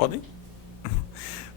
Pode?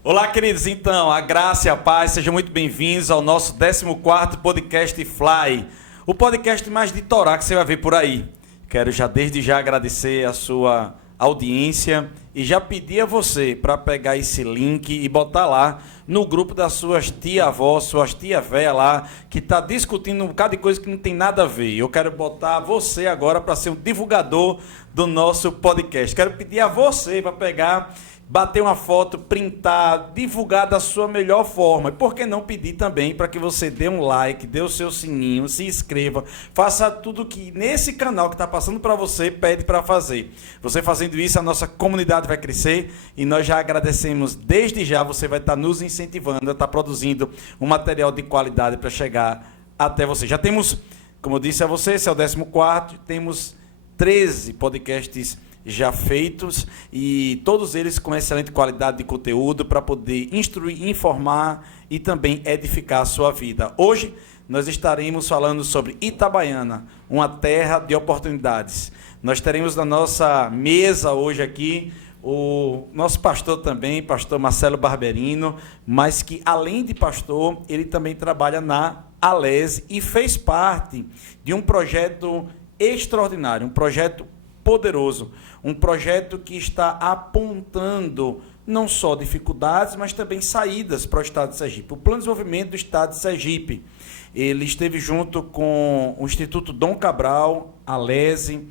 Olá, queridos. Então, a graça e a paz, sejam muito bem-vindos ao nosso 14º podcast Fly, o podcast mais de Torá que você vai ver por aí. Quero desde já agradecer a sua audiência e já pedir a você para pegar esse link e botar lá no grupo das suas tia-avós, suas tia-véia lá, que está discutindo um bocado de coisa que não tem nada a ver. Eu quero botar você agora para ser um divulgador do nosso podcast. Quero pedir a você para pegar, bater uma foto, printar, divulgar da sua melhor forma. E por que não pedir também para que você dê um like, dê o seu sininho, se inscreva, faça tudo que nesse canal que está passando para você pede para fazer. Você fazendo isso, a nossa comunidade vai crescer e nós já agradecemos desde já. Você vai estar nos incentivando a estar produzindo um material de qualidade para chegar até você. Já temos, como eu disse a você, esse é o 14º, temos 13 podcasts já feitos e todos eles com excelente qualidade de conteúdo para poder instruir, informar e também edificar a sua vida. Hoje nós estaremos falando sobre Itabaiana, uma terra de oportunidades. Nós teremos na nossa mesa hoje aqui o nosso pastor também, pastor Marcelo Barberino, mas que além de pastor, ele também trabalha na Alese e fez parte de um projeto extraordinário, um projeto poderoso, um projeto que está apontando não só dificuldades, mas também saídas para o Estado de Sergipe. O Plano de Desenvolvimento do Estado de Sergipe, ele esteve junto com o Instituto Dom Cabral, a Alese,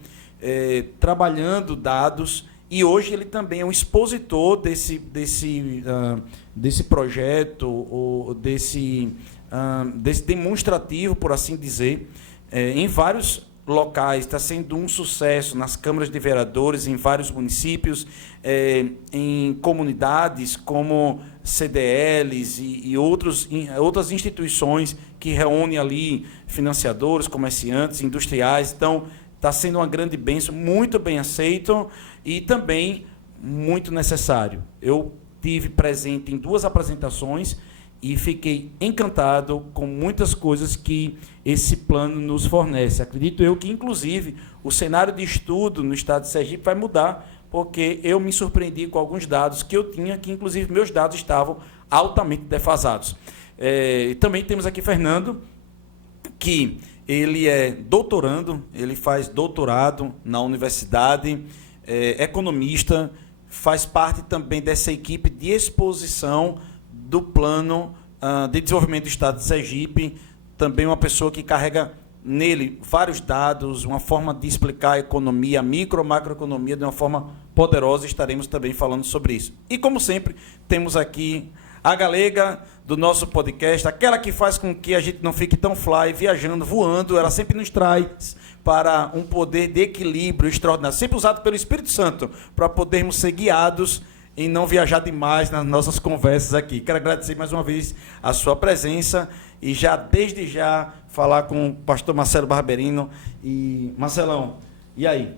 trabalhando dados, e hoje ele também é um expositor desse projeto, ou desse demonstrativo, por assim dizer, em vários locais. Está sendo um sucesso nas câmaras de vereadores, em vários municípios, em comunidades como CDLs e outras instituições que reúnem ali financiadores, comerciantes, industriais. Então, está sendo uma grande bênção, muito bem aceito e também muito necessário. Eu tive presente em 2 apresentações e fiquei encantado com muitas coisas que esse plano nos fornece. Acredito eu que, inclusive, o cenário de estudo no Estado de Sergipe vai mudar, porque eu me surpreendi com alguns dados que eu tinha, que, inclusive, meus dados estavam altamente defasados. Também temos aqui Fernando, que ele é doutorando, ele faz doutorado na universidade, economista, faz parte também dessa equipe de exposição do Plano de Desenvolvimento do Estado de Sergipe, também uma pessoa que carrega nele vários dados, uma forma de explicar a economia, a micro, macroeconomia de uma forma poderosa. Estaremos também falando sobre isso. E, como sempre, temos aqui a galega do nosso podcast, aquela que faz com que a gente não fique tão fly, viajando, voando. Ela sempre nos traz para um poder de equilíbrio extraordinário, sempre usado pelo Espírito Santo, para podermos ser guiados em não viajar demais nas nossas conversas aqui. Quero agradecer mais uma vez a sua presença e desde já falar com o pastor Marcelo Barberino. E, Marcelão, e aí?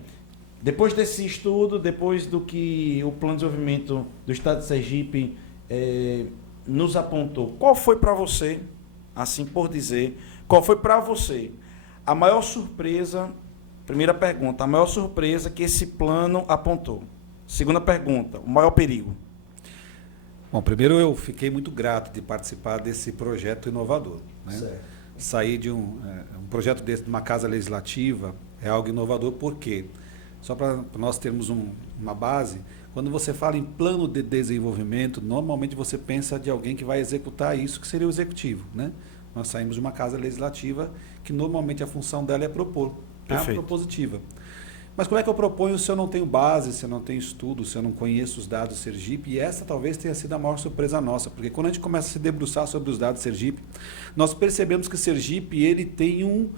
Depois desse estudo, depois do que o Plano de Desenvolvimento do Estado de Sergipe nos apontou, qual foi para você, assim por dizer, qual foi para você a maior surpresa, primeira pergunta, a maior surpresa que esse plano apontou? Segunda pergunta, o maior perigo. Bom, primeiro eu fiquei muito grato de participar desse projeto inovador. Né? Sair de um projeto desse, de uma casa legislativa, é algo inovador, porque, só para nós termos uma base, quando você fala em plano de desenvolvimento, normalmente você pensa de alguém que vai executar isso, que seria o executivo. Né? Nós saímos de uma casa legislativa que normalmente a função dela é propor, é propositiva. Mas como é que eu proponho se eu não tenho base, se eu não tenho estudo, se eu não conheço os dados Sergipe? E essa talvez tenha sido a maior surpresa nossa, porque quando a gente começa a se debruçar sobre os dados Sergipe, nós percebemos que Sergipe ele tem um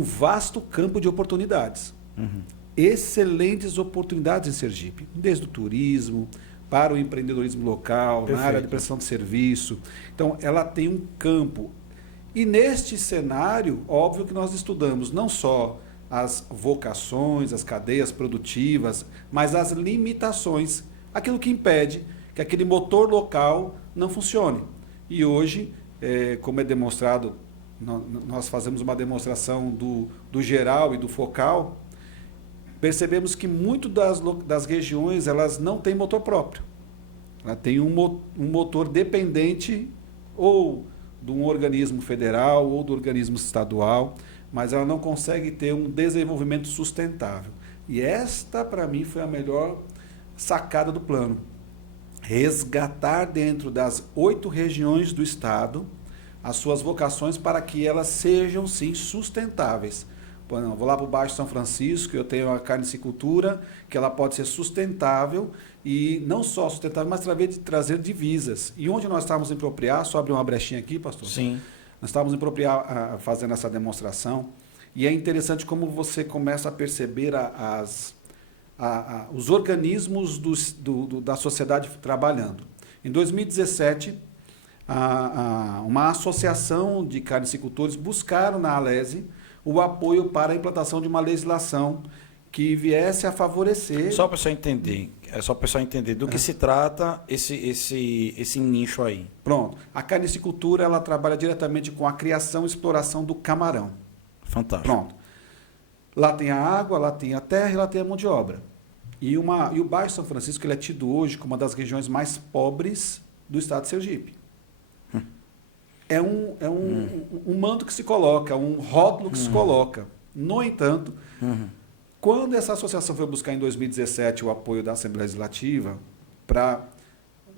vasto campo de oportunidades. Uhum. Excelentes oportunidades em Sergipe, desde o turismo, para o empreendedorismo local, Perfeito. Na área de prestação de serviço. Então, ela tem um campo. E neste cenário, óbvio que nós estudamos não só as vocações, as cadeias produtivas, mas as limitações, aquilo que impede que aquele motor local não funcione. E hoje, como é demonstrado, nós fazemos uma demonstração do geral e do focal, percebemos que muito das regiões elas não têm motor próprio. Ela tem um motor dependente ou de um organismo federal ou do organismo estadual, mas ela não consegue ter um desenvolvimento sustentável. E esta, para mim, foi a melhor sacada do plano. Resgatar dentro das 8 regiões do estado as suas vocações para que elas sejam, sim, sustentáveis. Por exemplo, eu vou lá para o Baixo São Francisco, eu tenho a carnicicultura, que ela pode ser sustentável, e não só sustentável, mas trazer divisas. E onde nós estávamos em Propriá, só abrir uma brechinha aqui, pastor? Sim. Nós estávamos em Propriá fazendo essa demonstração, e é interessante como você começa a perceber os organismos da sociedade trabalhando. Em 2017, uma associação de carnicicultores buscaram na Alesi o apoio para a implantação de uma legislação que viesse a favorecer... Só para o pessoal entender do que se trata esse nicho aí. Pronto. A carnicicultura, ela trabalha diretamente com a criação e exploração do camarão. Fantástico. Pronto. Lá tem a água, lá tem a terra e lá tem a mão de obra. E o Baixo São Francisco ele é tido hoje como uma das regiões mais pobres do estado de Sergipe. É um manto que se coloca, um rótulo que se coloca. No entanto, quando essa associação foi buscar em 2017 o apoio da Assembleia Legislativa para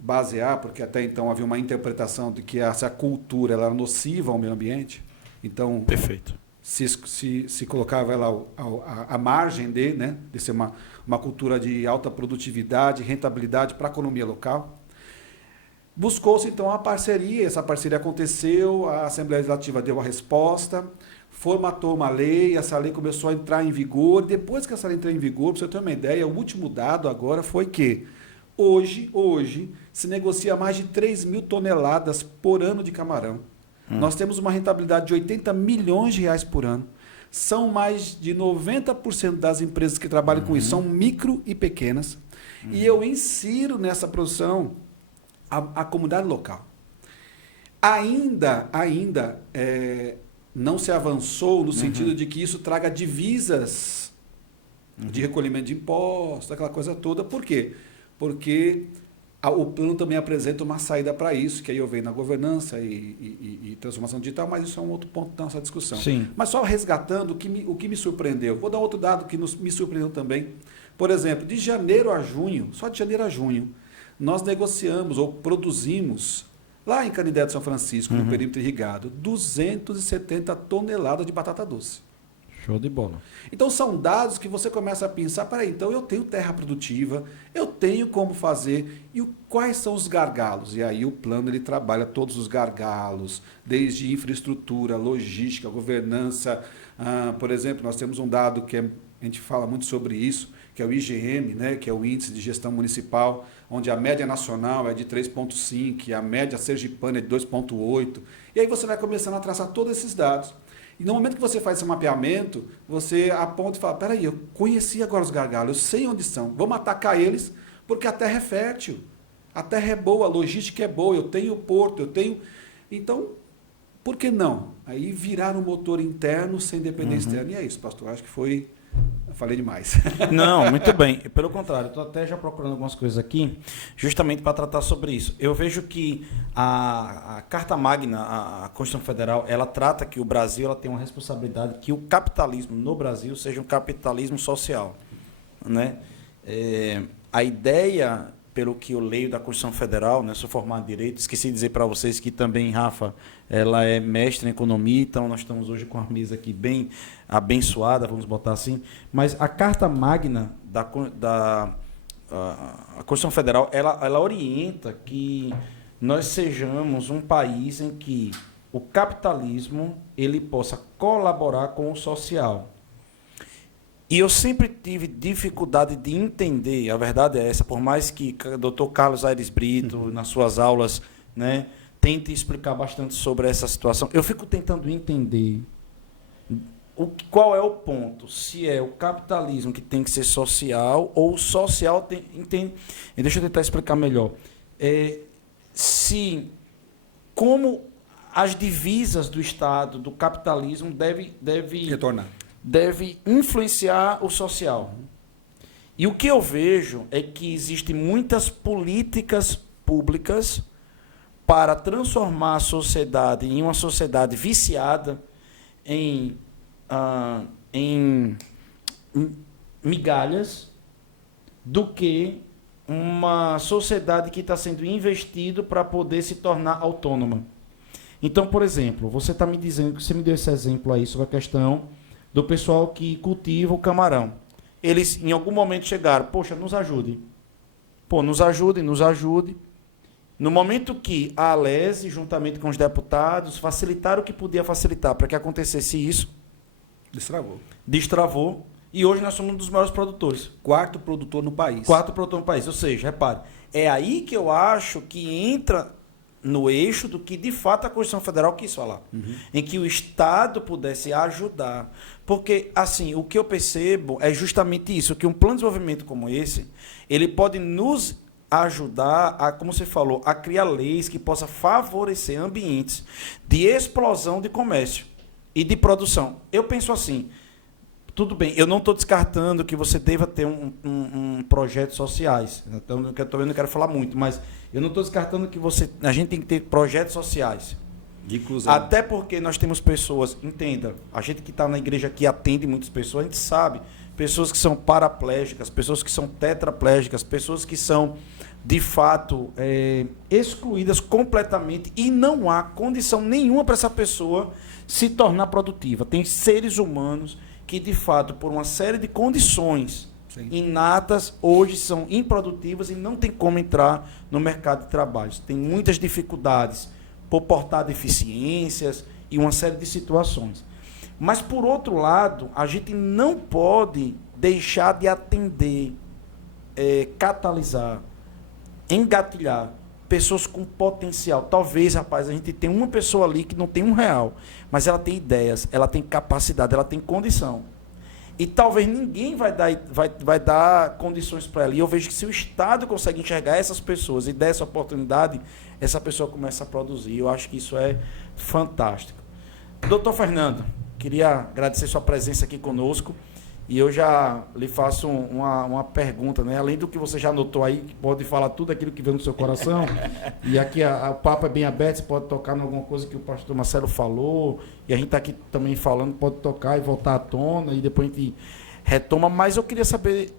basear, porque até então havia uma interpretação de que essa cultura ela era nociva ao meio ambiente, então perfeito. Se colocava ela à margem de ser uma cultura de alta produtividade, rentabilidade para a economia local. Buscou-se, então, a parceria, essa parceria aconteceu, a Assembleia Legislativa deu a resposta, formatou uma lei, essa lei começou a entrar em vigor. Depois que essa lei entrou em vigor, para você ter uma ideia, o último dado agora foi que hoje se negocia mais de 3 mil toneladas por ano de camarão. Nós temos uma rentabilidade de 80 milhões de reais por ano. São mais de 90% das empresas que trabalham com isso, são micro e pequenas. E eu insiro nessa produção a comunidade local. Ainda não se avançou no sentido de que isso traga divisas de recolhimento de impostos, aquela coisa toda. Por quê? Porque o plano também apresenta uma saída para isso, que aí eu venho na governança e transformação digital, mas isso é um outro ponto da nossa discussão. Sim. Mas só resgatando o que me surpreendeu. Vou dar outro dado que me surpreendeu também. Por exemplo, de janeiro a junho, só de janeiro a junho, nós negociamos ou produzimos, lá em Canindé de São Francisco, no perímetro irrigado, 270 toneladas de batata doce. Show de bola. Então, são dados que você começa a pensar, peraí, então eu tenho terra produtiva, eu tenho como fazer, e quais são os gargalos? E aí o plano ele trabalha todos os gargalos, desde infraestrutura, logística, governança. Por exemplo, nós temos um dado que a gente fala muito sobre isso, que é o IGM, que é o Índice de Gestão Municipal, onde a média nacional é de 3,5, e a média sergipana é de 2,8. E aí você vai começando a traçar todos esses dados. E no momento que você faz esse mapeamento, você aponta e fala, peraí, eu conheci agora os gargalos, eu sei onde são, vamos atacar eles, porque a terra é fértil, a terra é boa, a logística é boa, eu tenho porto, eu tenho... Então, por que não? Aí virar um motor interno sem dependência externa. E é isso, pastor, acho que foi... Eu falei demais. Não, muito bem. Pelo contrário, estou até já procurando algumas coisas aqui, justamente para tratar sobre isso. Eu vejo que a Carta Magna, a Constituição Federal, ela trata que o Brasil ela tem uma responsabilidade que o capitalismo no Brasil seja um capitalismo social. A ideia, pelo que eu leio da Constituição Federal, sou formado em Direito, esqueci de dizer para vocês que também, Rafa, ela é mestre em Economia, então nós estamos hoje com a mesa aqui bem abençoada, vamos botar assim, mas a Carta Magna a Constituição Federal, ela orienta que nós sejamos um país em que o capitalismo ele possa colaborar com o social. E eu sempre tive dificuldade de entender, a verdade é essa, por mais que o Dr. Carlos Aires Brito, nas suas aulas, tente explicar bastante sobre essa situação, eu fico tentando entender qual é o ponto, se é o capitalismo que tem que ser social ou o social tem... E deixa eu tentar explicar melhor. Como as divisas do Estado, do capitalismo, deve influenciar o social. E o que eu vejo é que existem muitas políticas públicas para transformar a sociedade em uma sociedade viciada em migalhas do que uma sociedade que está sendo investido para poder se tornar autônoma. Então, por exemplo, você está me dizendo que você me deu esse exemplo aí sobre a questão do pessoal que cultiva o camarão. Eles, em algum momento, chegaram, poxa, nos ajude. Pô, nos ajude, nos ajude. No momento que a Alese, juntamente com os deputados, facilitaram o que podia facilitar para que acontecesse isso, destravou. E hoje nós somos um dos maiores produtores. Quarto produtor no país. Quarto produtor no país. Ou seja, repare, é aí que eu acho que entra no eixo do que, de fato, a Constituição Federal quis falar. Em que o Estado pudesse ajudar. Porque, assim, o que eu percebo é justamente isso, que um plano de desenvolvimento como esse, ele pode nos ajudar a, como você falou, a criar leis que possam favorecer ambientes de explosão de comércio e de produção. Eu penso assim, tudo bem, eu não estou descartando que você deva ter um projetos sociais. Então, eu também não quero falar muito, mas eu não estou descartando que a gente tem que ter projetos sociais. De inclusão. Até porque nós temos pessoas, entenda, a gente que está na igreja aqui atende muitas pessoas, a gente sabe, pessoas que são paraplégicas, pessoas que são tetraplégicas, pessoas que são, de fato, excluídas completamente e não há condição nenhuma para essa pessoa se tornar produtiva. Tem seres humanos que, de fato, por uma série de condições inatas, hoje são improdutivas e não tem como entrar no mercado de trabalho. Tem muitas dificuldades por portar deficiências e uma série de situações. Mas, por outro lado, a gente não pode deixar de atender, catalisar, engatilhar pessoas com potencial. Talvez, rapaz, a gente tenha uma pessoa ali que não tem R$1, mas ela tem ideias, ela tem capacidade, ela tem condição. E talvez ninguém vai dar condições para ela. E eu vejo que se o Estado consegue enxergar essas pessoas e der essa oportunidade, essa pessoa começa a produzir. Eu acho que isso é fantástico. Doutor Fernando, queria agradecer sua presença aqui conosco. E eu já lhe faço uma pergunta, né? Além do que você já anotou aí, que pode falar tudo aquilo que vem no seu coração. E aqui o papo é bem aberto, você pode tocar em alguma coisa que o pastor Marcelo falou. E a gente está aqui também falando, pode tocar e voltar à tona. E depois a gente retoma. Mas eu queria saber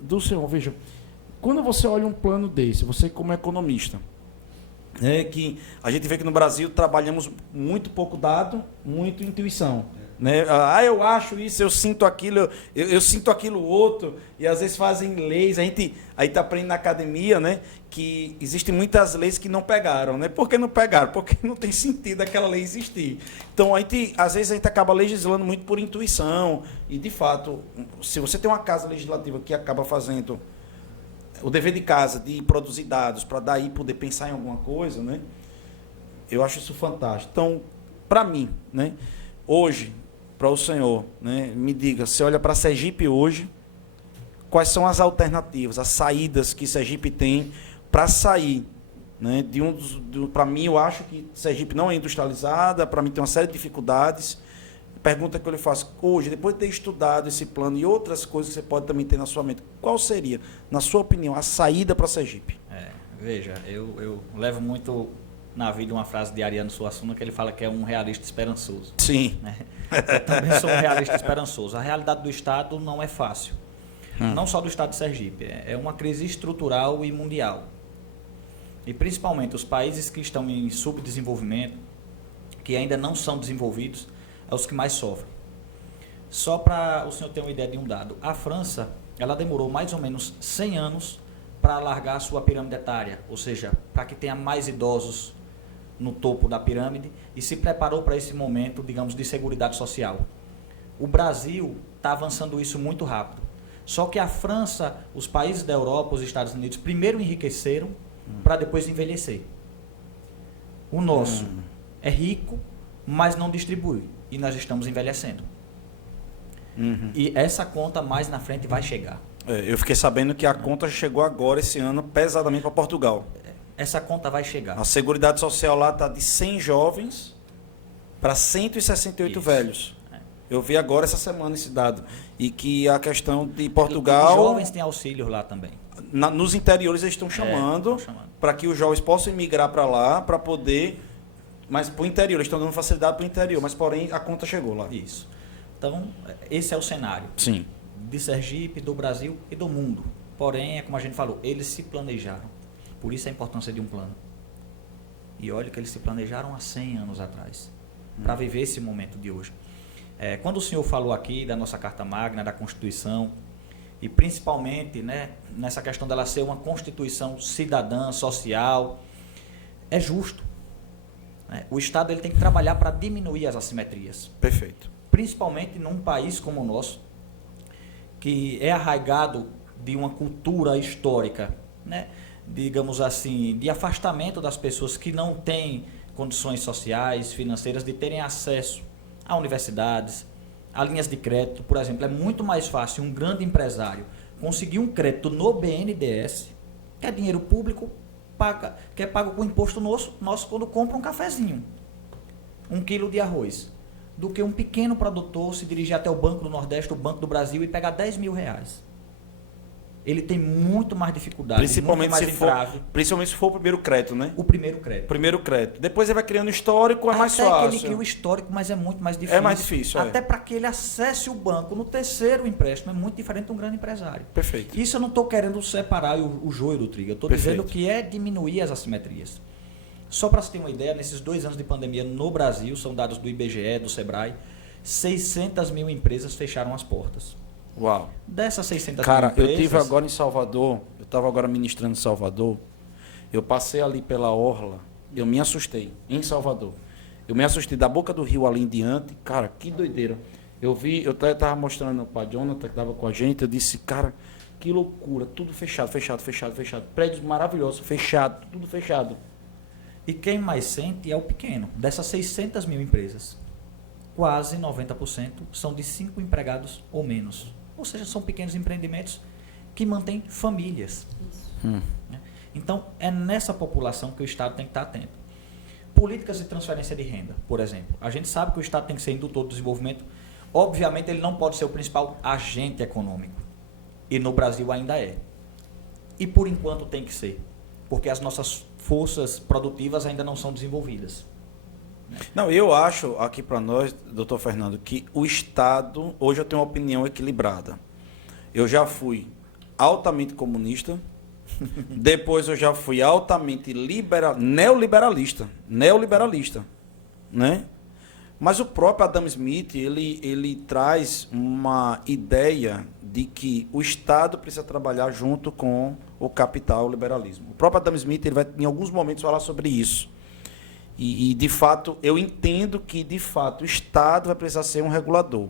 do senhor, veja, quando você olha um plano desse, você como economista, que a gente vê que no Brasil trabalhamos muito pouco dado, muito intuição. Né? Eu acho isso, eu sinto aquilo, eu sinto aquilo outro, e às vezes fazem leis, a gente aí está aprendendo na academia, né, que existem muitas leis que não pegaram, né? Por que não pegaram? Porque não tem sentido aquela lei existir. Então, às vezes a gente acaba legislando muito por intuição, e de fato, se você tem uma casa legislativa que acaba fazendo o dever de casa de produzir dados para daí poder pensar em alguma coisa, né? Eu acho isso fantástico. Então, para mim, né, hoje, para o senhor, né, me diga, você olha para Sergipe hoje, quais são as alternativas, as saídas que Sergipe tem para sair, né, para mim, eu acho que Sergipe não é industrializada, para mim tem uma série de dificuldades. Pergunta que eu lhe faço hoje, depois de ter estudado esse plano e outras coisas que você pode também ter na sua mente, qual seria, na sua opinião, a saída para Sergipe? Veja, eu levo muito na vida uma frase de Ariano Suassuna que ele fala que é um realista esperançoso. Sim. Né? Eu também sou um realista esperançoso. A realidade do Estado não é fácil. Não só do Estado de Sergipe. É uma crise estrutural e mundial. E principalmente os países que estão em subdesenvolvimento, que ainda não são desenvolvidos, é os que mais sofrem. Só para o senhor ter uma ideia de um dado. A França, ela demorou mais ou menos 100 anos para alargar a sua pirâmide etária, ou seja, para que tenha mais idosos no topo da pirâmide, e se preparou para esse momento, digamos, de seguridade social. O Brasil está avançando isso muito rápido. Só que a França, os países da Europa, os Estados Unidos, primeiro enriqueceram para depois envelhecer. O nosso é rico, mas não distribui. E nós estamos envelhecendo. E essa conta mais na frente vai chegar. Eu fiquei sabendo que a conta chegou agora, esse ano, pesadamente para Portugal. Essa conta vai chegar. A Seguridade Social lá está de 100 jovens para 168 velhos. Eu vi agora essa semana esse dado. E que a questão de Portugal... Os jovens têm auxílio lá também. nos interiores eles estão chamando para que os jovens possam migrar para lá, para poder... Mas para o interior, eles estão dando facilidade para o interior, mas porém a conta chegou lá. Isso. Então, esse é o cenário. Sim. De Sergipe, do Brasil e do mundo. Porém, é como a gente falou, eles se planejaram. Por isso a importância de um plano. E olha que eles se planejaram há 100 anos atrás, para viver esse momento de hoje. Quando o senhor falou aqui da nossa Carta Magna, da Constituição, e principalmente, né, nessa questão dela ser uma Constituição cidadã, social, é justo. Né? O Estado ele tem que trabalhar para diminuir as assimetrias. Perfeito. Principalmente num país como o nosso, que é arraigado de uma cultura histórica, né, digamos assim, de afastamento das pessoas que não têm condições sociais, financeiras, de terem acesso a universidades, a linhas de crédito. Por exemplo, é muito mais fácil um grande empresário conseguir um crédito no BNDES, que é dinheiro público, que é pago com imposto nosso quando compra um cafezinho, 1 quilo de arroz, do que um pequeno produtor se dirigir até o Banco do Nordeste, o Banco do Brasil e pegar 10 mil reais. Ele tem muito mais dificuldade, principalmente muito mais entrave. Principalmente se for o primeiro crédito, né? O primeiro crédito. Primeiro crédito. Depois ele vai criando histórico, é mais fácil. Até que ele cria o histórico, mas é muito mais difícil. É mais difícil, Até para que ele acesse o banco no terceiro empréstimo, é muito diferente de um grande empresário. Perfeito. Isso eu não estou querendo separar o joio do trigo. Eu estou dizendo que é diminuir as assimetrias. Só para você ter uma ideia, nesses 2 anos de pandemia no Brasil, são dados do IBGE, do Sebrae, 600 mil empresas fecharam as portas. Uau. Dessas 600 Cara, mil empresas... eu estive agora em Salvador, eu estava agora ministrando em Salvador, eu passei ali pela orla, eu me assustei, em Salvador. Eu me assustei da boca do rio ali em diante, cara, que doideira. Eu estava mostrando para a Jonathan, que estava com a gente, eu disse, cara, que loucura, tudo fechado. Prédios maravilhosos, fechado, tudo fechado. E quem mais sente é o pequeno. Dessas 600 mil empresas, quase 90% são de 5 empregados ou menos. Ou seja, são pequenos empreendimentos que mantêm famílias. Então, é nessa população que o Estado tem que estar atento. Políticas de transferência de renda, por exemplo. A gente sabe que o Estado tem que ser indutor do desenvolvimento. Obviamente, ele não pode ser o principal agente econômico. E no Brasil ainda é. E por enquanto tem que ser. Porque as nossas forças produtivas ainda não são desenvolvidas. Não, eu acho aqui para nós, doutor Fernando, que o Estado, hoje eu tenho uma opinião equilibrada. Eu já fui altamente comunista, depois eu já fui altamente neoliberalista, né? Mas o próprio Adam Smith, ele traz uma ideia de que o Estado precisa trabalhar junto com o capital, o liberalismo. O próprio Adam Smith, ele vai em alguns momentos falar sobre isso. E, de fato, eu entendo que, de fato, o Estado vai precisar ser um regulador.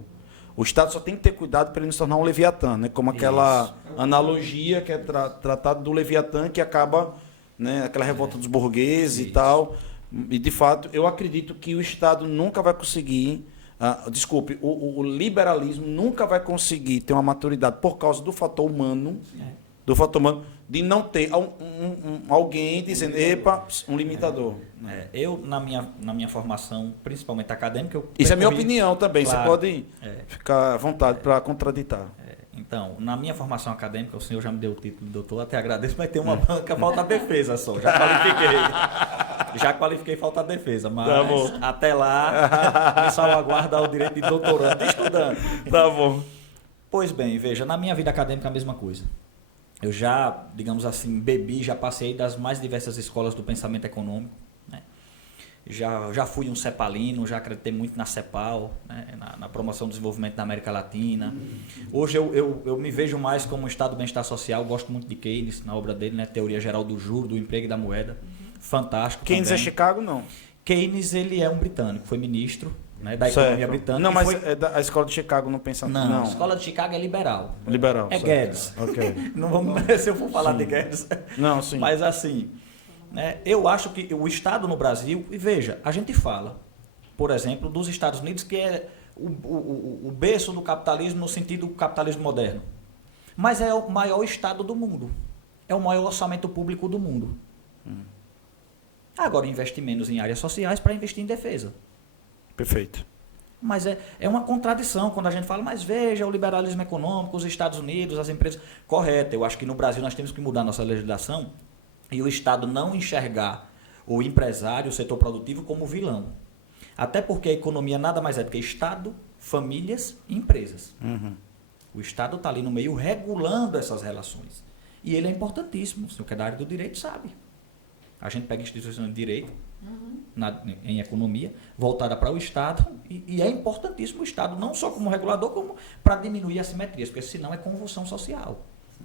O Estado só tem que ter cuidado para ele não se tornar um Leviatã, né? Como aquela analogia que é tratada do Leviatã, que acaba, né, aquela revolta dos burgueses e tal. E, de fato, eu acredito que o Estado nunca vai conseguir... o liberalismo nunca vai conseguir ter uma maturidade por causa do fator humano, de não ter alguém dizendo, epa, um limitador. Eu, na minha formação, principalmente acadêmica... Isso é minha opinião também, claro, você pode ficar à vontade para contraditar. Então, na minha formação acadêmica, o senhor já me deu o título de doutor, até agradeço, mas tem uma banca, falta a defesa só, já qualifiquei falta a defesa, mas até lá me salvaguarda o direito de doutorando, estudando. Tá bom. Pois bem, veja, na minha vida acadêmica a mesma coisa. Eu já, digamos assim, já passei das mais diversas escolas do pensamento econômico, né? Já fui um cepalino, já acreditei muito na CEPAL, né? na promoção do desenvolvimento da América Latina. Hoje eu me vejo mais como um estado do bem-estar social, gosto muito de Keynes, na obra dele, né? Teoria Geral do Juro, do Emprego e da Moeda. Fantástico. Keynes também. é Chicago, não? Keynes, ele é um britânico, foi ministro, né, da economia britânica. Não, mas a escola de Chicago não pensa... Não, a escola de Chicago é liberal. Liberal. É Guedes. Ok. Não vamos, se eu for falar de Guedes. Não, sim. Mas assim, né, eu acho que o Estado no Brasil... E veja, a gente fala, por exemplo, dos Estados Unidos, que é o berço do capitalismo no sentido do capitalismo moderno. Mas é o maior Estado do mundo. É o maior orçamento público do mundo. Agora investe menos em áreas sociais para investir em defesa. Perfeito. Mas é uma contradição quando a gente fala, mas veja, o liberalismo econômico, os Estados Unidos, as empresas... Correto, eu acho que no Brasil nós temos que mudar nossa legislação e o Estado não enxergar o empresário, o setor produtivo, como vilão. Até porque a economia nada mais é do que Estado, famílias e empresas. O Estado está ali no meio regulando essas relações. E ele é importantíssimo. O senhor que é da área do direito sabe. A gente pega instituições de direito em economia, voltada para o Estado, e é importantíssimo o Estado, não só como regulador, como para diminuir assimetrias, porque senão é convulsão social.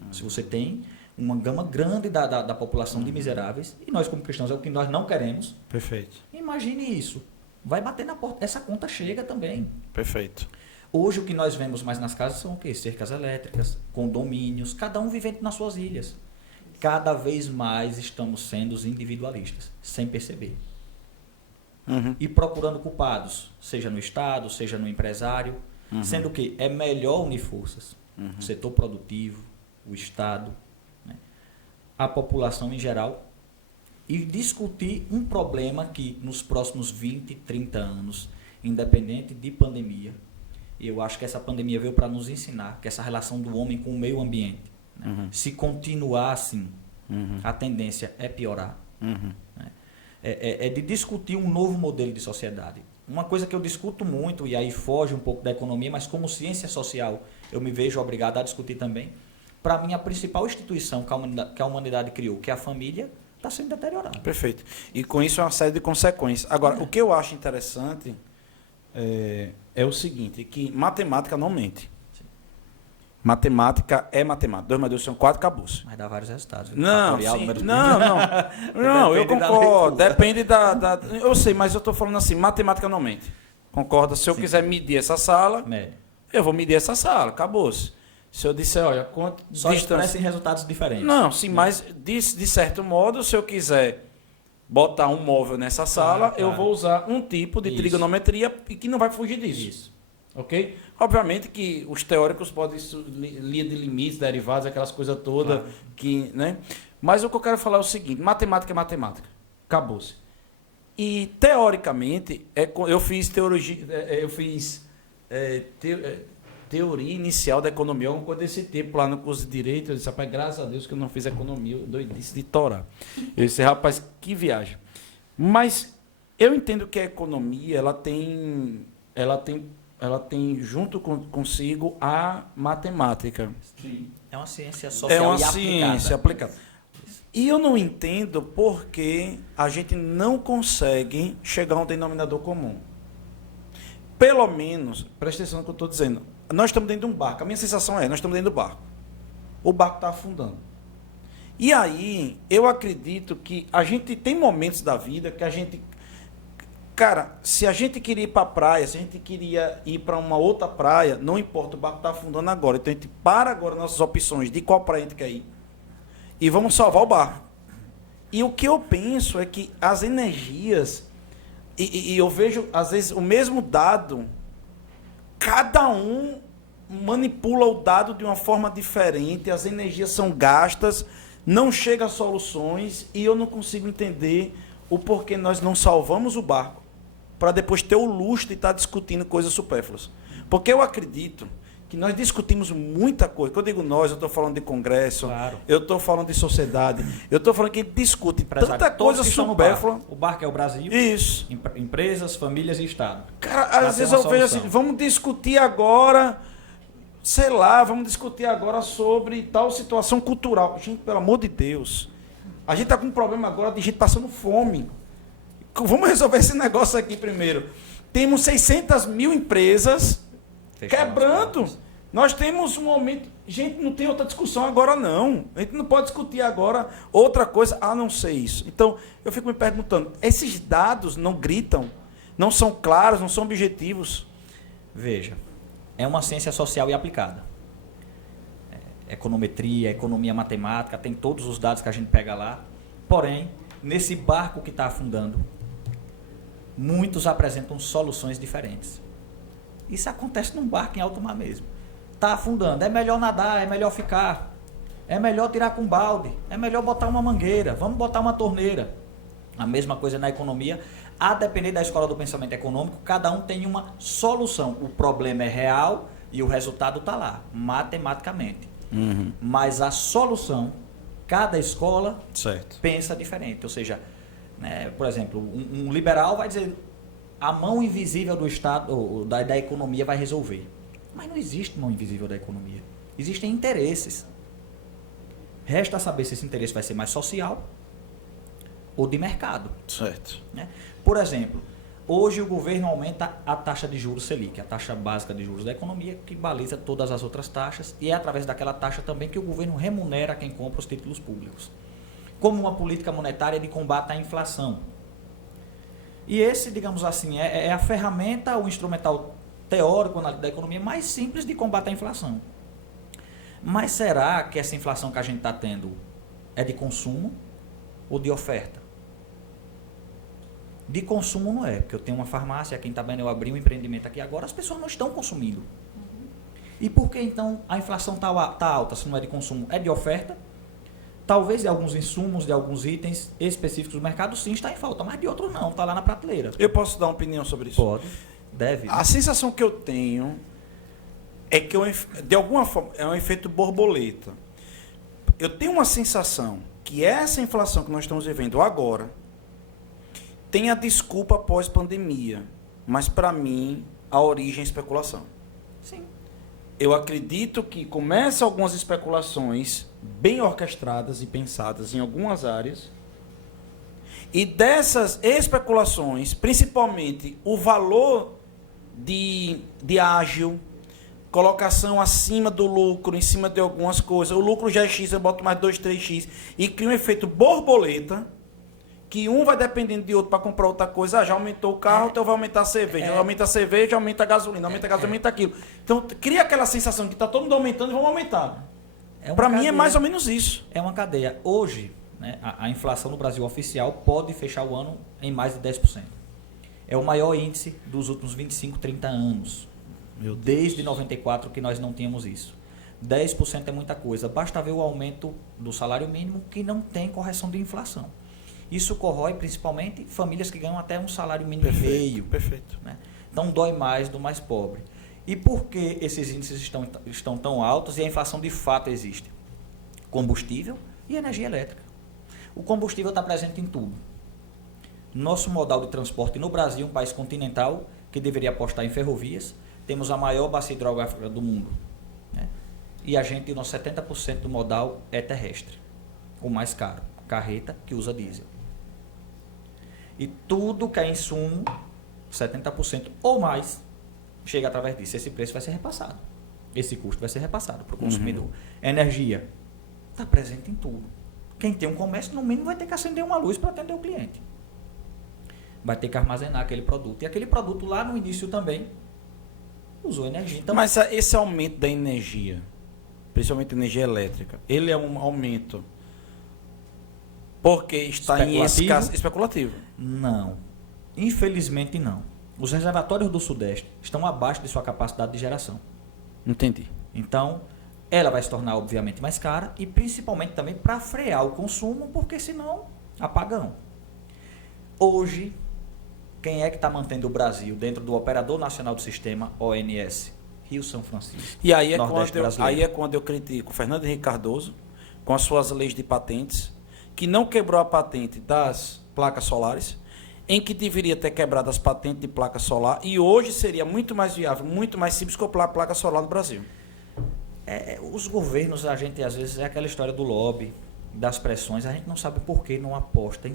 Se você tem uma gama grande da população de miseráveis, e nós como cristãos é o que nós não queremos. Perfeito. Imagine isso. Vai bater na porta. Essa conta chega também. Perfeito. Hoje o que nós vemos mais nas casas são o quê? Cercas elétricas, condomínios, cada um vivendo nas suas ilhas. Cada vez mais estamos sendo os individualistas, sem perceber. E procurando culpados, seja no Estado, seja no empresário, sendo que é melhor unir forças. O setor produtivo, o Estado, né, a população em geral, e discutir um problema que nos próximos 20, 30 anos, independente de pandemia, e eu acho que essa pandemia veio para nos ensinar que essa relação do homem com o meio ambiente, né, se continuar assim, a tendência é piorar. Né, é de discutir um novo modelo de sociedade. Uma coisa que eu discuto muito, e aí foge um pouco da economia, mas como ciência social eu me vejo obrigado a discutir também, para mim a principal instituição que a humanidade criou, que é a família, está sendo deteriorada. Perfeito. E com isso é uma série de consequências. Agora, o que eu acho interessante é o seguinte, que matemática não mente. Sim. Matemática é matemática. 2 mais 2 são 4, acabou-se. Mas dá vários resultados. Não, sim, não, eu concordo. Depende da... Eu sei, mas eu estou falando assim, matemática não mente. Concorda? Se eu quiser medir essa sala, eu vou medir essa sala, acabou-se. Se eu disser, olha, quanto só expressem resultados diferentes. Não, sim, mas de certo modo, se eu quiser botar um móvel nessa sala, eu vou usar um tipo de trigonometria e que não vai fugir disso. Isso. Ok? Obviamente que os teóricos podem ler de limites, derivados, aquelas coisas todas, que, né? Mas o que eu quero falar é o seguinte, matemática é matemática. Acabou-se. E, teoricamente, eu fiz teologia, teoria inicial da economia, alguma coisa desse tipo, lá no curso de Direito. Eu disse, rapaz, graças a Deus que eu não fiz economia, eu doidice de torar. Eu disse, rapaz, que viagem. Mas eu entendo que a economia, ela tem junto consigo a matemática. Sim. É uma ciência social e ciência aplicada. E eu não entendo por que a gente não consegue chegar a um denominador comum. Pelo menos, presta atenção no que eu estou dizendo, nós estamos dentro de um barco. A minha sensação nós estamos dentro do barco. O barco está afundando. E aí, eu acredito que a gente tem momentos da vida que a gente... Cara, se a gente queria ir para a praia, se a gente queria ir para uma outra praia, não importa, o barco está afundando agora. Então, a gente para agora nossas opções de qual praia a gente quer ir e vamos salvar o barco. E o que eu penso é que as energias... E eu vejo, às vezes, o mesmo dado, cada um manipula o dado de uma forma diferente, as energias são gastas, não chega a soluções, e eu não consigo entender o porquê nós não salvamos o barco para depois ter o luxo de estar discutindo coisas supérfluas. Porque eu acredito que nós discutimos muita coisa. Quando eu digo nós, eu estou falando de congresso, eu estou falando de sociedade, eu estou falando que a gente discute tanta coisa supérflua. O barco é o Brasil. Isso. Empresas, famílias e Estado. Cara, às vezes eu vejo assim, vamos discutir agora, sei lá, vamos discutir agora sobre tal situação cultural. Gente, pelo amor de Deus, a gente está com um problema agora de gente passando fome. Vamos resolver esse negócio aqui primeiro. Temos 600 mil empresas quebrando. Nós temos um aumento. Gente, não tem outra discussão agora, não. A gente não pode discutir agora outra coisa a não ser isso. Então, eu fico me perguntando, esses dados não gritam? Não são claros, não são objetivos? Veja, é uma ciência social e aplicada. Econometria, economia matemática, tem todos os dados que a gente pega lá. Porém, nesse barco que está afundando, muitos apresentam soluções diferentes. Isso acontece num barco em alto mar mesmo. Está afundando, é melhor nadar, é melhor ficar, é melhor tirar com balde, é melhor botar uma mangueira, vamos botar uma torneira. A mesma coisa na economia. A depender da escola do pensamento econômico, cada um tem uma solução. O problema é real e o resultado está lá, matematicamente. Mas a solução, cada escola pensa diferente. Ou seja, né, por exemplo, um liberal vai dizer a mão invisível do Estado, da economia vai resolver. Mas não existe mão invisível da economia. Existem interesses. Resta saber se esse interesse vai ser mais social ou de mercado. Certo. Né? Por exemplo, hoje o governo aumenta a taxa de juros Selic, a taxa básica de juros da economia, que baliza todas as outras taxas, e é através daquela taxa também que o governo remunera quem compra os títulos públicos, como uma política monetária de combate à inflação. E esse, digamos assim, é a ferramenta, o instrumental teórico da economia mais simples de combate à inflação. Mas será que essa inflação que a gente está tendo é de consumo ou de oferta? De consumo não é, porque eu tenho uma farmácia, aqui em Itabaiana eu abri um empreendimento aqui agora, as pessoas não estão consumindo. E por que então a inflação está alta se não é de consumo? É de oferta? Talvez de alguns insumos, de alguns itens específicos do mercado, sim, está em falta, mas de outros não, está lá na prateleira. Eu posso dar uma opinião sobre isso? Pode, deve. A sensação que eu tenho é que, de alguma forma, é um efeito borboleta. Eu tenho uma sensação que essa inflação que nós estamos vivendo agora tem a desculpa pós-pandemia, mas, para mim, a origem é especulação. Sim. Eu acredito que começam algumas especulações bem orquestradas e pensadas em algumas áreas, e dessas especulações, principalmente o valor de ágil, colocação acima do lucro, em cima de algumas coisas, o lucro já é X, eu boto mais 2, 3X, e cria um efeito borboleta, que um vai dependendo de outro para comprar outra coisa. Já aumentou o carro, então vai aumentar a cerveja. Aumenta a cerveja, aumenta a gasolina. Aumenta a gasolina, aumenta aquilo. Então, cria aquela sensação que está todo mundo aumentando e vamos aumentar. Para mim, é mais ou menos isso. É uma cadeia. Hoje, né, a inflação no Brasil oficial pode fechar o ano em mais de 10%. É o maior índice dos últimos 25, 30 anos. Desde 94 que nós não tínhamos isso. 10% é muita coisa. Basta ver o aumento do salário mínimo que não tem correção de inflação. Isso corrói principalmente famílias que ganham até um salário mínimo e meio. Perfeito. Né? Então dói mais do mais pobre. E por que esses índices estão tão altos e a inflação de fato existe? Combustível e energia elétrica. O combustível está presente em tudo. Nosso modal de transporte no Brasil, um país continental que deveria apostar em ferrovias, temos a maior bacia hidrográfica do mundo. Né? E a gente, nosso 70% do modal é terrestre. O mais caro, carreta que usa diesel. E tudo que é insumo, 70% ou mais, chega através disso. Esse preço vai ser repassado. Esse custo vai ser repassado para o consumidor. Energia está presente em tudo. Quem tem um comércio, no mínimo, vai ter que acender uma luz para atender o cliente. Vai ter que armazenar aquele produto. E aquele produto lá no início também usou energia. Então, mas esse aumento da energia, principalmente energia elétrica, ele é um aumento porque está em escassez especulativo? Não. Infelizmente não. Os reservatórios do Sudeste estão abaixo de sua capacidade de geração. Entendi. Então, ela vai se tornar obviamente mais cara e principalmente também para frear o consumo, porque senão, apagão. Hoje, quem é que está mantendo o Brasil dentro do Operador Nacional do Sistema, ONS? Rio São Francisco. E aí é quando eu critico o Fernando Henrique Cardoso, com as suas leis de patentes, que não quebrou a patente das placas solares, em que deveria ter quebrado as patentes de placa solar, e hoje seria muito mais viável, muito mais simples comprar placa solar no Brasil. Os governos, a gente às vezes é aquela história do lobby, das pressões, a gente não sabe por que não aposta em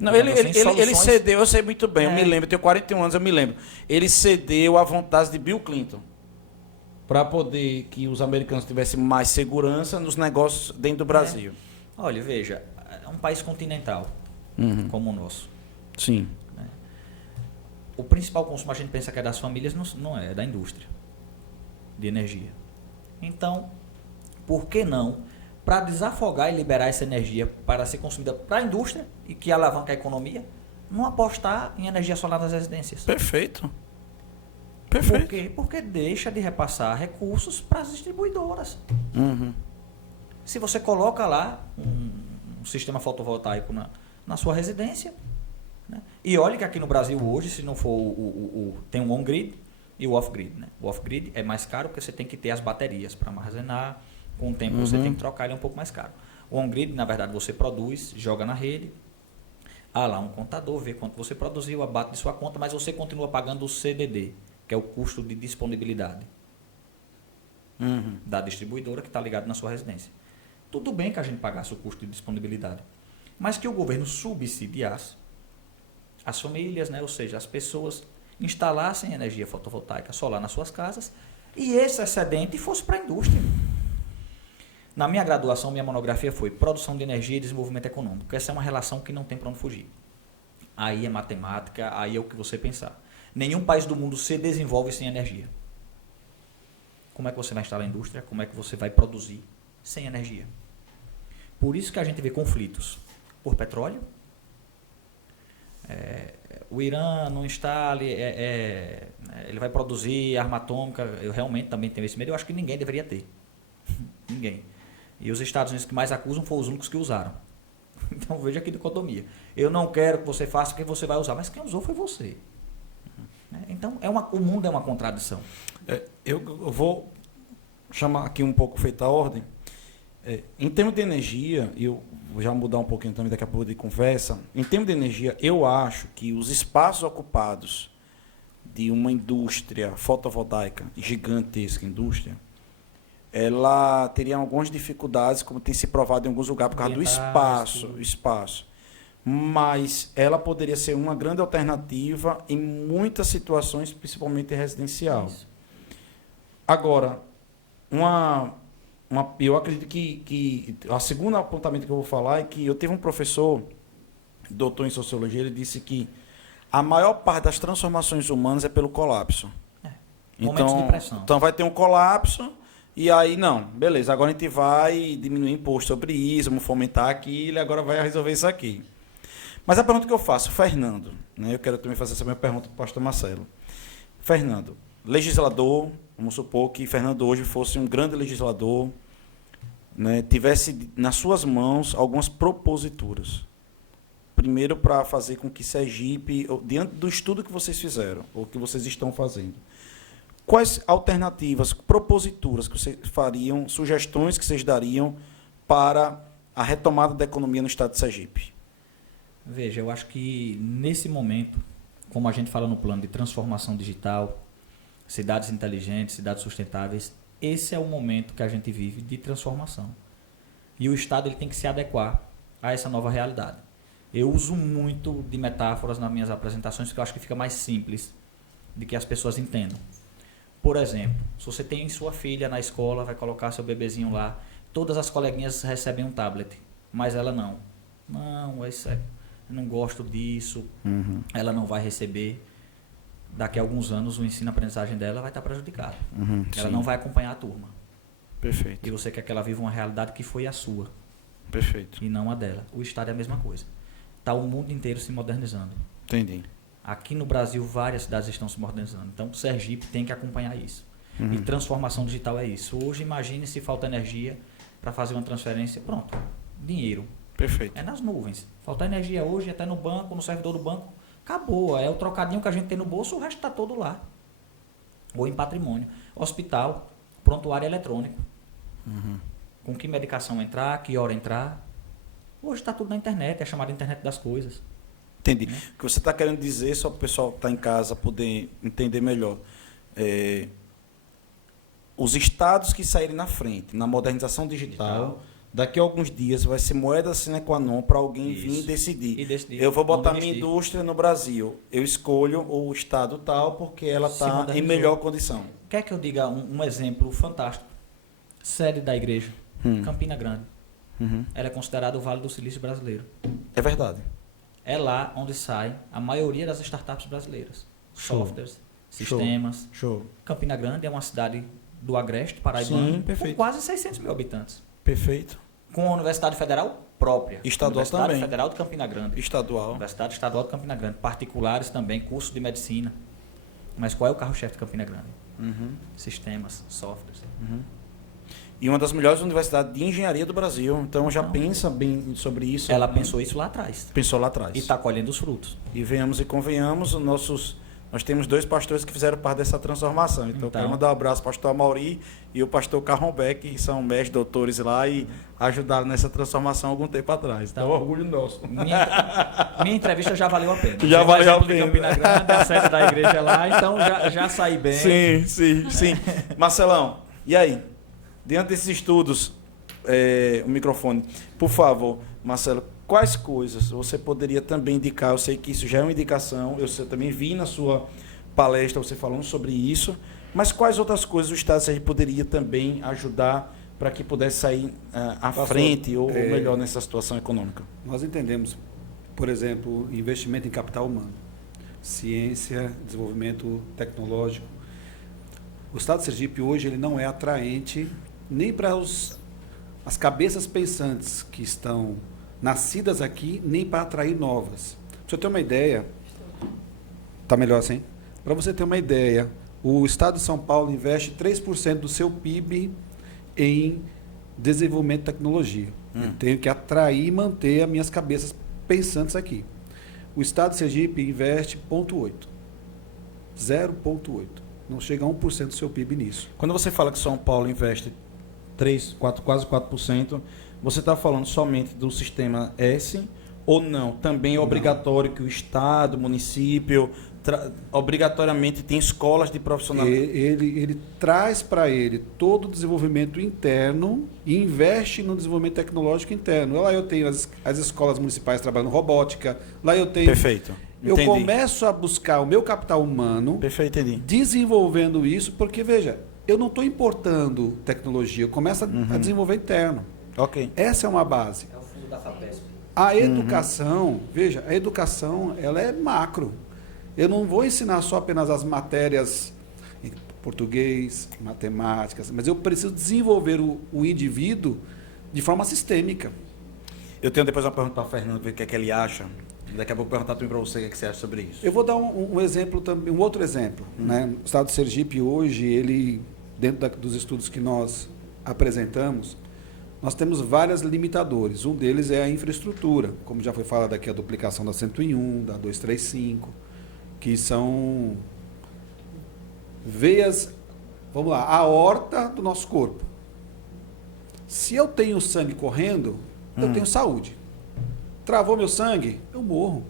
não, ele cedeu, eu sei muito bem, eu me lembro, eu tenho 41 anos, eu me lembro. Ele cedeu à vontade de Bill Clinton para poder que os americanos tivessem mais segurança nos negócios dentro do Brasil. Olha, veja, é um país continental como o nosso. Sim. Né? O principal consumo a gente pensa que é das famílias, não é da indústria de energia. Então, por que não, para desafogar e liberar essa energia para ser consumida para a indústria e que alavanca a economia, não apostar em energia solar nas residências? Perfeito. Perfeito. Por quê? Porque deixa de repassar recursos para as distribuidoras. Se você coloca lá um sistema fotovoltaico na sua residência, né, E olha que aqui no Brasil hoje, se não for tem o on-grid e o off-grid. Né? O off-grid é mais caro porque você tem que ter as baterias para armazenar. Com o tempo você tem que trocar, ele é um pouco mais caro. O on-grid, na verdade, você produz, joga na rede. Lá um contador, vê quanto você produziu, abate de sua conta, mas você continua pagando o CDD, que é o custo de disponibilidade da distribuidora que está ligado na sua residência. Tudo bem que a gente pagasse o custo de disponibilidade, mas que o governo subsidiasse as famílias, né, ou seja, as pessoas instalassem energia fotovoltaica solar nas suas casas e esse excedente fosse para a indústria. Na minha graduação, minha monografia foi Produção de Energia e Desenvolvimento Econômico. Essa é uma relação que não tem para onde fugir. Aí é matemática, aí é o que você pensar. Nenhum país do mundo se desenvolve sem energia. Como é que você vai instalar a indústria? Como é que você vai produzir sem energia? Por isso que a gente vê conflitos por petróleo. O Irã não instala, ele vai produzir arma atômica. Eu realmente também tenho esse medo. Eu acho que ninguém deveria ter. Ninguém. E os Estados Unidos que mais acusam foram os únicos que usaram. Então veja que dicotomia. Eu não quero que você faça porque você vai usar, mas quem usou foi você. Então o mundo é uma contradição. Eu vou chamar aqui um pouco feita a ordem. Em termos de energia, eu vou já mudar um pouquinho também daqui a pouco de conversa. Em termos de energia, eu acho que os espaços ocupados de uma indústria fotovoltaica, gigantesca indústria, ela teria algumas dificuldades, como tem se provado em alguns lugares, por causa do espaço. Mas ela poderia ser uma grande alternativa em muitas situações, principalmente residencial. Isso. Agora, eu acredito que a segunda apontamento que eu vou falar é que eu tive um professor, doutor em sociologia, ele disse que a maior parte das transformações humanas é pelo colapso. Momentos de pressão. Então vai ter um colapso. E aí, não, beleza, agora a gente vai diminuir imposto sobre isso, vamos fomentar aquilo, e agora vai resolver isso aqui. Mas a pergunta que eu faço, Fernando, né, eu quero também fazer essa minha pergunta para o pastor Marcelo. Fernando, legislador, vamos supor que Fernando hoje fosse um grande legislador, né, tivesse nas suas mãos algumas proposituras. Primeiro, para fazer com que Sergipe, diante do estudo que vocês fizeram, ou que vocês estão fazendo, quais alternativas, proposituras que vocês fariam, sugestões que vocês dariam para a retomada da economia no estado de Sergipe? Veja, eu acho que nesse momento, como a gente fala no plano de transformação digital, cidades inteligentes, cidades sustentáveis, esse é o momento que a gente vive de transformação. E o Estado ele tem que se adequar a essa nova realidade. Eu uso muito de metáforas nas minhas apresentações, porque eu acho que fica mais simples de que as pessoas entendam. Por exemplo, se você tem sua filha na escola, vai colocar seu bebezinho lá, todas as coleguinhas recebem um tablet, mas ela não. Não, eu não gosto disso, ela não vai receber. Daqui a alguns anos o ensino-aprendizagem dela vai estar prejudicado. Ela não vai acompanhar a turma. Perfeito. E você quer que ela viva uma realidade que foi a sua. Perfeito. E não a dela. O Estado é a mesma coisa. Está o mundo inteiro se modernizando. Entendi. Aqui no Brasil, várias cidades estão se modernizando. Então, Sergipe tem que acompanhar isso. E transformação digital é isso. Hoje, imagine se falta energia para fazer uma transferência. Pronto. Dinheiro. Perfeito. É nas nuvens. Faltar energia hoje, até no banco, no servidor do banco, acabou. É o trocadinho que a gente tem no bolso, o resto está todo lá. Ou em patrimônio. Hospital, prontuário eletrônico. Com que medicação entrar, que hora entrar. Hoje está tudo na internet, é chamada internet das coisas. Entendi. O que você está querendo dizer, só para o pessoal que está em casa poder entender melhor. Os estados que saírem na frente, na modernização digital, daqui a alguns dias vai ser moeda sine qua non para alguém vir decidir. Eu vou botar minha indústria no Brasil. Eu escolho o estado tal porque ela está em melhor condição. Quer que eu diga um exemplo fantástico? Sede da igreja, Campina Grande. Ela é considerada o Vale do Silício brasileiro. É verdade. É lá onde sai a maioria das startups brasileiras. Softwares, sistemas. Show. Campina Grande é uma cidade do Agreste, paraibano, com quase 600 mil habitantes. Perfeito. Com a Universidade Federal própria. Estadual Universidade também. Federal de Campina Grande. Estadual. Universidade Estadual de Campina Grande. Particulares também, curso de medicina. Mas qual é o carro-chefe de Campina Grande? Sistemas, softwares. E uma das melhores universidades de engenharia do Brasil. Então já pensa bem sobre isso. Ela pensou isso lá atrás. Pensou lá atrás. E está colhendo os frutos. E venhamos e convenhamos, nós temos 2 pastores que fizeram parte dessa transformação. Então, eu quero mandar um abraço ao pastor Amauri e o pastor Carrombeck, que são mestres, doutores lá e ajudaram nessa transformação algum tempo atrás. Então, orgulho nosso. Minha entrevista já valeu a pena. Já valeu a pena. Campina Grande, a sede da igreja lá, então já saí bem. Sim. Marcelão, e aí? Diante desses estudos, o microfone, por favor, Marcelo, quais coisas você poderia também indicar? Eu sei que isso já é uma indicação, eu também vi na sua palestra você falando sobre isso, mas quais outras coisas o Estado de Sergipe poderia também ajudar para que pudesse sair à frente ou melhor nessa situação econômica? Nós entendemos, por exemplo, investimento em capital humano, ciência, desenvolvimento tecnológico. O Estado de Sergipe hoje ele não é atraente nem para as cabeças pensantes que estão nascidas aqui, nem para atrair novas. Para você ter uma ideia, está melhor assim? Para você ter uma ideia, o Estado de São Paulo investe 3% do seu PIB em desenvolvimento de tecnologia. Eu tenho que atrair e manter as minhas cabeças pensantes aqui. O Estado de Sergipe investe 0,8%. 0,8%. Não chega a 1% do seu PIB nisso. Quando você fala que São Paulo investe quase 4%, você está falando somente do sistema S ou não? Também é obrigatório que o Estado, o município, obrigatoriamente tem escolas de profissionalismo? Ele traz para ele todo o desenvolvimento interno e investe no desenvolvimento tecnológico interno. Lá eu tenho as escolas municipais trabalhando robótica, lá eu tenho... Perfeito. Eu começo a buscar o meu capital humano, perfeito, entendi, desenvolvendo isso, porque, veja, eu não estou importando tecnologia, eu começo a desenvolver interno. Ok. Essa é uma base. É o fundo da FAPESP. A educação, veja, a educação, ela é macro. Eu não vou ensinar só apenas as matérias em português, matemáticas, mas eu preciso desenvolver o indivíduo de forma sistêmica. Eu tenho depois uma pergunta para o Fernando, ver o que é que ele acha. Daqui a pouco perguntar também para você o que você acha sobre isso. Eu vou dar um exemplo também, um outro exemplo. Né? O Estado de Sergipe hoje, ele, dentro dos estudos que nós apresentamos, nós temos vários limitadores. Um deles é a infraestrutura, como já foi falado aqui, a duplicação da 101, da 235, que são veias, vamos lá, a aorta do nosso corpo. Se eu tenho sangue correndo, eu tenho saúde. Travou meu sangue, eu morro.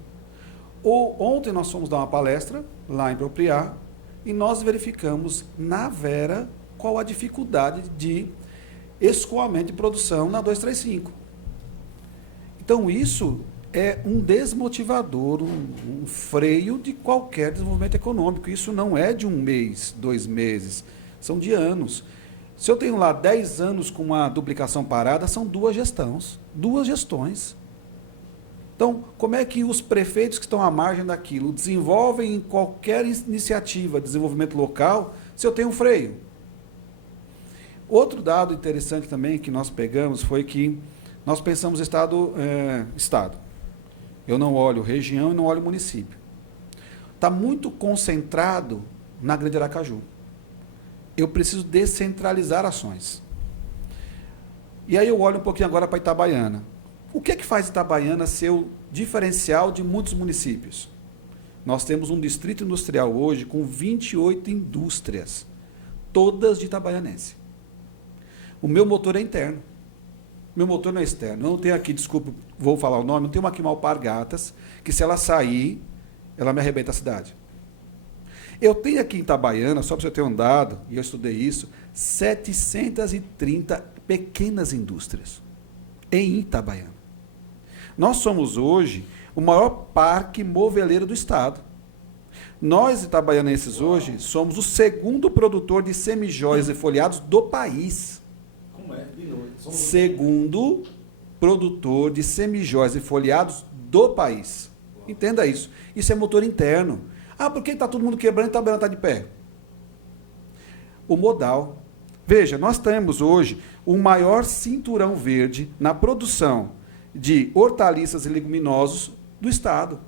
Ontem nós fomos dar uma palestra lá em Propriar e nós verificamos na Vera qual a dificuldade de escoamento de produção na 235. Então isso é um desmotivador, um freio de qualquer desenvolvimento econômico. Isso não é de 1 mês, 2 meses, são de anos. Se eu tenho lá 10 anos com uma duplicação parada, são 2 gestões. Então, como é que os prefeitos que estão à margem daquilo desenvolvem qualquer iniciativa de desenvolvimento local se eu tenho um freio? Outro dado interessante também que nós pegamos foi que nós pensamos estado. Eu não olho região e não olho município. Está muito concentrado na Grande Aracaju. Eu preciso descentralizar ações. E aí eu olho um pouquinho agora para Itabaiana. O que é que faz Itabaiana ser o diferencial de muitos municípios? Nós temos um distrito industrial hoje com 28 indústrias, todas de itabaianense. O meu motor é interno. Meu motor não é externo. Eu não tenho aqui, desculpa, vou falar o nome, não tenho uma aqui em Malpargatas, que se ela sair, ela me arrebenta a cidade. Eu tenho aqui em Itabaiana, só para você ter um dado, e eu estudei isso, 730 pequenas indústrias em Itabaiana. Nós somos hoje o maior parque moveleiro do estado. Nós, itabaianenses, hoje, somos o segundo produtor de semijóias e folhados do país. Como é? De novo. Segundo produtor de semijóias e folhados do país. Entenda isso. Isso é motor interno. Ah, por que está todo mundo quebrando e Itabaiana está de pé? O modal. Veja, nós temos hoje o maior cinturão verde na produção de hortaliças e leguminosos do estado.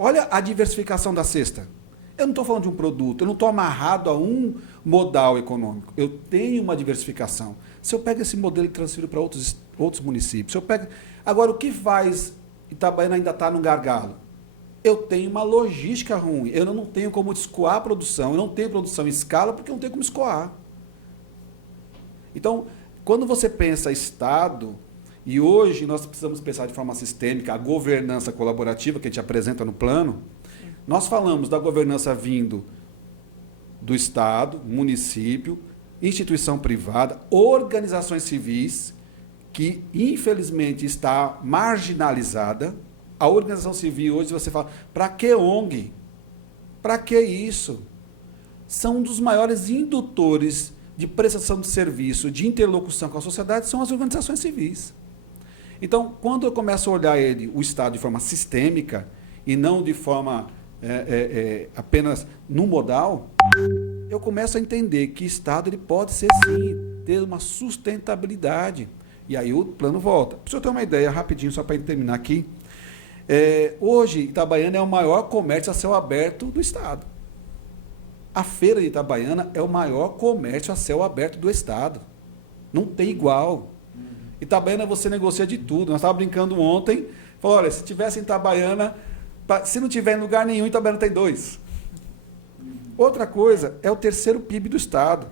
Olha a diversificação da cesta. Eu não estou falando de um produto, eu não estou amarrado a um modal econômico. Eu tenho uma diversificação. Se eu pego esse modelo e transfiro para outros municípios, se eu pego... Agora, o que faz Itabaiana ainda está no gargalo? Eu tenho uma logística ruim, eu não tenho como escoar a produção, eu não tenho produção em escala porque eu não tenho como escoar. Então, quando você pensa Estado, e hoje nós precisamos pensar de forma sistêmica a governança colaborativa que a gente apresenta no plano, nós falamos da governança vindo do Estado, município, instituição privada, organizações civis, que infelizmente está marginalizada. A organização civil hoje você fala, para que ONG? Para que isso? São um dos maiores indutores de prestação de serviço, de interlocução com a sociedade, são as organizações civis. Então, quando eu começo a olhar o Estado de forma sistêmica e não de forma apenas no modal, eu começo a entender que Estado ele pode ser, sim, ter uma sustentabilidade. E aí o plano volta. Para você ter uma ideia, rapidinho, só para terminar aqui, hoje, Itabaiana é o maior comércio a céu aberto do Estado. A feira de Itabaiana é o maior comércio a céu aberto do Estado. Não tem igual. Itabaiana você negocia de tudo. Nós estávamos brincando ontem, falou, olha, se tivesse em Itabaiana, se não tiver em lugar nenhum, Itabaiana tem 2. Outra coisa, é o terceiro PIB do Estado,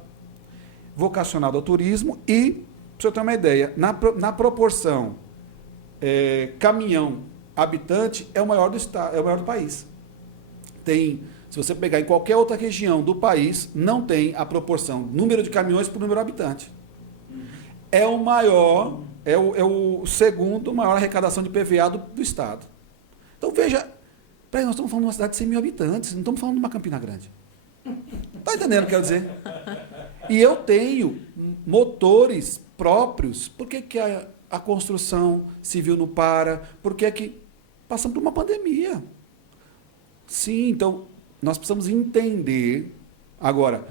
vocacionado ao turismo e, para você ter uma ideia, na proporção caminhão habitante, é o maior do Estado, é o maior do país. Se você pegar em qualquer outra região do país, não tem a proporção número de caminhões por número de habitante. É o maior, é o segundo maior arrecadação de PVA do Estado. Então, veja, nós estamos falando de uma cidade de 100 mil habitantes, não estamos falando de uma Campina Grande. Está entendendo o que eu quero dizer? E eu tenho motores próprios. Por que a construção civil não para? Por que passamos por uma pandemia? Sim, então, nós precisamos entender. Agora,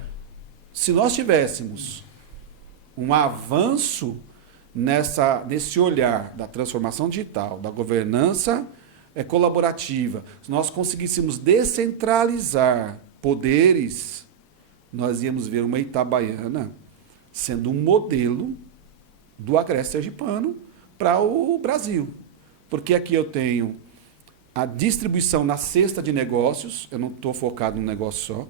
se nós tivéssemos um avanço nesse olhar da transformação digital, da governança colaborativa, se nós conseguíssemos descentralizar poderes, nós íamos ver uma Itabaiana sendo um modelo do Agreste Sergipano para o Brasil. Porque aqui eu tenho a distribuição na cesta de negócios, eu não estou focado num negócio só,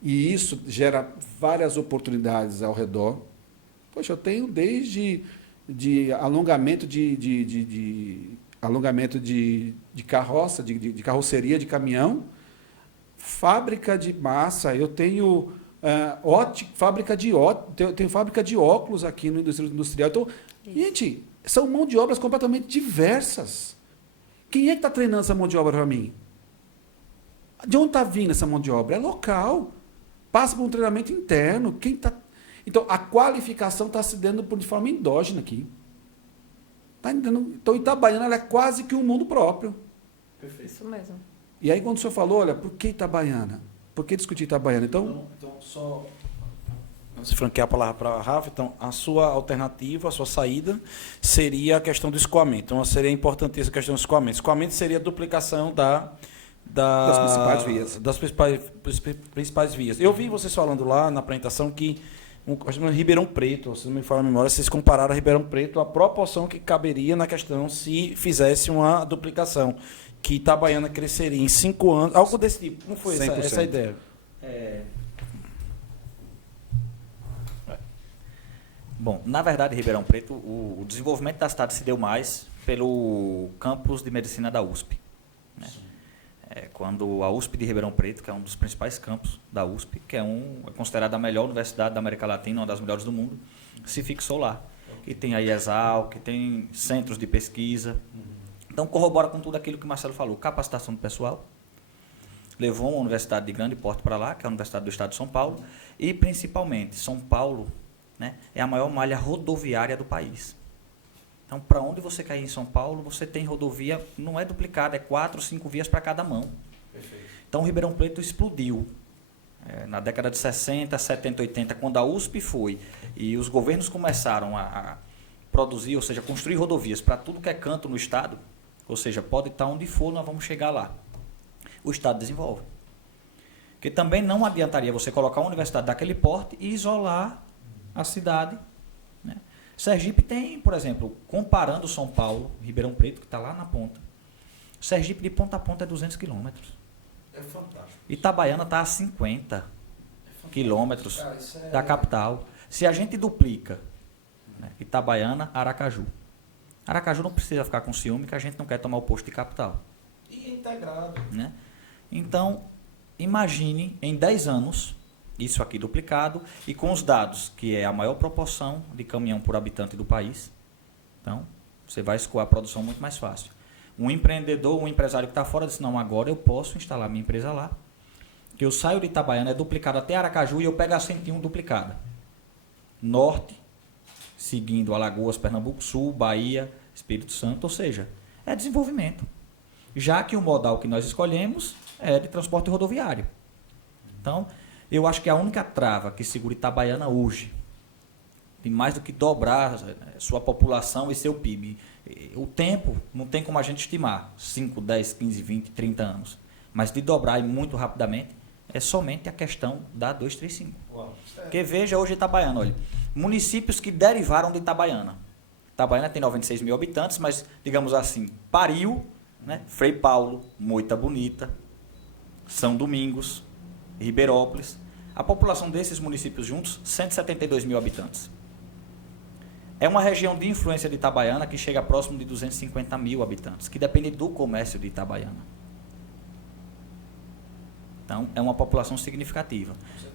e isso gera várias oportunidades ao redor. Poxa, eu tenho desde alongamento alongamento de carroça, de carroceria de caminhão, fábrica de massa, eu tenho fábrica de óculos aqui no Distrito Industrial. Então, gente, são mão de obras completamente diversas. Quem é que está treinando essa mão de obra para mim? De onde está vindo essa mão de obra? É local. Passa por um treinamento interno. Então, a qualificação está se dando de forma endógena aqui. Tá entendendo? Então, Itabaiana ela é quase que um mundo próprio. Perfeito. Isso mesmo. E aí, quando o senhor falou, olha, por que Itabaiana? Por que discutir Itabaiana? Então só... Se franquear a palavra para a Rafa, então, a sua alternativa, a sua saída, seria a questão do escoamento. Então, seria importantíssima a questão do escoamento. Escoamento seria a duplicação das principais vias. Das principais vias. Eu vi vocês falando lá na apresentação que Ribeirão Preto, se não me falha a memória, vocês compararam a Ribeirão Preto a proporção que caberia na questão se fizesse uma duplicação, que Itabaiana cresceria em 5 anos, algo desse tipo. Como foi essa ideia? Bom, na verdade, Ribeirão Preto, o desenvolvimento da cidade se deu mais pelo campus de medicina da USP. Né? Quando a USP de Ribeirão Preto, que é um dos principais campos da USP, que é considerada a melhor universidade da América Latina, uma das melhores do mundo, se fixou lá. E tem a IESAL, que tem centros de pesquisa. Então, corrobora com tudo aquilo que o Marcelo falou. Capacitação do pessoal. Levou uma universidade de grande porte para lá, que é a Universidade do Estado de São Paulo. E, principalmente, São Paulo, né, é a maior malha rodoviária do país. Então, para onde você cair em São Paulo, você tem rodovia, não é duplicada, é 4, 5 vias para cada mão. Perfeito. Então, o Ribeirão Preto explodiu. Na década de 60, 70, 80, quando a USP foi e os governos começaram a produzir, ou seja, construir rodovias para tudo que é canto no estado, ou seja, pode estar onde for, nós vamos chegar lá. O estado desenvolve. Porque também não adiantaria você colocar uma universidade daquele porte e isolar a cidade. Né? Sergipe tem, por exemplo, comparando São Paulo, Ribeirão Preto, que está lá na ponta. Sergipe de ponta a ponta é 200 quilômetros. É fantástico. Itabaiana está a 50 quilômetros da capital. Se a gente duplica, né, Itabaiana, Aracaju. Aracaju não precisa ficar com ciúme, que a gente não quer tomar o posto de capital. E integrado. Né? Então, imagine em 10 anos, isso aqui duplicado, e com os dados, que é a maior proporção de caminhão por habitante do país. Então, você vai escoar a produção muito mais fácil. Um empreendedor, um empresário que está fora disse, não, agora eu posso instalar minha empresa lá, que eu saio de Itabaiana, é duplicado até Aracaju, e eu pego a 101 duplicada. Norte, seguindo Alagoas, Pernambuco, Sul, Bahia, Espírito Santo, ou seja, é desenvolvimento. Já que o modal que nós escolhemos é de transporte rodoviário. Então, eu acho que a única trava que segura Itabaiana hoje, de mais do que dobrar sua população e seu PIB, o tempo não tem como a gente estimar, 5, 10, 15, 20, 30 anos, mas de dobrar e muito rapidamente, é somente a questão da 235. Porque veja hoje Itabaiana, olha, municípios que derivaram de Itabaiana. Itabaiana tem 96 mil habitantes, mas, digamos assim, pariu, né? Frei Paulo, Moita Bonita, São Domingos, Ribeirópolis. A população desses municípios juntos, 172 mil habitantes. É uma região de influência de Itabaiana que chega próximo de 250 mil habitantes, que depende do comércio de Itabaiana. Então, é uma população significativa.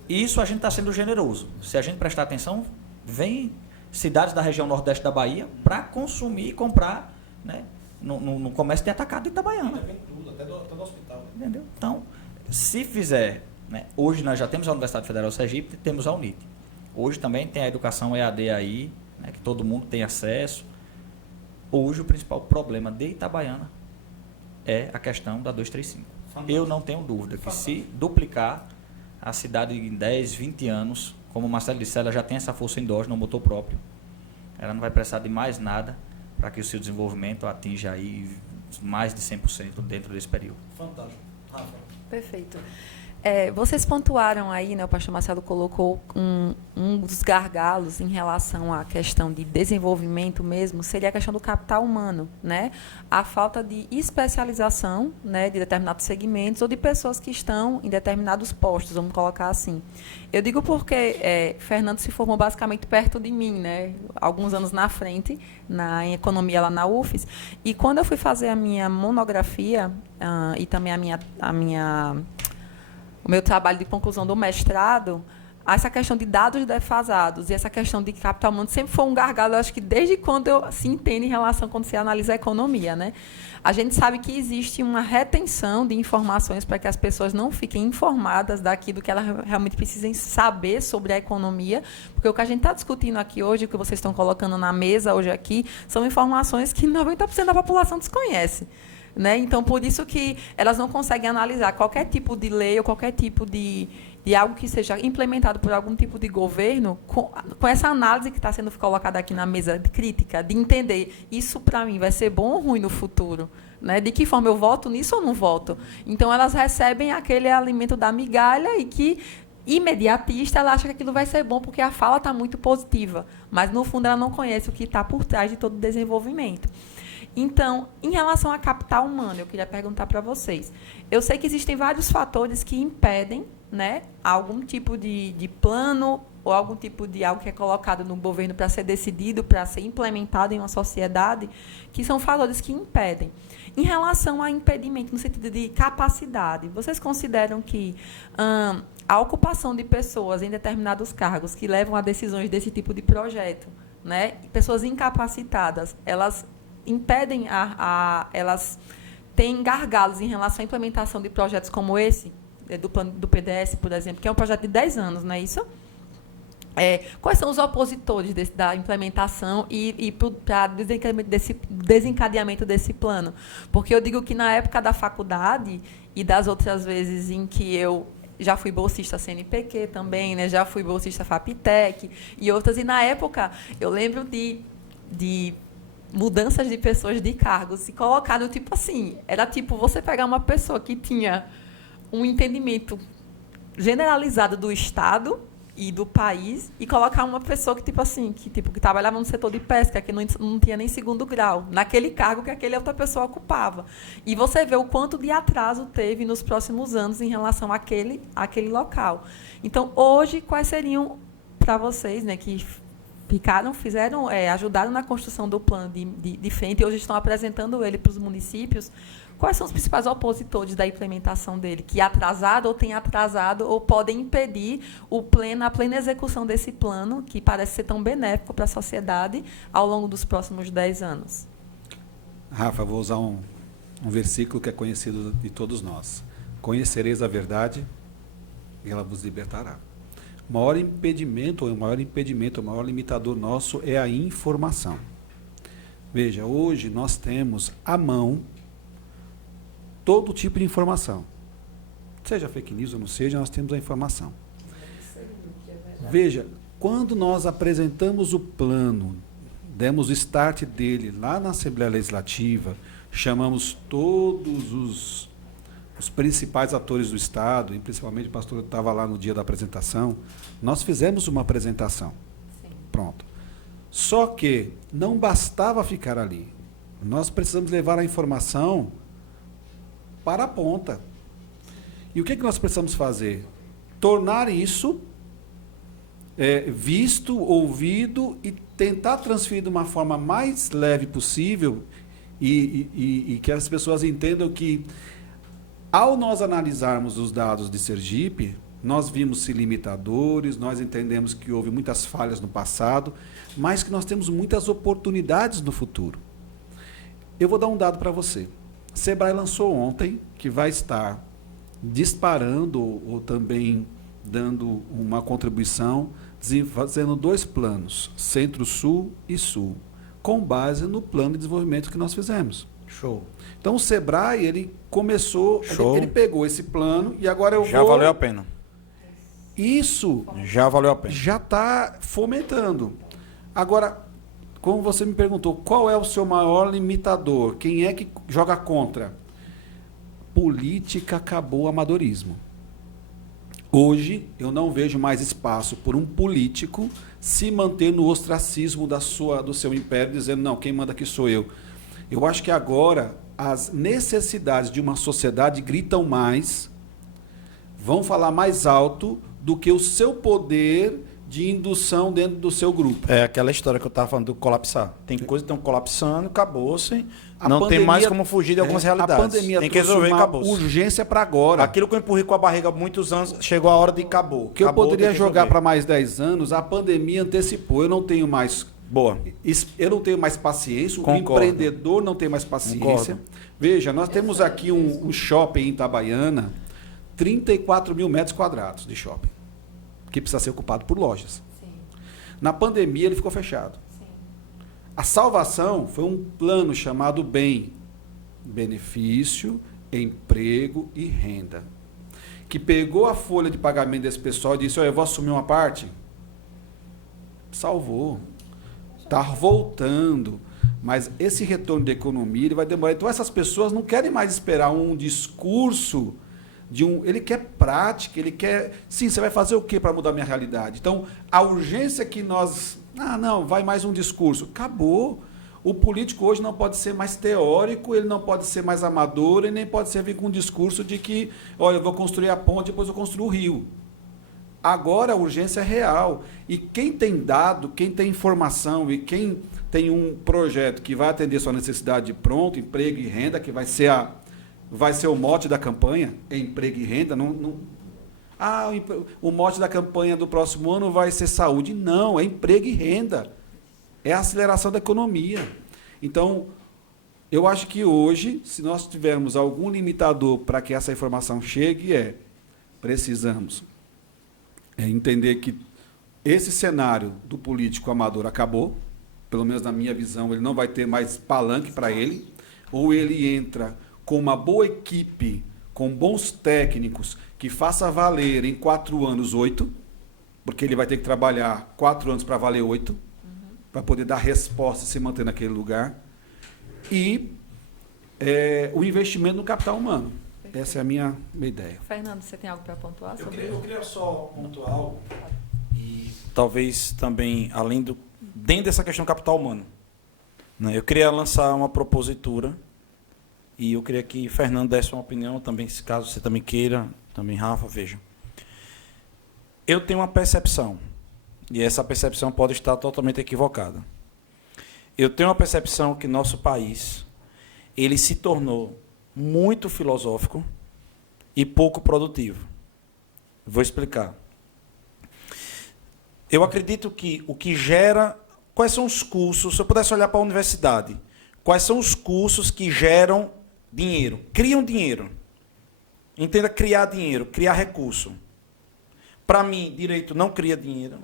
Isso a gente está sendo generoso. Se a gente prestar atenção, vem cidades da região nordeste da Bahia para consumir e comprar, né, no comércio de atacado de Itabaiana. Vem tudo, até do hospital. Entendeu? Então, se fizer, né, hoje nós já temos a Universidade Federal de Sergipe, temos a UNIT. Hoje também tem a educação EAD aí, né, que todo mundo tem acesso. Hoje o principal problema de Itabaiana é a questão da 235. Eu não tenho dúvida que se duplicar a cidade em 10, 20 anos, como o Marcelo disse, ela já tem essa força endógena, no motor próprio, ela não vai precisar de mais nada para que o seu desenvolvimento atinja aí mais de 100% dentro desse período. Fantástico. Rafa. Perfeito. Vocês pontuaram aí, né, o pastor Marcelo colocou um dos gargalos em relação à questão de desenvolvimento mesmo, seria a questão do capital humano, né? A falta de especialização, né, de determinados segmentos ou de pessoas que estão em determinados postos, vamos colocar assim. Eu digo porque Fernando se formou basicamente perto de mim, né, alguns anos na frente, em economia lá na UFES, e quando eu fui fazer a minha monografia e também o meu trabalho de conclusão do mestrado, essa questão de dados defasados e essa questão de capital humano sempre foi um gargalo, eu acho que desde quando se entende em relação quando se analisa a economia, né? A gente sabe que existe uma retenção de informações para que as pessoas não fiquem informadas daquilo que elas realmente precisem saber sobre a economia, porque o que a gente está discutindo aqui hoje, o que vocês estão colocando na mesa hoje aqui, são informações que 90% da população desconhece. Né? Então, por isso que elas não conseguem analisar qualquer tipo de lei ou qualquer tipo de algo que seja implementado por algum tipo de governo com essa análise que está sendo colocada aqui na mesa crítica, de entender isso, para mim, vai ser bom ou ruim no futuro. Né? De que forma eu voto nisso ou não voto? Então, elas recebem aquele alimento da migalha e que, imediatista, ela acha que aquilo vai ser bom porque a fala está muito positiva. Mas, no fundo, ela não conhece o que está por trás de todo o desenvolvimento. Então, em relação a capital humano, eu queria perguntar para vocês. Eu sei que existem vários fatores que impedem, né, algum tipo de plano ou algum tipo de algo que é colocado no governo para ser decidido, para ser implementado em uma sociedade, que são fatores que impedem. Em relação a impedimento, no sentido de capacidade, vocês consideram que a ocupação de pessoas em determinados cargos que levam a decisões desse tipo de projeto, né, pessoas incapacitadas, elas impedem elas têm gargalos em relação à implementação de projetos como esse, do PDS, por exemplo, que é um projeto de 10 anos, não é isso? Quais são os opositores da implementação e para desencadeamento desse plano? Porque eu digo que na época da faculdade e das outras vezes em que eu já fui bolsista CNPq também, né, já fui bolsista FAPTEC e outras, e na época eu lembro de mudanças de pessoas de cargos e colocado tipo assim, era tipo você pegar uma pessoa que tinha um entendimento generalizada do Estado e do país e colocar uma pessoa que trabalhava no setor de pesca, que não tinha nem segundo grau, naquele cargo que aquela outra pessoa ocupava. E você vê o quanto de atraso teve nos próximos anos em relação àquele local. Então, hoje, quais seriam para vocês, né, que ajudaram na construção do plano de frente e hoje estão apresentando ele para os municípios, quais são os principais opositores da implementação dele, que tem atrasado ou podem impedir a plena execução desse plano, que parece ser tão benéfico para a sociedade ao longo dos próximos 10 anos? Rafa, vou usar um versículo que é conhecido de todos nós. Conhecereis a verdade e ela vos libertará. O maior impedimento, o maior limitador nosso é a informação. Veja, hoje nós temos à mão todo tipo de informação. Seja fake news ou não seja, nós temos a informação. Veja, quando nós apresentamos o plano, demos o start dele lá na Assembleia Legislativa, chamamos todos os principais atores do Estado, e principalmente o pastor estava lá no dia da apresentação, nós fizemos uma apresentação. Sim. Pronto. Só que não bastava ficar ali. Nós precisamos levar a informação para a ponta. E o que nós precisamos fazer? Tornar isso visto, ouvido e tentar transferir de uma forma mais leve possível e que as pessoas entendam que, ao nós analisarmos os dados de Sergipe, nós vimos limitadores, nós entendemos que houve muitas falhas no passado, mas que nós temos muitas oportunidades no futuro. Eu vou dar um dado para você. Sebrae lançou ontem que vai estar disparando ou também dando uma contribuição, fazendo 2 planos, Centro-Sul e Sul, com base no plano de desenvolvimento que nós fizemos. Show. Então o Sebrae, ele começou, ele pegou esse plano e agora já valeu a pena. Isso já valeu a pena. Já está fomentando. Agora, como você me perguntou, qual é o seu maior limitador? Quem é que joga contra? Política acabou o amadorismo. Hoje, eu não vejo mais espaço por um político se manter no ostracismo do seu império, dizendo, não, quem manda aqui sou eu. Eu acho que agora as necessidades de uma sociedade gritam mais, vão falar mais alto do que o seu poder de indução dentro do seu grupo. É aquela história que eu estava falando do colapsar. Tem coisas que estão colapsando, acabou-se. Não tem mais como fugir de algumas realidades. A pandemia tem que resolver e acabou. Urgência para agora. Aquilo que eu empurrei com a barriga há muitos anos, chegou a hora de acabou. Que eu poderia jogar para mais 10 anos, a pandemia antecipou. Eu não tenho mais... Eu não tenho mais paciência, o empreendedor não tem mais paciência. Veja, nós temos aqui um shopping em Itabaiana, 34 mil metros quadrados de shopping, que precisa ser ocupado por lojas. Sim. Na pandemia ele ficou fechado. Sim. A salvação foi um plano chamado BEM, benefício, emprego e renda, que pegou a folha de pagamento desse pessoal e disse, eu vou assumir uma parte. Salvou. Está voltando, mas esse retorno da economia ele vai demorar. Então essas pessoas não querem mais esperar um discurso ele quer prática, ele quer, sim, você vai fazer o que para mudar a minha realidade? Então a urgência que nós, não, vai mais um discurso, acabou. O político hoje não pode ser mais teórico, ele não pode ser mais amador, ele nem pode servir com um discurso de que, olha, eu vou construir a ponte, depois eu construo o rio. Agora a urgência é real. E quem tem dado, quem tem informação e quem tem um projeto que vai atender sua necessidade de pronto, emprego e renda, que vai ser o mote da campanha, é emprego e renda. O mote da campanha do próximo ano vai ser saúde. Não, é emprego e renda. É a aceleração da economia. Então, eu acho que hoje, se nós tivermos algum limitador para que essa informação chegue, precisamos entender que esse cenário do político amador acabou, pelo menos na minha visão, ele não vai ter mais palanque para ele, ou ele entra com uma boa equipe, com bons técnicos, que faça valer em 4 anos 8, porque ele vai ter que trabalhar 4 anos para valer 8, para poder dar resposta e se manter naquele lugar, e o investimento no capital humano. Essa é a minha ideia. Fernando, você tem algo para pontuar sobre Eu isso? queria só pontuar algo, e talvez também, dentro dessa questão capital humano, né? Eu queria lançar uma propositura, e eu queria que Fernando desse uma opinião também, se caso você também queira, também Rafa, veja. Eu tenho uma percepção, e essa percepção pode estar totalmente equivocada. Eu tenho uma percepção que nosso país, ele se tornou muito filosófico e pouco produtivo. Vou explicar. Eu acredito que o que gera... Quais são os cursos? Se eu pudesse olhar para a universidade, quais são os cursos que geram dinheiro? Criam dinheiro. Entenda, criar dinheiro, criar recurso. Para mim, direito não cria dinheiro.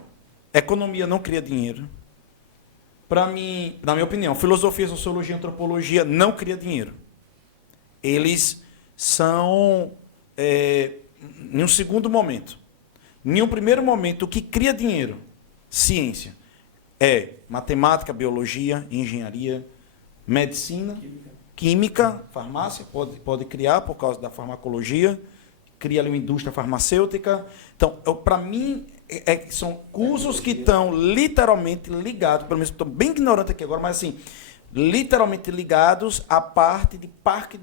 Economia não cria dinheiro. Para mim, na minha opinião, filosofia, sociologia, antropologia não cria dinheiro. Eles são, em um segundo momento. Em um primeiro momento, o que cria dinheiro? Ciência. É matemática, biologia, engenharia, medicina, química, farmácia, pode criar por causa da farmacologia, cria ali uma indústria farmacêutica. Então, para mim, são cursos que estão literalmente ligados, pelo menos estou bem ignorante aqui agora, mas assim, literalmente ligados à parte de parque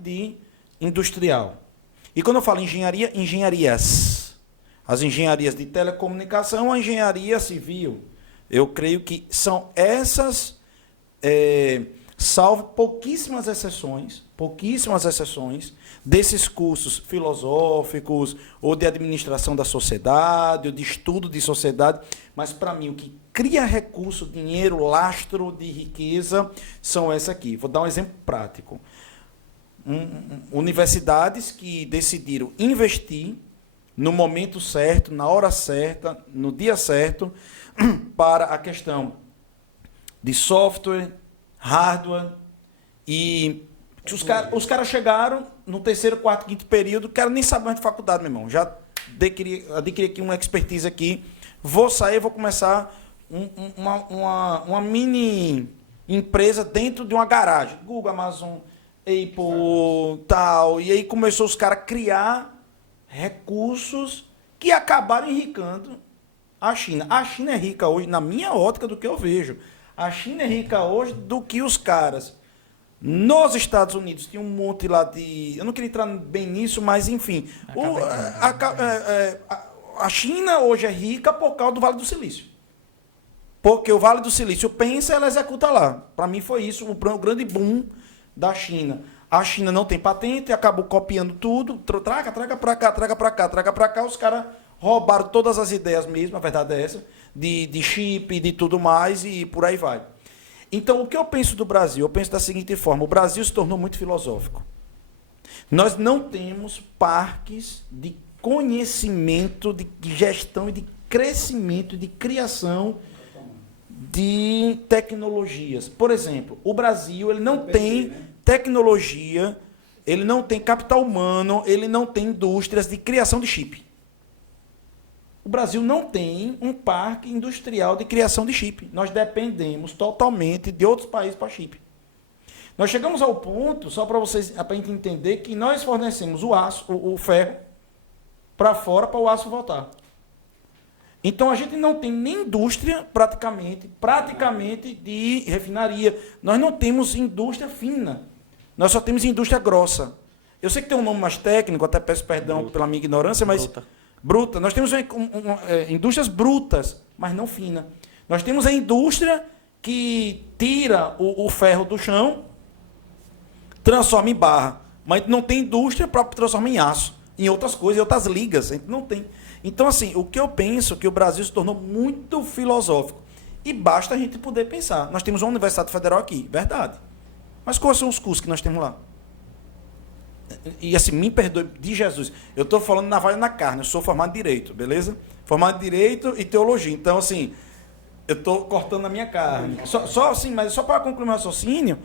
industrial. E quando eu falo engenharia, engenharias. As engenharias de telecomunicação, a engenharia civil. Eu creio que são essas, salvo pouquíssimas exceções, desses cursos filosóficos, ou de administração da sociedade, ou de estudo de sociedade, mas para mim o que cria recurso, dinheiro, lastro de riqueza, são essas aqui. Vou dar um exemplo prático. Universidades que decidiram investir no momento certo, na hora certa, no dia certo, para a questão de software, hardware, e os caras chegaram no terceiro, quarto, quinto período, quero nem saber mais de faculdade, meu irmão, já adquiri aqui uma expertise aqui, vou sair, vou começar uma mini empresa dentro de uma garagem, Google, Amazon, Apple, tal, e aí começou os caras a criar recursos que acabaram enricando a China. A China é rica hoje, na minha ótica, do que eu vejo. A China é rica hoje do que os caras nos Estados Unidos. Tinha um monte lá de... Eu não queria entrar bem nisso, mas enfim. A China hoje é rica por causa do Vale do Silício. Porque o Vale do Silício pensa, ela executa lá. Para mim foi isso, o grande boom da China. A China não tem patente, acabou copiando tudo. Traga para cá. Os caras roubaram todas as ideias mesmo, a verdade é essa, de chip, de tudo mais, e por aí vai. Então, o que eu penso do Brasil? Eu penso da seguinte forma: o Brasil se tornou muito filosófico. Nós não temos parques de conhecimento, de gestão e de crescimento, de criação de tecnologias. Por exemplo, o Brasil ele não tem tecnologia, ele não tem capital humano, ele não tem indústrias de criação de chip. O Brasil não tem um parque industrial de criação de chip. Nós dependemos totalmente de outros países para chip. Nós chegamos ao ponto, só para vocês, para a gente entender, que nós fornecemos o aço, o ferro, para fora para o aço voltar. Então a gente não tem nem indústria praticamente de refinaria. Nós não temos indústria fina. Nós só temos indústria grossa. Eu sei que tem um nome mais técnico, até peço perdão pela minha ignorância, mas bruta. Nós temos indústrias brutas, mas não fina. Nós temos a indústria que tira o ferro do chão, transforma em barra, mas não tem indústria para transformar em aço, em outras coisas, em outras ligas. A gente não tem. Então, assim, o que eu penso é que o Brasil se tornou muito filosófico. E basta a gente poder pensar. Nós temos uma Universidade Federal aqui, verdade. Mas quais são os cursos que nós temos lá? E assim, me perdoe, de Jesus, eu estou falando na navalha na carne, eu sou formado em Direito, beleza? Formado em Direito e Teologia. Então, assim, eu estou cortando a minha carne. Só assim, mas só para concluir meu raciocínio,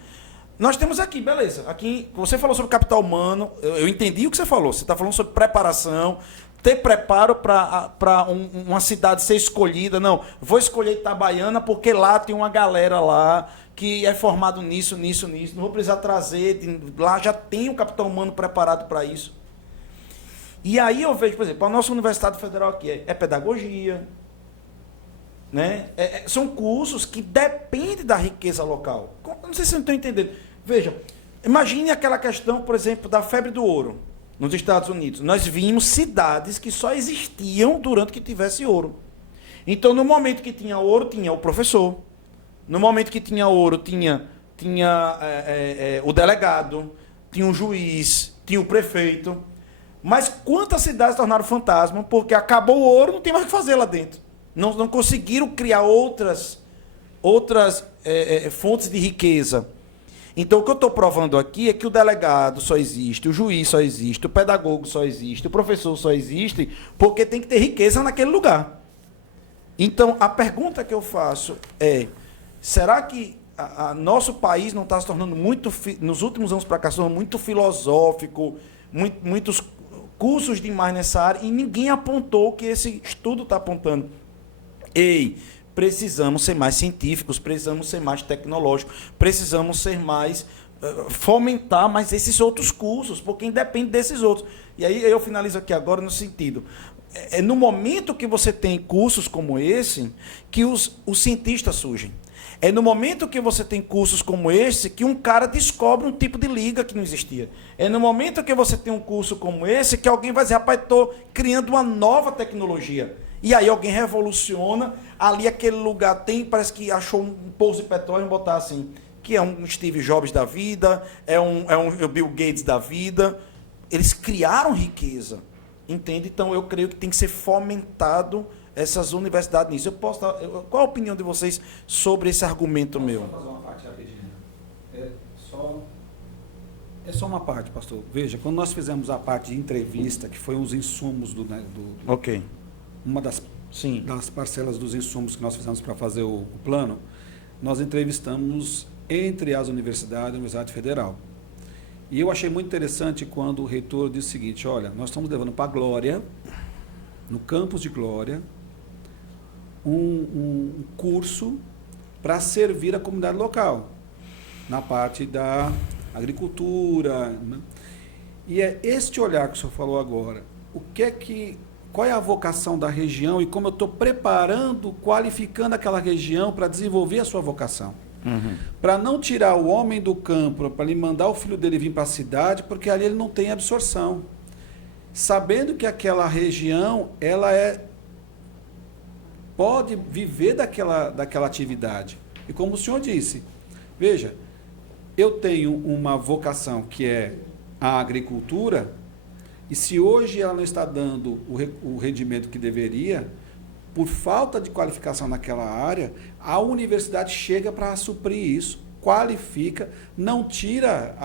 nós temos aqui, beleza. Aqui, você falou sobre capital humano, eu entendi o que você falou. Você está falando sobre preparação, ter preparo para uma cidade ser escolhida. Não, vou escolher Itabaiana porque lá tem uma galera lá que é formado nisso. Não vou precisar trazer, lá já tem um capital humano preparado para isso. E aí eu vejo, por exemplo, a nossa Universidade Federal aqui é pedagogia, né? São cursos que dependem da riqueza local. Não sei se vocês estão entendendo. Veja, imagine aquela questão, por exemplo, da febre do ouro nos Estados Unidos. Nós vimos cidades que só existiam durante que tivesse ouro. Então, no momento que tinha ouro, tinha o professor. No momento que tinha ouro, tinha o delegado, tinha o juiz, tinha o prefeito. Mas quantas cidades se tornaram fantasma porque acabou o ouro, não tem mais o que fazer lá dentro. Não conseguiram criar outras fontes de riqueza. Então, o que eu estou provando aqui é que o delegado só existe, o juiz só existe, o pedagogo só existe, o professor só existe, porque tem que ter riqueza naquele lugar. Então, a pergunta que eu faço é, será que nosso país não está se tornando muito, nos últimos anos para cá, se tornando muito filosófico, muitos cursos demais nessa área, e ninguém apontou que esse estudo está apontando? Ei, precisamos ser mais científicos, precisamos ser mais tecnológicos, precisamos ser mais, fomentar mais esses outros cursos, porque independe desses outros. E aí eu finalizo aqui agora no sentido, no momento que você tem cursos como esse, que os cientistas surgem. É no momento que você tem cursos como esse que um cara descobre um tipo de liga que não existia. É no momento que você tem um curso como esse que alguém vai dizer, rapaz, estou criando uma nova tecnologia. E aí alguém revoluciona, ali aquele lugar parece que achou um poço de petróleo, vamos botar assim, que é um Steve Jobs da vida, é um Bill Gates da vida. Eles criaram riqueza, entende? Então eu creio que tem que ser fomentado essas universidades nisso. Qual a opinião de vocês sobre esse argumento meu? Posso fazer uma parte rapidinho? É só uma parte, pastor. Veja, quando nós fizemos a parte de entrevista, que foi os insumos Ok. Uma das parcelas dos insumos que nós fizemos para fazer o plano, nós entrevistamos entre as universidades e a Universidade Federal. E eu achei muito interessante quando o reitor disse o seguinte, olha, nós estamos levando para a Glória, no campus de Glória, um curso para servir a comunidade local, na parte da agricultura, né? E é este olhar que o senhor falou agora. Qual é a vocação da região e como eu estou preparando, qualificando aquela região para desenvolver a sua vocação. Uhum. Para não tirar o homem do campo, para ele mandar o filho dele vir para a cidade, porque ali ele não tem absorção. Sabendo que aquela região, pode viver daquela atividade. E como o senhor disse, veja, eu tenho uma vocação que é a agricultura, e se hoje ela não está dando o rendimento que deveria, por falta de qualificação naquela área, a universidade chega para suprir isso, qualifica, não tira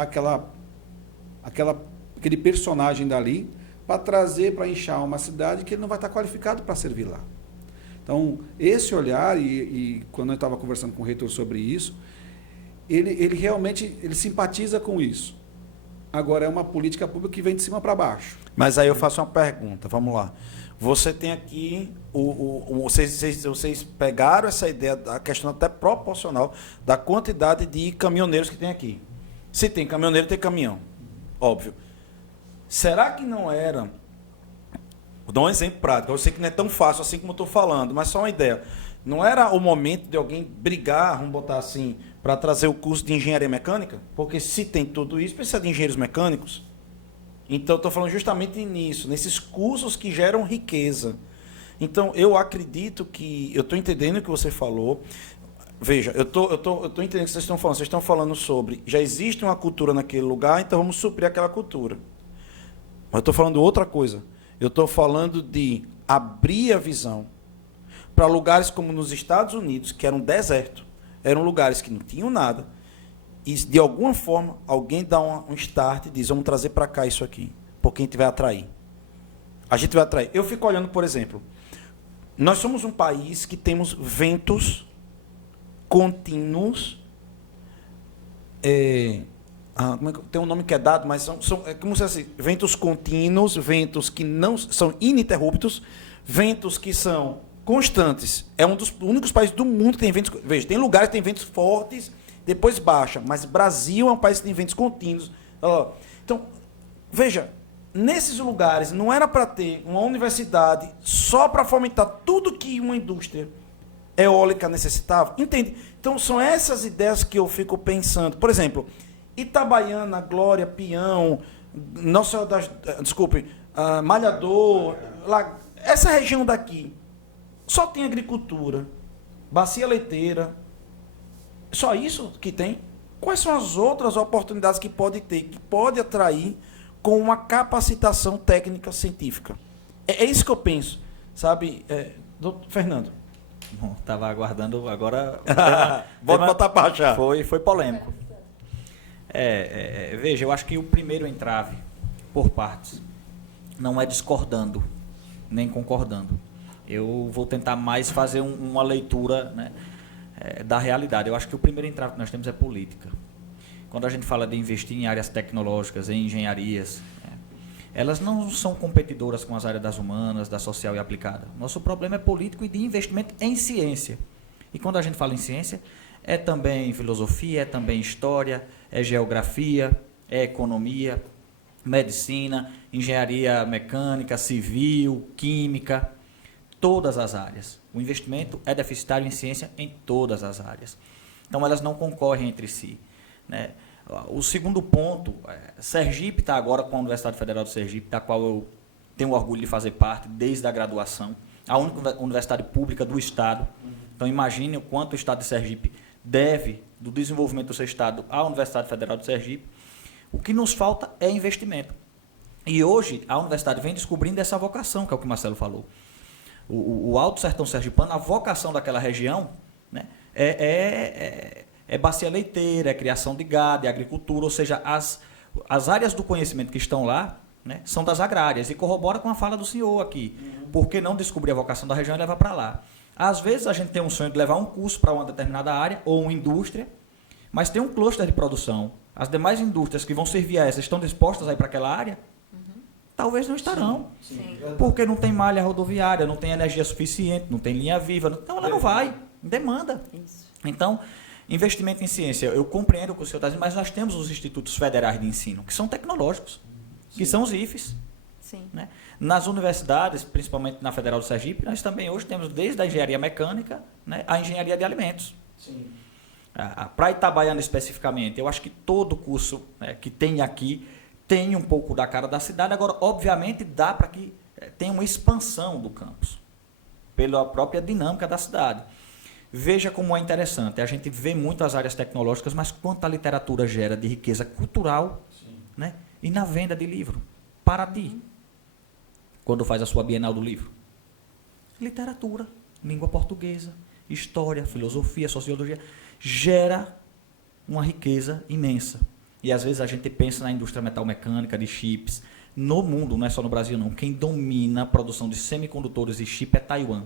aquele personagem dali para trazer para inchar uma cidade que ele não vai estar qualificado para servir lá. Então, esse olhar, e quando eu estava conversando com o reitor sobre isso, ele realmente simpatiza com isso. Agora, é uma política pública que vem de cima para baixo. Mas aí eu faço uma pergunta, vamos lá. Você tem aqui, vocês pegaram essa ideia, a questão até proporcional da quantidade de caminhoneiros que tem aqui. Se tem caminhoneiro, tem caminhão, óbvio. Será que não era, vou dar um exemplo prático, eu sei que não é tão fácil assim como eu estou falando, mas só uma ideia. Não era o momento de alguém brigar, vamos botar assim, para trazer o curso de engenharia mecânica? Porque se tem tudo isso, precisa de engenheiros mecânicos. Então, estou falando justamente nisso, nesses cursos que geram riqueza. Então, eu acredito que, eu estou entendendo o que você falou. Veja, eu tô entendendo o que vocês estão falando. Vocês estão falando sobre, já existe uma cultura naquele lugar, então vamos suprir aquela cultura. Mas eu estou falando outra coisa. Eu estou falando de abrir a visão para lugares como nos Estados Unidos, que eram deserto. Eram lugares que não tinham nada. E, de alguma forma, alguém dá um start e diz, vamos trazer para cá isso aqui, porque a gente vai atrair. A gente vai atrair. Eu fico olhando, por exemplo, nós somos um país que temos ventos contínuos, tem um nome que é dado, mas são como se assim, ventos contínuos, ventos que não são ininterruptos, ventos que são constantes. É um dos únicos países do mundo que tem ventos. Veja, tem lugares que tem ventos fortes, depois baixa, mas Brasil é um país que tem ventos contínuos. Então, veja, nesses lugares não era para ter uma universidade só para fomentar tudo que uma indústria eólica necessitava? Entende? Então são essas ideias que eu fico pensando. Por exemplo, Itabaiana, Glória, Pião, Malhador, essa região daqui só tem agricultura, bacia leiteira, só isso que tem? Quais são as outras oportunidades que pode ter, que pode atrair com uma capacitação técnica científica? É isso que eu penso, sabe, doutor Fernando? Bom, estava aguardando agora. Bota botar para achar. Foi polêmico. Veja, eu acho que o primeiro entrave, por partes, não é discordando, nem concordando. Eu vou tentar mais fazer uma leitura, né, da realidade. Eu acho que o primeiro entrave que nós temos é política. Quando a gente fala de investir em áreas tecnológicas, em engenharias, elas não são competidoras com as áreas das humanas, da social e aplicada. Nosso problema é político e de investimento em ciência. E quando a gente fala em ciência, é também filosofia, é também história, é geografia, é economia, medicina, engenharia mecânica, civil, química, todas as áreas. O investimento é deficitário em ciência em todas as áreas. Então, elas não concorrem entre si, né? O segundo ponto, Sergipe está agora com a Universidade Federal de Sergipe, da qual eu tenho orgulho de fazer parte desde a graduação, a única universidade pública do Estado. Então, imagine o quanto o Estado de Sergipe deve do desenvolvimento do seu Estado à Universidade Federal de Sergipe. O que nos falta é investimento. E hoje a universidade vem descobrindo essa vocação, que é o que o Marcelo falou. O Alto Sertão Sergipano, a vocação daquela região, né, é bacia leiteira, é criação de gado, é agricultura, ou seja, as áreas do conhecimento que estão lá, né, são das agrárias, e corrobora com a fala do senhor aqui. Por que não descobrir a vocação da região e levar para lá? Às vezes a gente tem um sonho de levar um curso para uma determinada área, ou uma indústria, mas tem um cluster de produção. As demais indústrias que vão servir a essa estão dispostas a ir para aquela área? Talvez não estarão. Sim. Porque não tem malha rodoviária, não tem energia suficiente, não tem linha viva. Então ela não vai. Demanda. Isso. Então, investimento em ciência. Eu compreendo o que o senhor está dizendo, mas nós temos os institutos federais de ensino, que são tecnológicos, que são os IFES. Sim. Né? Nas universidades, principalmente na Federal do Sergipe, nós também hoje temos desde a engenharia mecânica, né, a engenharia de alimentos. Sim. Para Itabaiana especificamente, eu acho que todo curso, né, que tem aqui tem um pouco da cara da cidade. Agora, obviamente, dá para que tenha uma expansão do campus, pela própria dinâmica da cidade. Veja como é interessante, a gente vê muito as áreas tecnológicas, mas quanta literatura gera de riqueza cultural, né? E na venda de livro. Paraty, quando faz a sua Bienal do Livro. Literatura, língua portuguesa, história, filosofia, sociologia, gera uma riqueza imensa. E às vezes a gente pensa na indústria metalmecânica, de chips. No mundo, não é só no Brasil não, quem domina a produção de semicondutores e chip é Taiwan.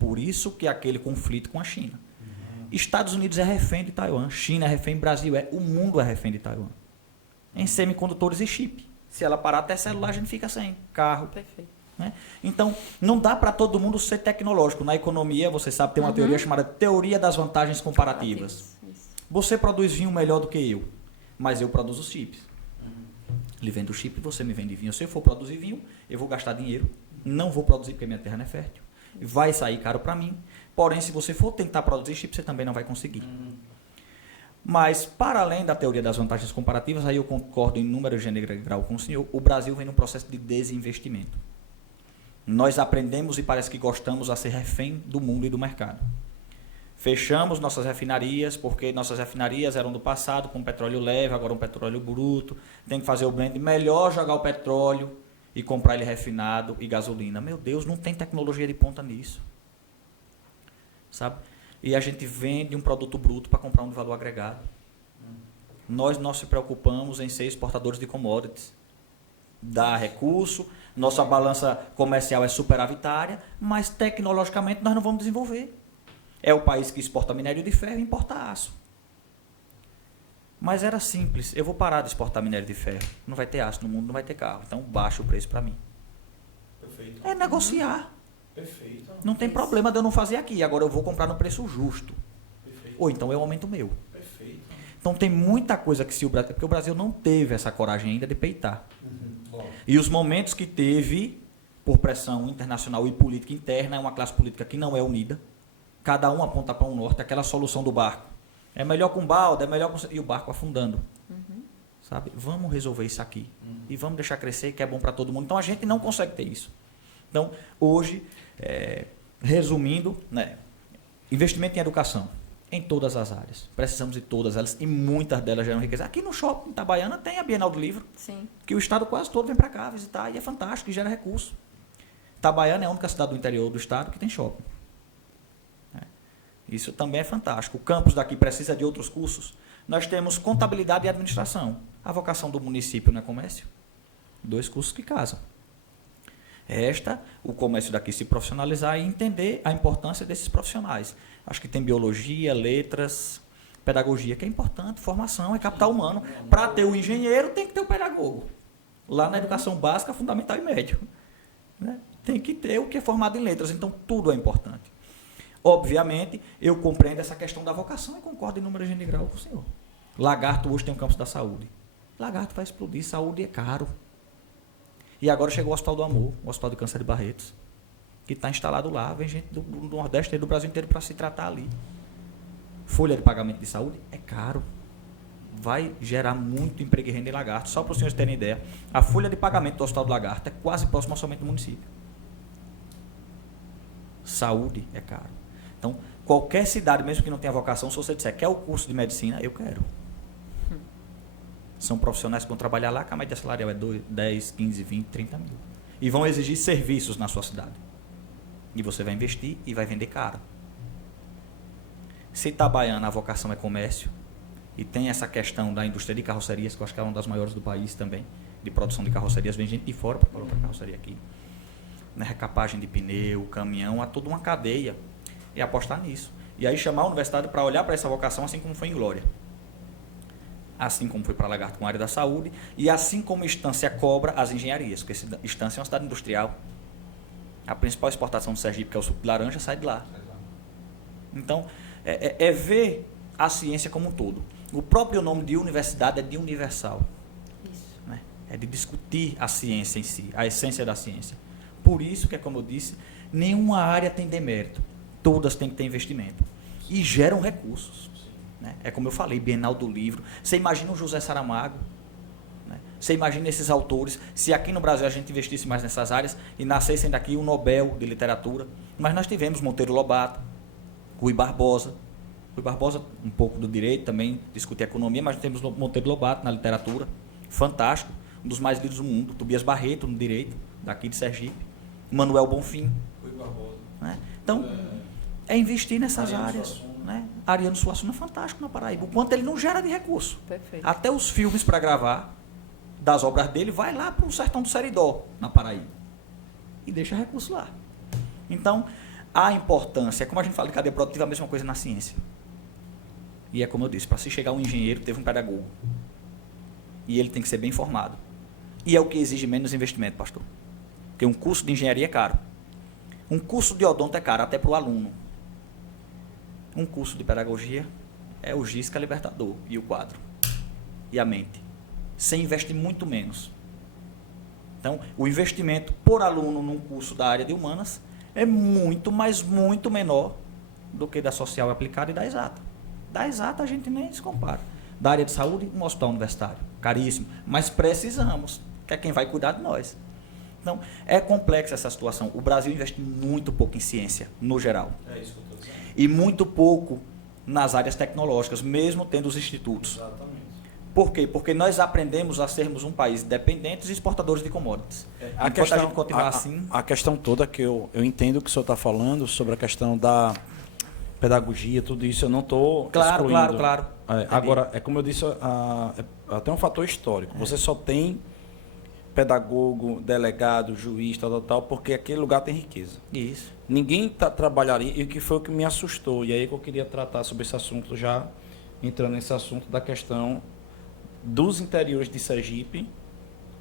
Por isso que aquele conflito com a China. Estados Unidos é refém de Taiwan, China é refém, Brasil o mundo é refém de Taiwan. Em semicondutores e chip. Se ela parar até celular, a gente fica sem carro. Perfeito. Né? Então, não dá para todo mundo ser tecnológico. Na economia, você sabe, tem uma teoria chamada teoria das vantagens comparativas. Você produz vinho melhor do que eu, mas eu produzo os chips. Lhe vendo chip, você me vende vinho. Se eu for produzir vinho, eu vou gastar dinheiro. Não vou produzir porque minha terra não é fértil. Vai sair caro para mim. Porém, se você for tentar produzir chip, você também não vai conseguir. Mas, para além da teoria das vantagens comparativas, aí eu concordo em número gênero e grau com o senhor, o Brasil vem num processo de desinvestimento. Nós aprendemos e parece que gostamos a ser refém do mundo e do mercado. Fechamos nossas refinarias, porque nossas refinarias eram do passado, com petróleo leve, agora um petróleo bruto. Tem que fazer o blend, melhor jogar o petróleo e comprar ele refinado e gasolina. Meu Deus, não tem tecnologia de ponta nisso. Sabe? E a gente vende um produto bruto para comprar um de valor agregado. Nós não se preocupamos em ser exportadores de commodities. Dá recurso, nossa balança comercial é superavitária, mas tecnologicamente nós não vamos desenvolver. É o país que exporta minério de ferro e importa aço. Mas era simples, eu vou parar de exportar minério de ferro. Não vai ter aço no mundo, não vai ter carro. Então baixa o preço para mim. Perfeito. É negociar. Perfeito. Não tem problema de eu não fazer aqui. Agora eu vou comprar no preço justo. Perfeito. Ou então eu aumento o meu. Perfeito. Então tem muita coisa que se o Brasil... Porque o Brasil não teve essa coragem ainda de peitar. E os momentos que teve, por pressão internacional e política interna, é uma classe política que não é unida. Cada um aponta para um norte, aquela solução do barco. É melhor com balde, é melhor com... E o barco afundando. Sabe? Vamos resolver isso aqui. E vamos deixar crescer, que é bom para todo mundo. Então, a gente não consegue ter isso. Então, hoje, resumindo, né, investimento em educação, em todas as áreas. Precisamos de todas elas, e muitas delas geram riqueza. Aqui no shopping Itabaiana tem a Bienal do Livro, Sim. que o estado quase todo vem para cá visitar, e é fantástico, e gera recurso. Itabaiana é a única cidade do interior do estado que tem shopping. Isso também é fantástico. O campus daqui precisa de outros cursos. Nós temos contabilidade e administração. A vocação do município não é comércio? 2 cursos que casam. O comércio daqui se profissionalizar e entender a importância desses profissionais. Acho que tem biologia, letras, pedagogia, que é importante, formação, é capital humano. Para ter o engenheiro, tem que ter o pedagogo. Lá na educação básica, fundamental e médio. Né? Tem que ter o que é formado em letras. Então, tudo é importante. Obviamente, eu compreendo essa questão da vocação e concordo em número de grau com o senhor. Lagarto hoje tem um campus da saúde. Lagarto vai explodir, saúde é caro. E agora chegou o Hospital do Amor, o Hospital de Câncer de Barretos, que está instalado lá, vem gente do Nordeste e do Brasil inteiro para se tratar ali. Folha de pagamento de saúde é caro. Vai gerar muito emprego e renda em Lagarto. Só para os senhores terem ideia, a folha de pagamento do Hospital do Lagarto é quase próximo ao orçamento do município. Saúde é caro. Então, qualquer cidade, mesmo que não tenha vocação, se você disser, quer o curso de medicina, eu quero. São profissionais que vão trabalhar lá, que a média salarial é 10, 15, 20, 30 mil. E vão exigir serviços na sua cidade. E você vai investir e vai vender caro. Se Itabaiana a vocação é comércio, e tem essa questão da indústria de carrocerias, que eu acho que é uma das maiores do país também, de produção de carrocerias, vem gente de fora para colocar carroceria aqui. Na recapagem de pneu, caminhão, há toda uma cadeia. E apostar nisso. E aí chamar a universidade para olhar para essa vocação, assim como foi em Glória. Assim como foi para Lagarto com a área da saúde, e assim como Estância cobra as engenharias, porque Estância é uma cidade industrial. A principal exportação do Sergipe, que é o suco de laranja, sai de lá. Então, é ver a ciência como um todo. O próprio nome de universidade é de universal. Isso. Né? É de discutir a ciência em si, a essência da ciência. Por isso que, como eu disse, nenhuma área tem demérito. Todas têm que ter investimento. E geram recursos. Né? É como eu falei, Bienal do Livro. Você imagina o José Saramago? Né? Você imagina esses autores? Se aqui no Brasil a gente investisse mais nessas áreas e nascessem daqui o Nobel de Literatura. Mas nós tivemos Monteiro Lobato, Rui Barbosa. Rui Barbosa, um pouco do direito, também discute economia, mas temos Monteiro Lobato na literatura. Fantástico. Um dos mais lidos do mundo. Tobias Barreto, no direito, daqui de Sergipe. Manuel Bonfim. Rui Barbosa. Né? Então... é investir nessas áreas. Né? Ariano Suassuna é fantástico na Paraíba. O quanto ele não gera de recurso. Perfeito. Até os filmes para gravar das obras dele vai lá para o sertão do Seridó, na Paraíba. E deixa recurso lá. Então, a importância, como a gente fala de cadeia produtiva, é a mesma coisa na ciência. E é como eu disse, para se chegar um engenheiro, teve um pedagogo. E ele tem que ser bem formado. E é o que exige menos investimento, pastor. Porque um curso de engenharia é caro. Um curso de odonto é caro, até para o aluno. Um curso de pedagogia é o Gisca Libertador e o quadro. E a mente. Você investe muito menos. Então, o investimento por aluno num curso da área de humanas é muito, mas muito menor do que da social aplicada e da exata. Da exata a gente nem se compara. Da área de saúde, um hospital universitário. Caríssimo. Mas precisamos, que é quem vai cuidar de nós. Então, é complexa essa situação. O Brasil investe muito pouco em ciência, no geral. É isso que eu estou dizendo. E muito pouco nas áreas tecnológicas, mesmo tendo os institutos. Exatamente. Por quê? Porque nós aprendemos a sermos um país dependentes e exportadores de commodities. A gente continuar assim... A questão toda que eu entendo o que o senhor está falando sobre a questão da pedagogia, tudo isso, eu não estou excluindo. Claro. Agora, é como eu disse, até um fator histórico. Você só tem pedagogo, delegado, juiz, tal, porque aquele lugar tem riqueza. Isso. Ninguém trabalharia, e que foi o que me assustou, e aí que eu queria tratar sobre esse assunto, já entrando nesse assunto da questão dos interiores de Sergipe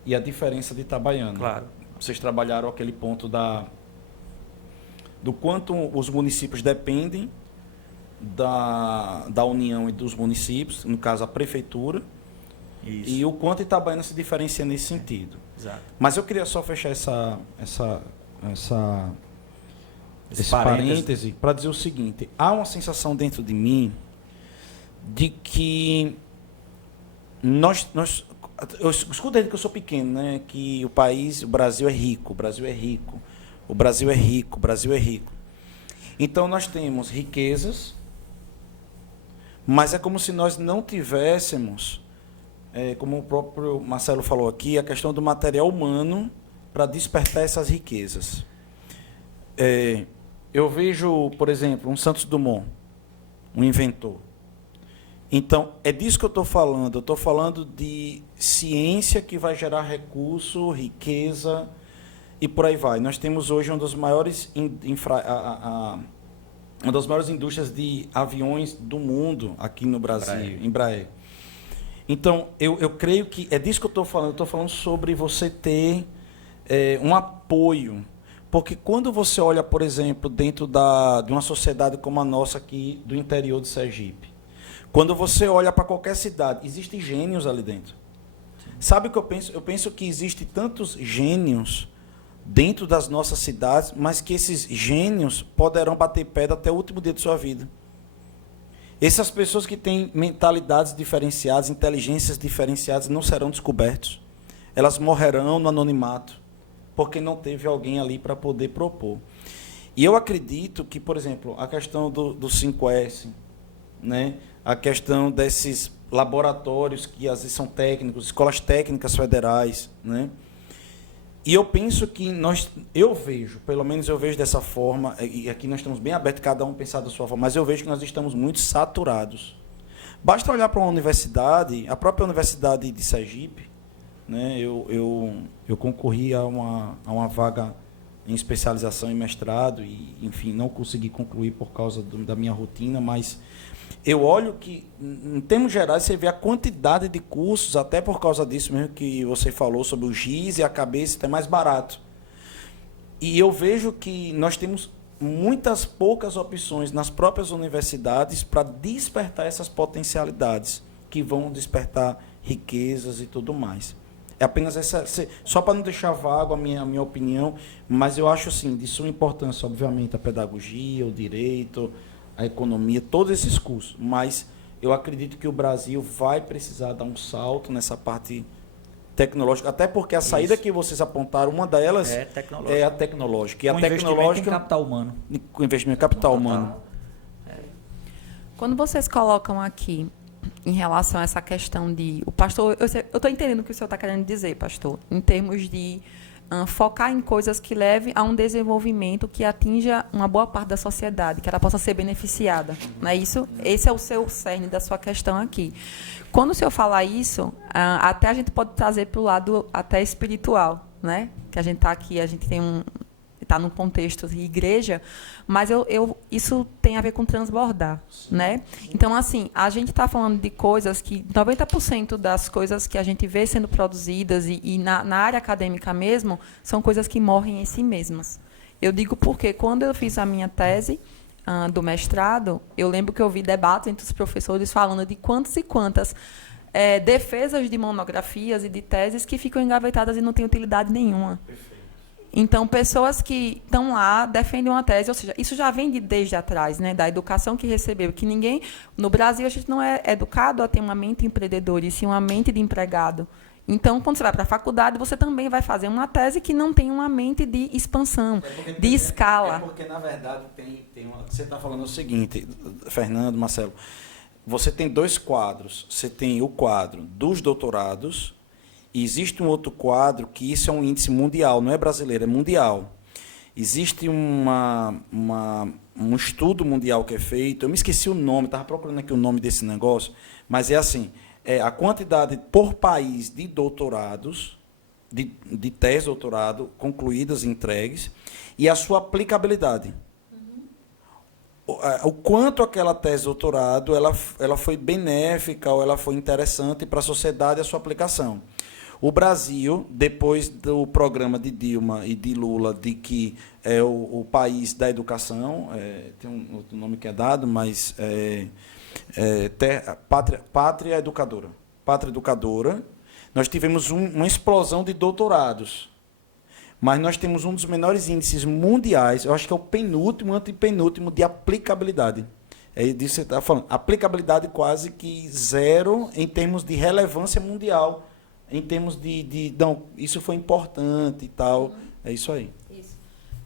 e a diferença de Itabaiana. Claro. Vocês trabalharam aquele ponto do quanto os municípios dependem da União e dos municípios, no caso a prefeitura, Isso. E o quanto Itabaiana se diferencia nesse sentido. Exato. Mas eu queria só fechar esse parêntese para dizer o seguinte: há uma sensação dentro de mim de que eu escuto desde que eu sou pequeno, né, que o Brasil é rico, o Brasil é rico, o Brasil é rico, o Brasil é rico. Então nós temos riquezas, mas é como se nós não tivéssemos, como o próprio Marcelo falou aqui, a questão do material humano para despertar essas riquezas. Eu vejo, por exemplo, um Santos Dumont, um inventor. Então, é disso que eu estou falando. Eu estou falando de ciência que vai gerar recurso, riqueza e por aí vai. Nós temos hoje uma das maiores indústrias de aviões do mundo aqui no Brasil, Embraer. Então, eu creio que é disso que eu estou falando. Eu estou falando sobre você ter um apoio. Porque quando você olha, por exemplo, dentro de uma sociedade como a nossa aqui do interior de Sergipe, quando você olha para qualquer cidade, existem gênios ali dentro. Sabe o que eu penso? Eu penso que existem tantos gênios dentro das nossas cidades, mas que esses gênios poderão bater pedra até o último dia de sua vida. Essas pessoas que têm mentalidades diferenciadas, inteligências diferenciadas, não serão descobertos. Elas morrerão no anonimato, porque não teve alguém ali para poder propor. E eu acredito que, por exemplo, a questão do 5S, né, a questão desses laboratórios que às vezes são técnicos, escolas técnicas federais, né? E eu penso que pelo menos eu vejo dessa forma, e aqui nós estamos bem abertos, cada um pensar da sua forma, mas eu vejo que nós estamos muito saturados. Basta olhar para uma universidade, a própria Universidade de Sergipe, né? Eu concorri a uma vaga em especialização e mestrado, e, enfim, não consegui concluir por causa da minha rotina, mas eu olho que, em termos gerais, você vê a quantidade de cursos, até por causa disso mesmo que você falou sobre o GIS e a cabeça, é mais barato. E eu vejo que nós temos poucas opções nas próprias universidades para despertar essas potencialidades, que vão despertar riquezas e tudo mais. É apenas só para não deixar vago a minha opinião, mas eu acho, assim, de suma importância, obviamente, a pedagogia, o direito, a economia, todos esses cursos, mas eu acredito que o Brasil vai precisar dar um salto nessa parte tecnológica, até porque a saída que vocês apontaram, uma delas é a tecnológica. E a tecnológica em capital humano. Com investimento em capital humano. Quando vocês colocam aqui, em relação a essa questão de... O pastor, eu estou entendendo o que o senhor está querendo dizer, pastor, em termos de focar em coisas que levem a um desenvolvimento que atinja uma boa parte da sociedade, que ela possa ser beneficiada. Não é isso? Esse é o seu cerne da sua questão aqui. Quando o senhor falar isso, até a gente pode trazer para o lado até espiritual, né? Que a gente está aqui, a gente está num contexto de igreja, mas isso tem a ver com transbordar, né? Então, assim, a gente está falando de coisas que 90% das coisas que a gente vê sendo produzidas e na área acadêmica mesmo, são coisas que morrem em si mesmas. Eu digo porque quando eu fiz a minha tese do mestrado, eu lembro que eu vi debates entre os professores falando de quantas e quantas defesas de monografias e de teses que ficam engavetadas e não têm utilidade nenhuma. Então, pessoas que estão lá, defendem uma tese, ou seja, isso já vem desde atrás, né, da educação que recebeu, que ninguém... No Brasil, a gente não é educado a ter uma mente empreendedora, e sim uma mente de empregado. Então, quando você vai para a faculdade, você também vai fazer uma tese que não tem uma mente de expansão, de escala. Porque, na verdade, você está falando o seguinte, Fernando, Marcelo, você tem dois quadros. Você tem o quadro dos doutorados, e existe um outro quadro que isso é um índice mundial, não é brasileiro, é mundial. Existe um estudo mundial que é feito, eu me esqueci o nome, estava procurando aqui o nome desse negócio, mas é assim, a quantidade por país de doutorados, de tese de doutorado concluídas, entregues, e a sua aplicabilidade. O quanto aquela tese de doutorado ela foi benéfica ou ela foi interessante para a sociedade e a sua aplicação. O Brasil, depois do programa de Dilma e de Lula, de que é o país da educação, tem um outro nome que é dado, mas pátria educadora. Pátria Educadora, nós tivemos uma explosão de doutorados. Mas nós temos um dos menores índices mundiais, eu acho que é o penúltimo, antepenúltimo, de aplicabilidade. É disso que você está falando. Aplicabilidade quase que zero em termos de relevância mundial. Em termos não, isso foi importante e tal. É isso aí. Isso.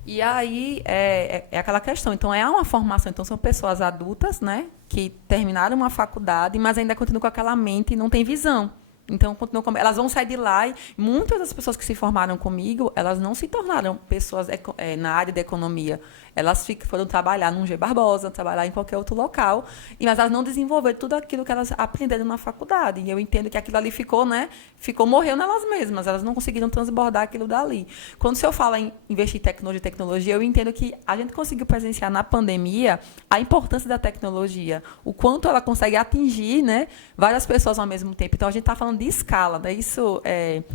E aí é aquela questão. Então, é uma formação. Então, são pessoas adultas, né, que terminaram uma faculdade, mas ainda continuam com aquela mente e não tem visão. Então, elas vão sair de lá e muitas das pessoas que se formaram comigo, elas não se tornaram pessoas na área da economia. Elas foram trabalhar num G. Barbosa, trabalhar em qualquer outro local, mas elas não desenvolveram tudo aquilo que elas aprenderam na faculdade. E eu entendo que aquilo ali morreu nelas mesmas. Elas não conseguiram transbordar aquilo dali. Quando eu falo em investir em tecnologia, eu entendo que a gente conseguiu presenciar na pandemia a importância da tecnologia, o quanto ela consegue atingir, né, várias pessoas ao mesmo tempo. Então, a gente está falando de escala, né? Isso,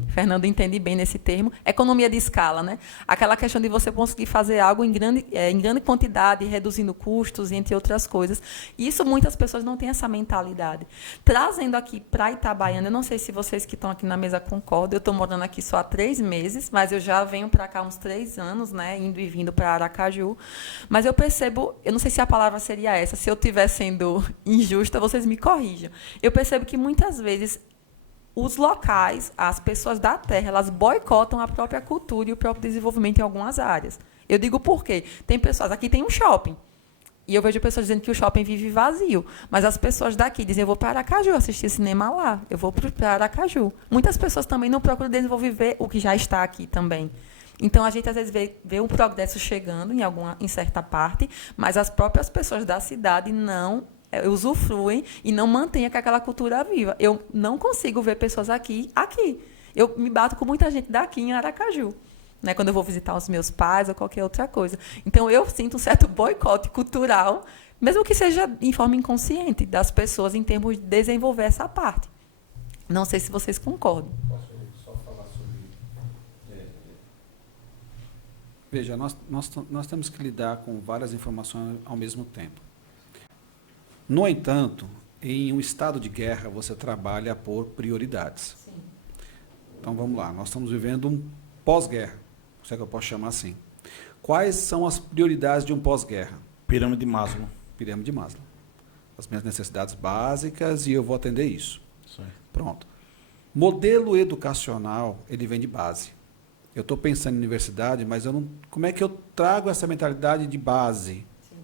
Fernando entende bem nesse termo, economia de escala, né? Aquela questão de você conseguir fazer algo em grande quantidade, reduzindo custos, entre outras coisas. Isso, muitas pessoas não têm essa mentalidade. Trazendo aqui para Itabaiana, eu não sei se vocês que estão aqui na mesa concordam, eu estou morando aqui só há 3 meses, mas eu já venho para cá há uns 3 anos, né? Indo e vindo para Aracaju. Mas eu percebo, eu não sei se a palavra seria essa, se eu estiver sendo injusta, vocês me corrijam. Eu percebo que muitas vezes os locais, as pessoas da terra, elas boicotam a própria cultura e o próprio desenvolvimento em algumas áreas. Eu digo por quê? Tem pessoas, aqui tem um shopping, e eu vejo pessoas dizendo que o shopping vive vazio, mas as pessoas daqui dizem, eu vou para Aracaju assistir cinema lá, eu vou para Aracaju. Muitas pessoas também não procuram desenvolver o que já está aqui também. Então, a gente, às vezes, vê um progresso chegando em certa parte, mas as próprias pessoas da cidade não usufruem e não mantêm aquela cultura viva. Eu não consigo ver pessoas aqui. Eu me bato com muita gente daqui em Aracaju, né, quando eu vou visitar os meus pais ou qualquer outra coisa. Então, eu sinto um certo boicote cultural, mesmo que seja em forma inconsciente, das pessoas em termos de desenvolver essa parte. Não sei se vocês concordam. Posso só falar sobre... Veja, nós temos que lidar com várias informações ao mesmo tempo. No entanto, em um estado de guerra, você trabalha por prioridades. Sim. Então, vamos lá. Nós estamos vivendo um pós-guerra, se é que eu posso chamar assim. Quais são as prioridades de um pós-guerra? Pirâmide de Maslow. Pirâmide de Maslow. As minhas necessidades básicas e eu vou atender isso. Sim. Pronto. Modelo educacional, ele vem de base. Eu estou pensando em universidade, mas como é que eu trago essa mentalidade de base? Sim.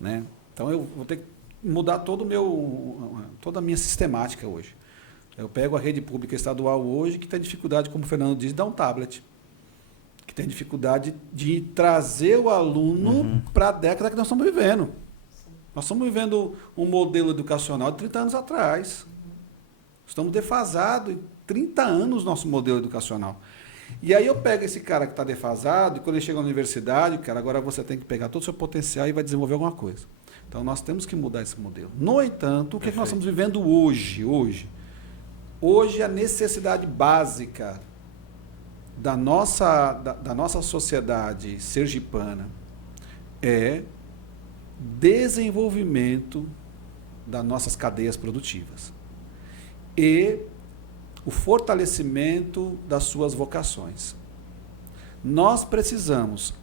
Né? Então, eu vou ter que mudar toda a minha sistemática hoje. Eu pego a rede pública estadual hoje, que tem dificuldade, como o Fernando disse, de dar um tablet. Que tem dificuldade de trazer o aluno para a década que nós estamos vivendo. Sim. Nós estamos vivendo um modelo educacional de 30 anos atrás. Estamos defasados em 30 anos nosso modelo educacional. E aí eu pego esse cara que está defasado, e quando ele chega na universidade, cara, agora você tem que pegar todo o seu potencial e vai desenvolver alguma coisa. Então, nós temos que mudar esse modelo. No entanto, o que nós estamos vivendo hoje? Hoje, a necessidade básica da nossa sociedade sergipana é desenvolvimento das nossas cadeias produtivas e o fortalecimento das suas vocações. Nós precisamos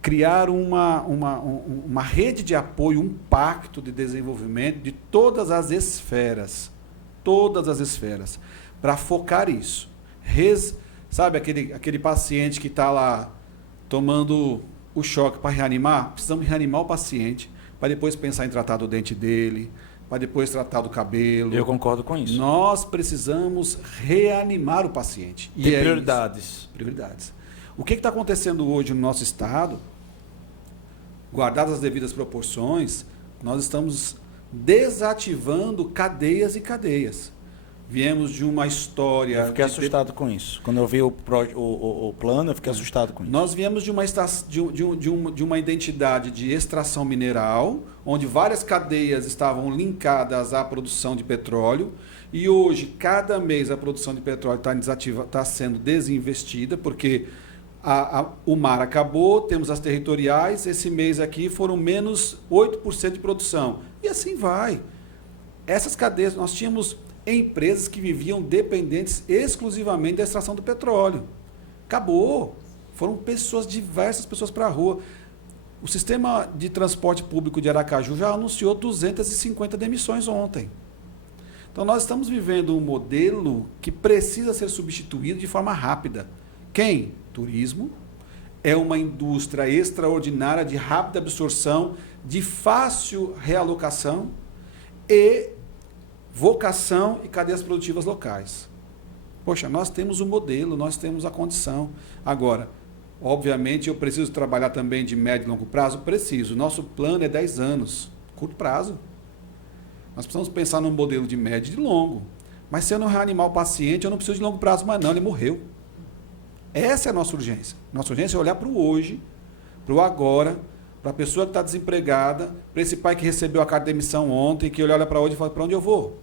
criar uma rede de apoio, um pacto de desenvolvimento de todas as esferas, para focar isso. Sabe aquele paciente que está lá tomando o choque para reanimar? Precisamos reanimar o paciente, para depois pensar em tratar do dente dele, para depois tratar do cabelo. Eu concordo com isso. Nós precisamos reanimar o paciente. Tem prioridades. Prioridades. O que está acontecendo hoje no nosso estado, guardadas as devidas proporções, nós estamos desativando cadeias e cadeias. Viemos de uma história... Eu fiquei assustado com isso. Quando eu vi o plano, eu fiquei assustado com isso. Nós viemos de uma identidade de extração mineral, onde várias cadeias estavam linkadas à produção de petróleo, e hoje, cada mês, a produção de petróleo está sendo desinvestida, porque o mar acabou, temos as territoriais, esse mês aqui foram menos 8% de produção. E assim vai. Essas cadeias, nós tínhamos empresas que viviam dependentes exclusivamente da extração do petróleo. Acabou. Foram diversas pessoas para a rua. O sistema de transporte público de Aracaju já anunciou 250 demissões ontem. Então, nós estamos vivendo um modelo que precisa ser substituído de forma rápida. Quem? Turismo. É uma indústria extraordinária de rápida absorção, de fácil realocação e vocação e cadeias produtivas locais. Poxa, nós temos o modelo, nós temos a condição. Agora, obviamente, eu preciso trabalhar também de médio e longo prazo? Preciso. Nosso plano é 10 anos. Curto prazo. Nós precisamos pensar num modelo de médio e de longo. Mas se eu não reanimar o paciente, eu não preciso de longo prazo mais não, ele morreu. Essa é a nossa urgência. Nossa urgência é olhar para o hoje, para o agora, para a pessoa que está desempregada, para esse pai que recebeu a carta de demissão ontem, que olha para hoje e fala, para onde eu vou?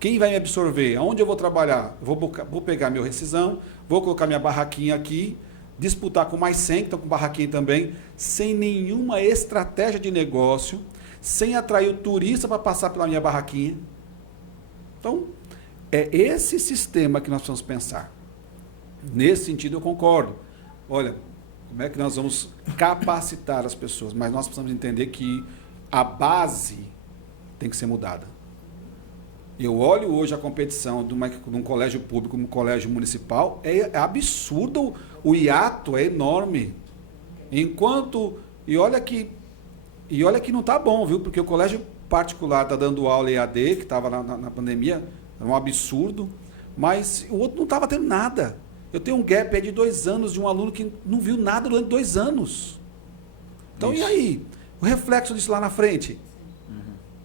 Quem vai me absorver? Aonde eu vou trabalhar? Eu vou pegar meu rescisão, vou colocar minha barraquinha aqui, disputar com mais 100 que estão com barraquinha também, sem nenhuma estratégia de negócio, sem atrair o turista para passar pela minha barraquinha. Então, é esse sistema que nós precisamos pensar. Nesse sentido, eu concordo. Olha, como é que nós vamos capacitar as pessoas? Mas nós precisamos entender que a base tem que ser mudada. Eu olho hoje a competição de um colégio público, um colégio municipal, é absurdo, o hiato é enorme. E olha que não está bom, viu? Porque o colégio particular está dando aula EAD, que estava na pandemia, era um absurdo, mas o outro não estava tendo nada. Eu tenho um gap aí de 2 anos de um aluno que não viu nada durante 2 anos. Então, isso. E aí? O reflexo disso lá na frente?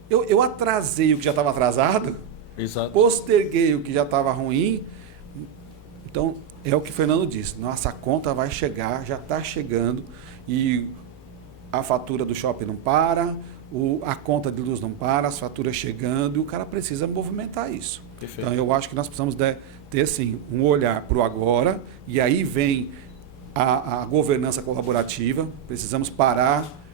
Eu atrasei o que já estava atrasado, exato. Posterguei o que já estava ruim. Então, é o que o Fernando disse. Nossa conta vai chegar, já está chegando, e a fatura do shopping não para, a conta de luz não para, as faturas chegando, e o cara precisa movimentar isso. Perfeito. Então, eu acho que nós precisamos ter, sim, um olhar para o agora, e aí vem a governança colaborativa. Precisamos parar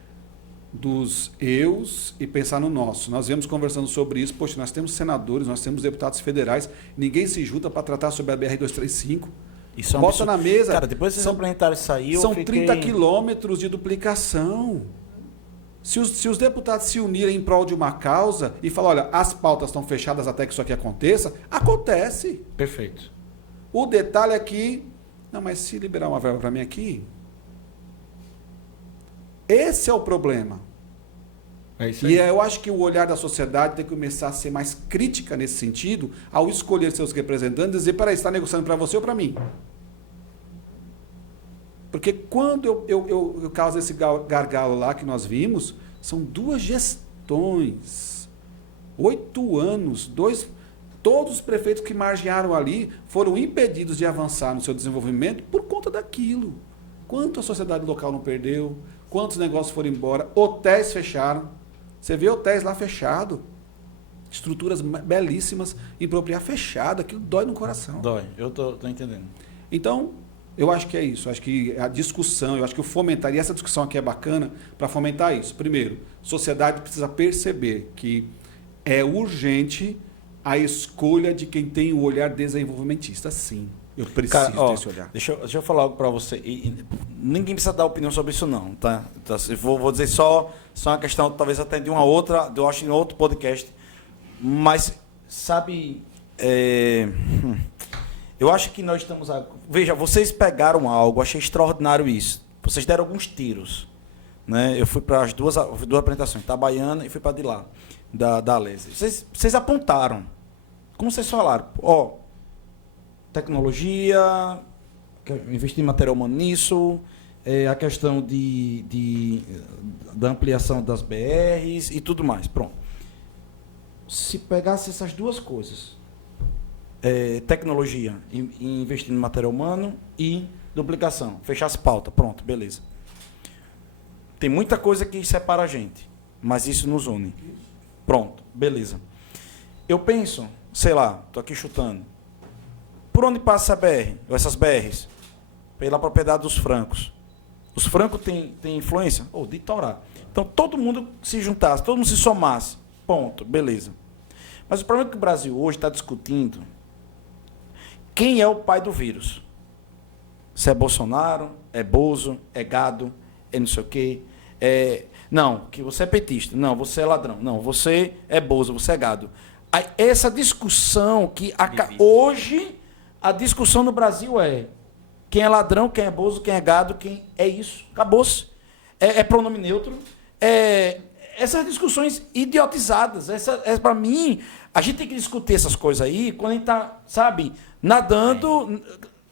dos eus e pensar no nosso. Nós viemos conversando sobre isso. Poxa, nós temos senadores, nós temos deputados federais, ninguém se junta para tratar sobre a BR-235. Isso bota na mesa. Cara, depois vocês implementaram isso aí, são 30 quilômetros de duplicação. Se os deputados se unirem em prol de uma causa e falar, olha, as pautas estão fechadas até que isso aqui aconteça, acontece. Perfeito. O detalhe é que, não, mas se liberar uma verba para mim aqui, esse é o problema. É isso aí. E eu acho que o olhar da sociedade tem que começar a ser mais crítica nesse sentido, ao escolher seus representantes e dizer, peraí, está negociando para você ou para mim? Porque quando eu causo esse gargalo lá que nós vimos, são 2 gestões, 8 anos, todos os prefeitos que margearam ali foram impedidos de avançar no seu desenvolvimento por conta daquilo. Quanto a sociedade local não perdeu, quantos negócios foram embora, hotéis fecharam. Você vê hotéis lá fechado, estruturas belíssimas, impropriar fechado, aquilo dói no coração. Dói, eu tô entendendo. Então, eu acho que é isso, acho que a discussão, eu acho que o fomentar, e essa discussão aqui é bacana para fomentar isso. Primeiro, a sociedade precisa perceber que é urgente a escolha de quem tem o olhar desenvolvimentista, sim. Eu preciso ter esse olhar. Deixa eu falar algo para você. Ninguém precisa dar opinião sobre isso, não. Tá? Então, vou dizer só uma questão, talvez até de uma outra, eu acho, em outro podcast. Mas, sabe, eu acho que nós estamos... Veja, vocês pegaram algo, achei extraordinário isso. Vocês deram alguns tiros. Né? Eu fui para as duas apresentações, Itabaiana e fui para de lá, da Alese. Vocês apontaram. Como vocês falaram? Tecnologia, investir em material humano nisso, a questão da ampliação das BRs e tudo mais. Pronto. Se pegasse essas duas coisas, tecnologia e investir em material humano e duplicação, fechasse pauta, pronto, beleza. Tem muita coisa que separa a gente, mas isso nos une. Pronto, beleza. Eu penso, sei lá, estou aqui chutando, por onde passa essa BR, ou essas BRs? Pela propriedade dos francos. Os francos têm influência? De Torá. Então, todo mundo se juntasse, todo mundo se somasse. Ponto, beleza. Mas o problema é que o Brasil hoje está discutindo quem é o pai do vírus. Se é Bolsonaro, é Bozo, é gado, é não sei o quê. Não, que você é petista. Não, você é ladrão. Não, você é Bozo, você é gado. Aí, essa discussão que hoje a discussão no Brasil é quem é ladrão, quem é Bozo, quem é gado, quem é isso. Acabou-se. É pronome neutro. Essas discussões idiotizadas. Para mim, a gente tem que discutir essas coisas aí quando a gente está, sabe, nadando.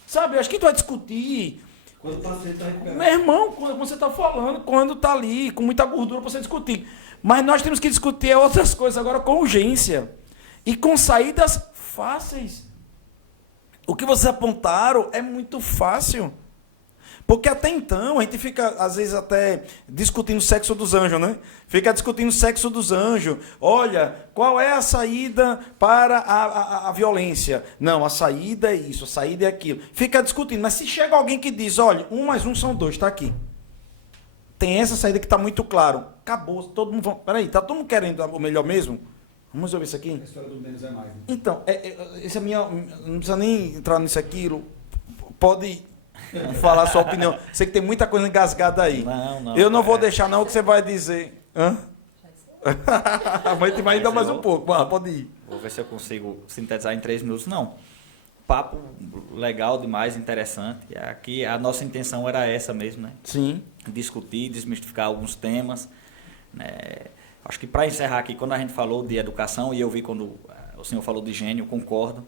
Sabe, acho que a gente vai discutir. Quando o paciente está recuperado. Meu irmão, quando você está falando, quando está ali, com muita gordura para você discutir. Mas nós temos que discutir outras coisas agora com urgência. E com saídas fáceis. O que vocês apontaram é muito fácil. Porque até então, a gente fica, às vezes, até discutindo o sexo dos anjos, né? Fica discutindo o sexo dos anjos. Olha, qual é a saída para a violência? Não, a saída é isso, a saída é aquilo. Fica discutindo. Mas se chega alguém que diz, olha, 1 mais 1 são 2, está aqui. Tem essa saída que está muito claro. Acabou, todo mundo... Peraí, está todo mundo querendo o melhor mesmo? Vamos ouvir isso aqui? A história do menos é mais. Né? Então, essa é a minha... Não precisa nem entrar nisso aqui. Pode... falar a sua opinião. Sei que tem muita coisa engasgada aí. Não. Eu não vou deixar não que você vai dizer. Hã? Mas a gente vai ainda mais um pouco. Pode ir. Vou ver se eu consigo sintetizar em 3 minutos. Não. Papo legal demais, interessante. Aqui a nossa intenção era essa mesmo, né? Sim. Discutir, desmistificar alguns temas. Né? Acho que para encerrar aqui, quando a gente falou de educação, e eu vi quando o senhor falou de gênio, concordo.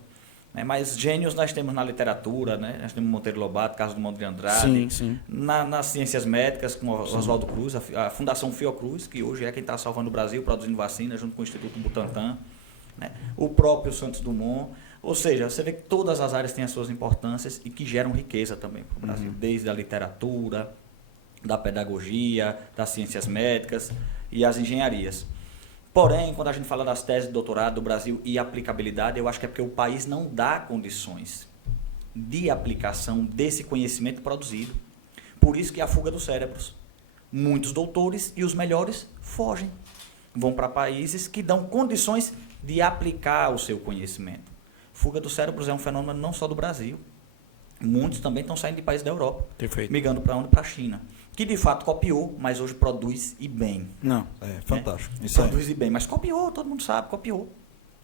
Mas gênios nós temos na literatura, né? Nós temos Monteiro Lobato, Carlos Drummond de Andrade, sim. Nas ciências médicas, com Oswaldo Cruz, a Fundação Fiocruz, que hoje é quem está salvando o Brasil, produzindo vacina, junto com o Instituto Butantan, né? O próprio Santos Dumont. Ou seja, você vê que todas as áreas têm as suas importâncias e que geram riqueza também para o Brasil, desde a literatura, da pedagogia, das ciências médicas e as engenharias. Porém, quando a gente fala das teses de doutorado do Brasil e aplicabilidade, eu acho que é porque o país não dá condições de aplicação desse conhecimento produzido. Por isso que é a fuga dos cérebros. Muitos doutores e os melhores fogem. Vão para países que dão condições de aplicar o seu conhecimento. Fuga dos cérebros é um fenômeno não só do Brasil. Muitos também estão saindo de países da Europa. Perfeito. Migrando para onde? Para a China. Que de fato copiou, mas hoje produz e bem. Não, é fantástico. Isso Produz e bem, mas copiou, todo mundo sabe, copiou.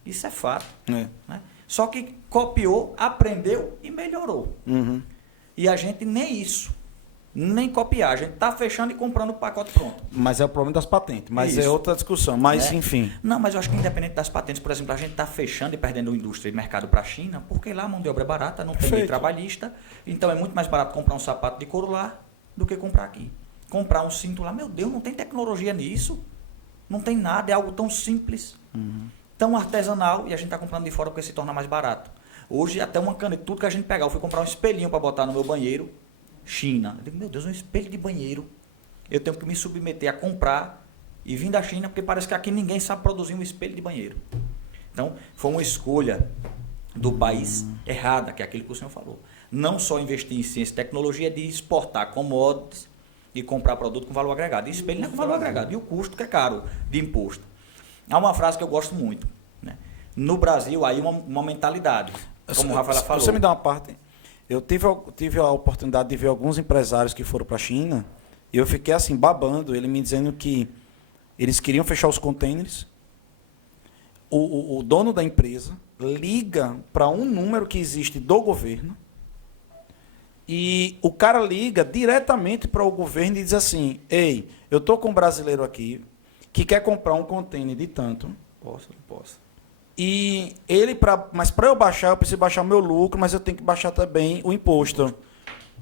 Isso é fato. É. Né? Só que copiou, aprendeu e melhorou. Uhum. E a gente nem isso, nem copiar. A gente está fechando e comprando o pacote pronto. Mas é o problema das patentes. Mas Isso. é outra discussão. Mas, enfim. Não, mas eu acho que independente das patentes, por exemplo, a gente está fechando e perdendo indústria e mercado para a China, porque lá a mão de obra é barata, não tem lei trabalhista. Então é muito mais barato comprar um sapato de couro lá do que comprar aqui. Comprar um cinto lá, meu Deus, não tem tecnologia nisso. Não tem nada, é algo tão simples, tão artesanal, e a gente está comprando de fora porque se torna mais barato. Hoje, até uma caneta, tudo que a gente pegar, eu fui comprar um espelhinho para botar no meu banheiro, China. Eu digo, meu Deus, um espelho de banheiro. Eu tenho que me submeter a comprar e vir da China, porque parece que aqui ninguém sabe produzir um espelho de banheiro. Então, foi uma escolha do país errada, que é aquilo que o senhor falou. Não só investir em ciência e tecnologia, de exportar commodities e comprar produto com valor agregado. E espelho não é com valor agregado. E o custo que é caro de imposto. Há uma frase que eu gosto muito. Né? No Brasil, aí uma mentalidade. Como o Rafael falou. Você me dá uma parte. Eu tive a oportunidade de ver alguns empresários que foram para a China e eu fiquei assim, babando, ele me dizendo que eles queriam fechar os contêineres. O dono da empresa liga para um número que existe do governo e o cara liga diretamente para o governo e diz assim, ei, eu estou com um brasileiro aqui que quer comprar um contêiner de tanto. Posso, não posso. E ele, mas para eu baixar, eu preciso baixar o meu lucro, mas eu tenho que baixar também o imposto.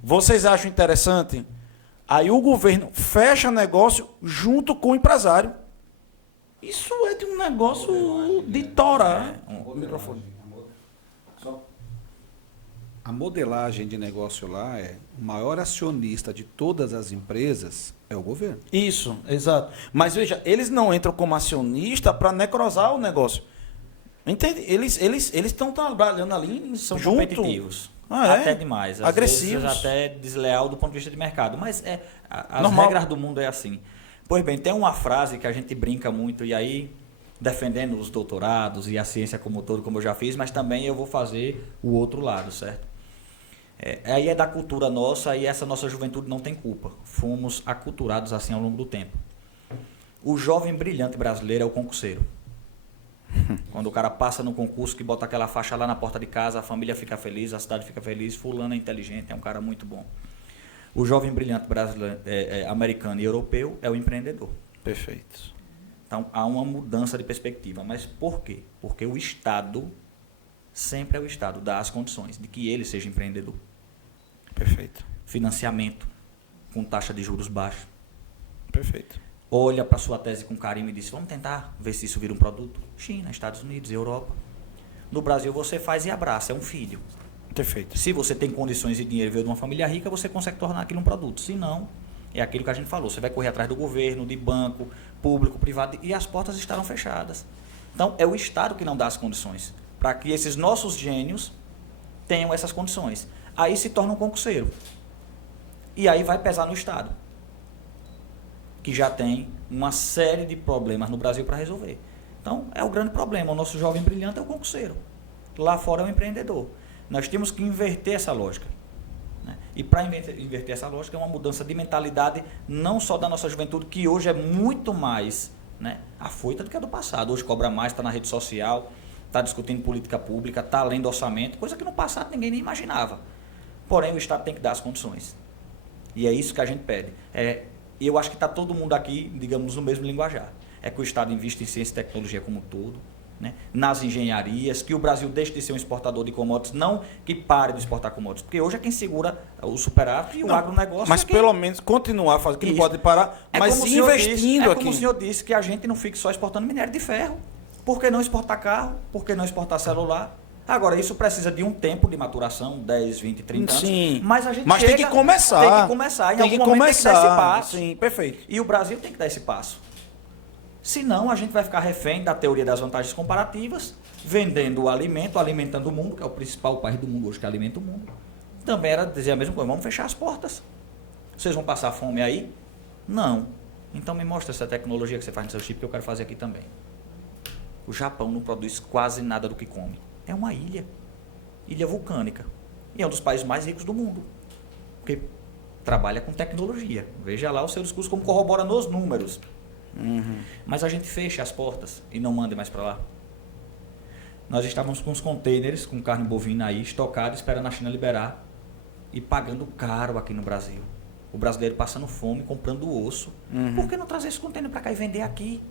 Vocês acham interessante? Aí o governo fecha negócio junto com o empresário. Isso é de um negócio de torar. O microfone. A modelagem de negócio lá é o maior acionista de todas as empresas é o governo. Isso, exato. Mas veja, eles não entram como acionista para necrosar o negócio. Entende? Eles estão trabalhando ali São junto. competitivos. É? Até demais. Às Agressivos. vezes até desleal do ponto de vista de mercado. Mas as Normal. regras do mundo é assim. Pois bem, tem uma frase que a gente brinca muito, e aí defendendo os doutorados e a ciência como um todo, como eu já fiz, mas também eu vou fazer o outro lado, certo? Aí é da cultura nossa e essa nossa juventude não tem culpa. Fomos aculturados assim ao longo do tempo. O jovem brilhante brasileiro é o concurseiro. Quando o cara passa no concurso, que bota aquela faixa lá na porta de casa, a família fica feliz, a cidade fica feliz, fulano é inteligente, é um cara muito bom. O jovem brilhante brasileiro, americano e europeu é o empreendedor. Perfeito. Então, há uma mudança de perspectiva. Mas por quê? Porque o Estado, sempre é o Estado, dá as condições de que ele seja empreendedor. Perfeito. Financiamento, com taxa de juros baixa. Perfeito. Olha para sua tese com carinho e diz, vamos tentar ver se isso vira um produto. China, Estados Unidos, Europa. No Brasil você faz e abraça, é um filho. Perfeito. Se você tem condições e dinheiro e veio de uma família rica, você consegue tornar aquilo um produto. Se não, é aquilo que a gente falou. Você vai correr atrás do governo, de banco, público, privado, e as portas estarão fechadas. Então, é o Estado que não dá as condições para que esses nossos gênios tenham essas condições. Aí se torna um concurseiro. E aí vai pesar no Estado, que já tem uma série de problemas no Brasil para resolver. Então, é o grande problema. O nosso jovem brilhante é o concurseiro. Lá fora é o empreendedor. Nós temos que inverter essa lógica. Né? E para inverter essa lógica é uma mudança de mentalidade, não só da nossa juventude, que hoje é muito mais, né, afoita do que a do passado. Hoje cobra mais, está na rede social, está discutindo política pública, está além do orçamento, coisa que no passado ninguém nem imaginava. Porém, o Estado tem que dar as condições. E é isso que a gente pede. E eu acho que está todo mundo aqui, digamos, no mesmo linguajar. É que o Estado invista em ciência e tecnologia como um todo, né? Nas engenharias, que o Brasil deixe de ser um exportador de commodities, não que pare de exportar commodities, porque hoje é quem segura o superávit e o agronegócio. Mas pelo menos continuar fazendo, que não pode parar, mas investindo aqui. Como o senhor disse, que a gente não fique só exportando minério de ferro. Por que não exportar carro? Por que não exportar celular? Agora, isso precisa de um tempo de maturação, 10, 20, 30 anos. Sim, mas a gente tem que começar. Tem que começar. Em algum momento tem que dar esse passo. Sim, perfeito. E o Brasil tem que dar esse passo. Senão, a gente vai ficar refém da teoria das vantagens comparativas, vendendo o alimento, alimentando o mundo, que é o principal país do mundo hoje que alimenta o mundo. Também era dizer a mesma coisa, vamos fechar as portas. Vocês vão passar fome aí? Não. Então me mostra essa tecnologia que você faz no seu chip que eu quero fazer aqui também. O Japão não produz quase nada do que come. É uma ilha vulcânica. E é um dos países mais ricos do mundo. Porque trabalha com tecnologia. Veja lá o seu discurso como corrobora nos números. Uhum. Mas a gente fecha as portas e não manda mais para lá. Nós estávamos com os containers com carne bovina aí, estocados, esperando a China liberar e pagando caro aqui no Brasil. O brasileiro passando fome, comprando osso. Uhum. Por que não trazer esse container para cá e vender aqui?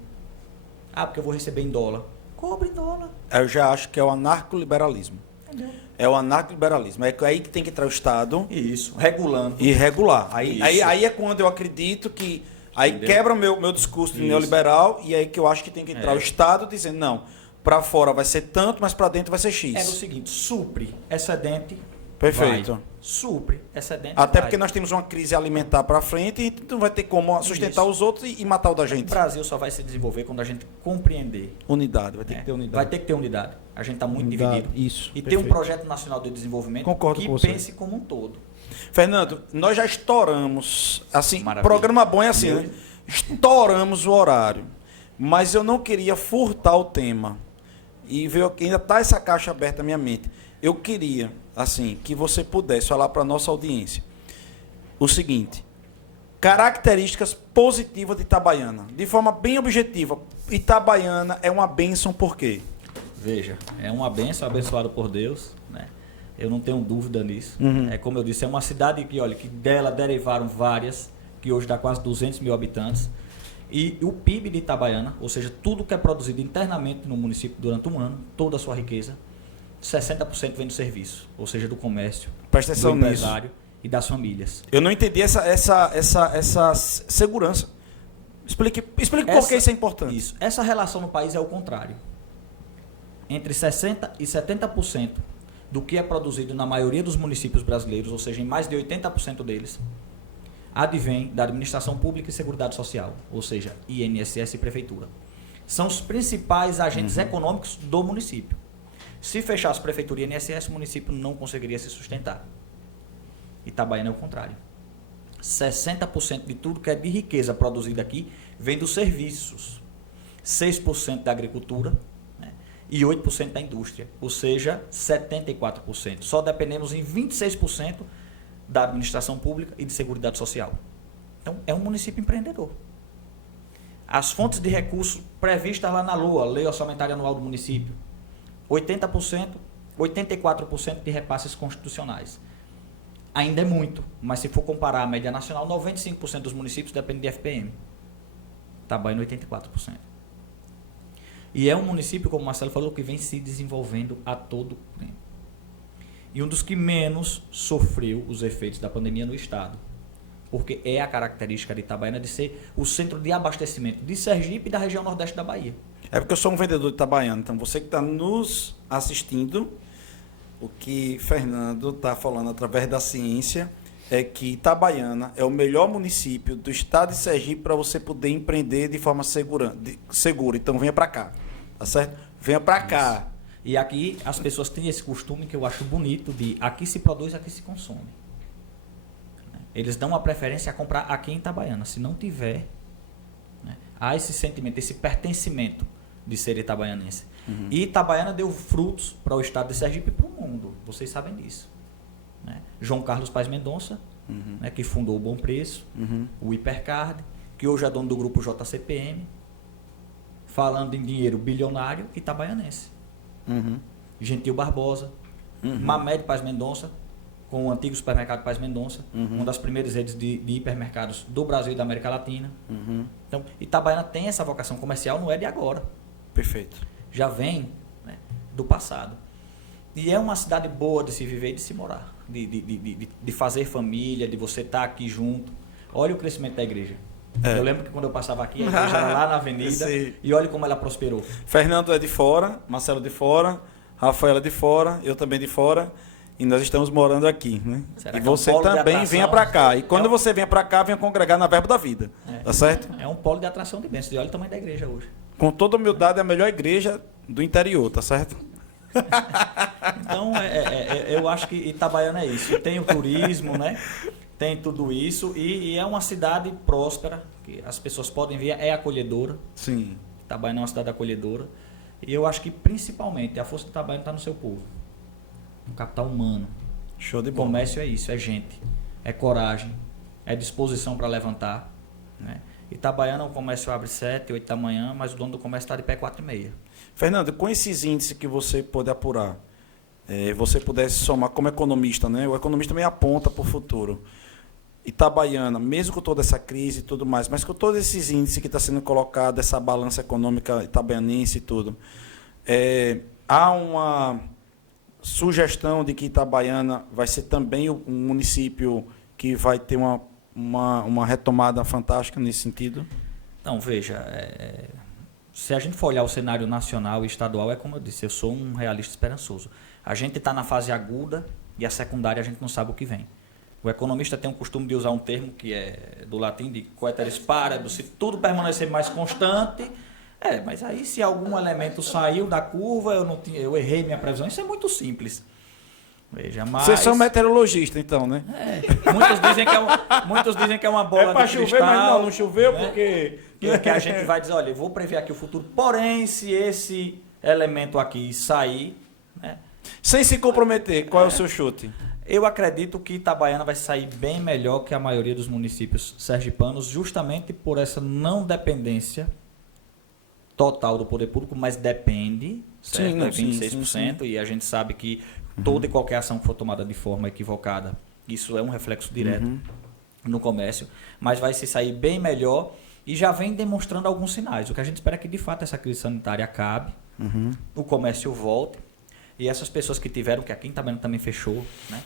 Ah, porque eu vou receber em dólar. Cobre em dólar. Eu já acho que é o anarcoliberalismo. Entendeu? É o anarcoliberalismo. É aí que tem que entrar o Estado. Isso, regulando. E regular. Isso. Aí é quando eu acredito que... Aí Entendeu? quebra o meu discurso de neoliberal e aí que eu acho que tem que entrar o Estado dizendo, não, para fora vai ser tanto, mas para dentro vai ser X. É o seguinte, supre excedente. Perfeito. Vai. Supre excedente. Até vai. porque nós temos uma crise alimentar para frente e não vai ter como sustentar os outros e matar o da O gente. Brasil só vai se desenvolver quando a gente compreender. Unidade, vai ter É, que ter unidade. vai ter que ter unidade. A gente está muito Unidade, dividido. isso, E ter um perfeito. projeto nacional de desenvolvimento Concordo que com você. pense como um todo. Fernando, nós já estouramos, assim, Maravilha. programa bom é assim, né? Estouramos o horário, mas eu não queria furtar o tema e ver que ainda está essa caixa aberta na minha mente. Eu queria, assim, que você pudesse falar para a nossa audiência o seguinte, características positivas de Itabaiana, de forma bem objetiva. Itabaiana é uma bênção por quê? Veja, é uma bênção, abençoado por Deus, né? Eu não tenho dúvida nisso. Uhum. É como eu disse, é uma cidade que, olha, que dela derivaram várias, que hoje dá quase 200 mil habitantes. E o PIB de Itabaiana, ou seja, tudo que é produzido internamente no município durante um ano, toda a sua riqueza, 60% vem do serviço, ou seja, do comércio, Presta do atenção nisso. empresário e das famílias. Eu não entendi essa segurança. Explique por que isso é importante. Isso. Essa relação no país é o contrário. Entre 60% e 70% do que é produzido na maioria dos municípios brasileiros, ou seja, em mais de 80% deles, advém da administração pública e seguridade social, ou seja, INSS e prefeitura. São os principais agentes econômicos do município. Se fechasse prefeitura e INSS, o município não conseguiria se sustentar. Itabaiana é o contrário. 60% de tudo que é de riqueza produzida aqui vem dos serviços. 6% da agricultura, né, e 8% da indústria, ou seja, 74%. Só dependemos em 26% da administração pública e de seguridade social. Então, é um município empreendedor. As fontes de recursos previstas lá na LOA, Lei Orçamentária Anual do Município, 80%, 84% de repasses constitucionais. Ainda é muito, mas se for comparar a média nacional, 95% dos municípios dependem de FPM. Itabaiana, 84%. E é um município, como o Marcelo falou, que vem se desenvolvendo a todo tempo. E um dos que menos sofreu os efeitos da pandemia no estado. Porque é a característica de Itabaiana de ser o centro de abastecimento de Sergipe e da região nordeste da Bahia. É porque eu sou um vendedor de Itabaiana, então você que está nos assistindo, o que Fernando está falando através da ciência é que Itabaiana é o melhor município do estado de Sergipe para você poder empreender de forma segura. Então venha para cá, tá certo? Venha para cá. E aqui as pessoas têm esse costume que eu acho bonito de aqui se produz, aqui se consome. Eles dão a preferência a comprar aqui em Itabaiana. Se não tiver, né, há esse sentimento, esse pertencimento de ser itabaianense. Uhum. E Itabaiana deu frutos para o estado de Sergipe e para o mundo. Vocês sabem disso. Né? João Carlos Paz Mendonça, né, que fundou o Bom Preço, o Hipercard, que hoje é dono do grupo JCPM, falando em dinheiro bilionário, itabaianense. Gentil Barbosa, Mamed Paz Mendonça, com o antigo supermercado Paz Mendonça, uma das primeiras redes de hipermercados do Brasil e da América Latina. Então, Itabaiana tem essa vocação comercial, não é de agora. Perfeito. Já vem, né, do passado. E é uma cidade boa de se viver e de se morar, de fazer família, de você estar aqui junto. Olha o crescimento da igreja. Eu lembro que quando eu passava aqui, a igreja era lá na avenida, e olha como ela prosperou. Fernando é de fora, Marcelo de fora, Rafaela de fora, eu também de fora. E nós estamos morando aqui, né? Será e que você também venha para cá. E quando você venha para cá, venha congregar na Verbo da Vida. Tá certo? É um polo de atração de bênçãos. E olha o tamanho da igreja hoje. Com toda humildade, é a melhor igreja do interior, tá certo? Então, eu acho que Itabaiana é isso. Tem o turismo, né? Tem tudo isso. E é uma cidade próspera, que as pessoas podem ver, é acolhedora. Sim. Itabaiana é uma cidade acolhedora. E eu acho que, principalmente, a força de Itabaiana está no seu povo. No capital humano. Show de bola. Comércio é isso, é gente, é coragem, é disposição para levantar. Né? Itabaiana, o comércio abre 7, 8 da manhã, mas o dono do comércio está de pé 4h30. Fernando, com esses índices que você pôde apurar, você pudesse somar como economista, né? O economista também aponta para o futuro. Itabaiana, mesmo com toda essa crise e tudo mais, mas com todos esses índices que está sendo colocado, essa balança econômica itabaianense e tudo, há uma sugestão de que Itabaiana vai ser também um município que vai ter uma retomada fantástica nesse sentido? Então, veja, se a gente for olhar o cenário nacional e estadual, é como eu disse, eu sou um realista esperançoso. A gente está na fase aguda e a secundária a gente não sabe o que vem. O economista tem o costume de usar um termo que é do latim de coeteris paribus, se tudo permanecer mais constante. Mas aí se algum elemento saiu da curva, eu errei minha previsão. Isso é muito simples. Veja, mas... Vocês são meteorologistas, então, né? Muitos dizem que é uma bola de cristal. Chover, mas não choveu, né? Porque... Que a gente vai dizer, olha, eu vou prever aqui o futuro. Porém, se esse elemento aqui sair... Né, sem se comprometer, qual é o seu chute? Eu acredito que Itabaiana vai sair bem melhor que a maioria dos municípios sergipanos, justamente por essa não dependência total do poder público, mas depende, certo? Sim, não, 26%, sim. E a gente sabe que toda e qualquer ação que for tomada de forma equivocada, isso é um reflexo direto no comércio, mas vai se sair bem melhor e já vem demonstrando alguns sinais. O que a gente espera é que, de fato, essa crise sanitária acabe, o comércio volte, e essas pessoas que tiveram, que aqui em Itabaiana também fechou, né?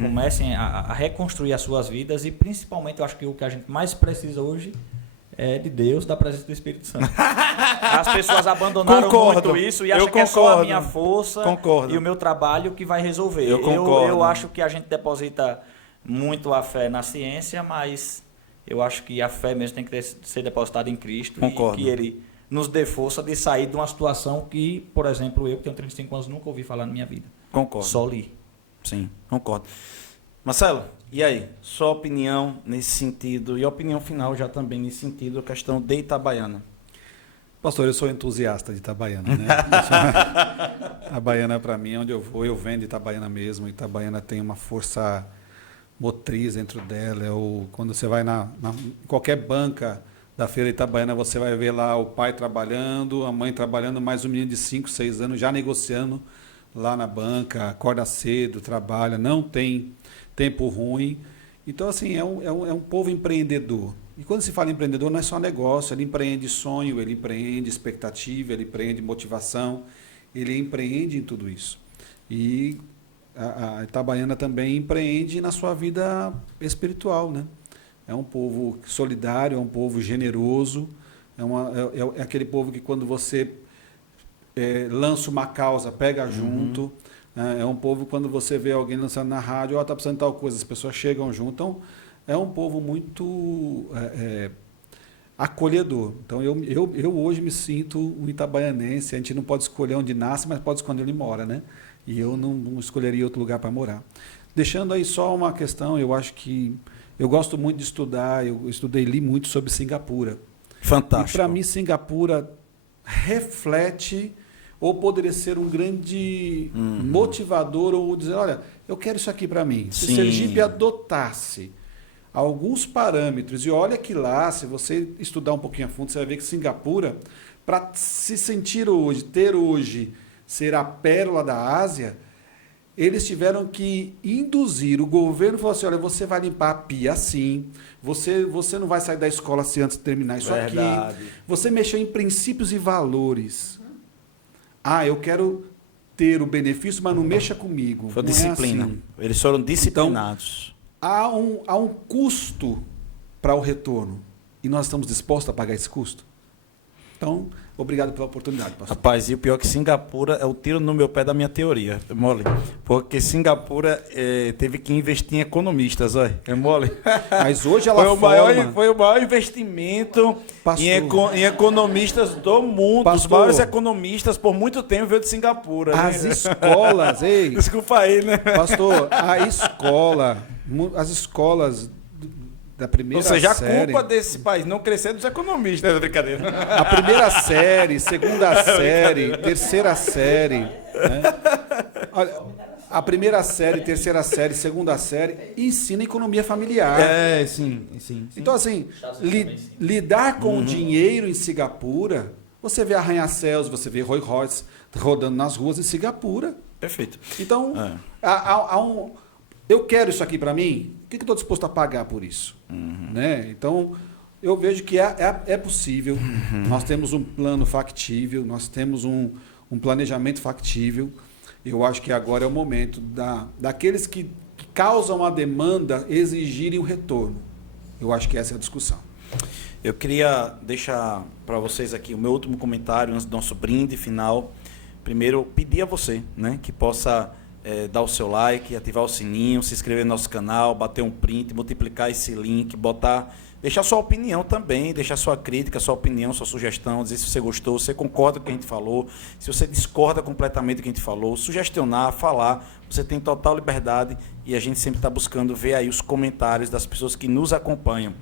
Comecem a reconstruir as suas vidas e, principalmente, eu acho que o que a gente mais precisa hoje é de Deus, da presença do Espírito Santo. As pessoas abandonaram muito isso e acham que é só a minha força e o meu trabalho que vai resolver. Eu acho que a gente deposita muito a fé na ciência, mas eu acho que a fé mesmo tem que ser depositada em Cristo e que Ele nos dê força de sair de uma situação que, por exemplo, eu que tenho 35 anos nunca ouvi falar na minha vida. Concordo. Só li. Sim, concordo. Marcelo, e aí? Sua opinião nesse sentido e a opinião final já também nesse sentido, a questão de Itabaiana. Pastor, eu sou entusiasta de Itabaiana, né? Itabaiana, para mim, onde eu vou, eu vendo Itabaiana mesmo. Itabaiana tem uma força motriz dentro dela. Quando você vai em qualquer banca da Feira Itabaiana, você vai ver lá o pai trabalhando, a mãe trabalhando, mais um menino de 5, 6 anos já negociando lá na banca, acorda cedo, trabalha, não tem tempo ruim. Então, assim, é um povo empreendedor. E quando se fala em empreendedor, não é só negócio, ele empreende sonho, ele empreende expectativa, ele empreende motivação, ele empreende em tudo isso. E a Itabaiana também empreende na sua vida espiritual, né? É um povo solidário, é um povo generoso, é aquele povo que quando você lança uma causa, pega junto. É um povo, quando você vê alguém lançando na rádio, está precisando de tal coisa, as pessoas chegam junto. Então, é um povo muito acolhedor. Então, eu hoje me sinto um itabaianense. A gente não pode escolher onde nasce, mas pode escolher onde mora, né? E eu não escolheria outro lugar para morar. Deixando aí só uma questão, eu acho que eu gosto muito de estudar, eu estudei, li muito sobre Singapura. Fantástico. E para mim, Singapura reflete, ou poderia ser um grande motivador, ou dizer, olha, eu quero isso aqui para mim. Se Sergipe adotasse alguns parâmetros, e olha que lá, se você estudar um pouquinho a fundo, você vai ver que Singapura, para se sentir hoje, ser a pérola da Ásia, eles tiveram que induzir, o governo falou assim, olha, você vai limpar a pia assim, você não vai sair da escola se antes de terminar isso aqui, você mexeu em princípios e valores. Eu quero ter o benefício, mas não mexa comigo. Foi disciplina. Assim. Eles foram disciplinados. Então, há um custo para o retorno. E nós estamos dispostos a pagar esse custo? Então, obrigado pela oportunidade, pastor. Rapaz, e o pior é que Singapura é o tiro no meu pé da minha teoria, é mole. Porque Singapura teve que investir em economistas, olha, é mole. Mas hoje ela foi o maior investimento em economistas do mundo. Pastor, os maiores economistas por muito tempo veio de Singapura. As escolas, desculpa aí, né? Pastor, as escolas da primeira série... Ou seja, a culpa desse país não crescer é dos economistas, é brincadeira. A primeira série, segunda série, terceira série. Né? Olha, a primeira série, terceira série, segunda série ensina economia familiar. Sim. Então, assim, lidar com o dinheiro em Singapura, você vê arranha-céus, você vê Rolls Royce rodando nas ruas em Singapura. Perfeito. Então, eu quero isso aqui para mim, o que eu estou disposto a pagar por isso? Né? Então, eu vejo que é possível, nós temos um plano factível, nós temos um planejamento factível. Eu acho que agora é o momento daqueles que causam a demanda exigirem o retorno. Eu acho que essa é a discussão. Eu queria deixar para vocês aqui o meu último comentário antes do nosso brinde final. Primeiro, pedir a você, né, que possa dar o seu like, ativar o sininho, se inscrever no nosso canal, bater um print, multiplicar esse link, deixar sua opinião também, deixar sua crítica, sua opinião, sua sugestão, dizer se você gostou, se você concorda com o que a gente falou, se você discorda completamente do que a gente falou, sugestionar, falar, você tem total liberdade e a gente sempre está buscando ver aí os comentários das pessoas que nos acompanham.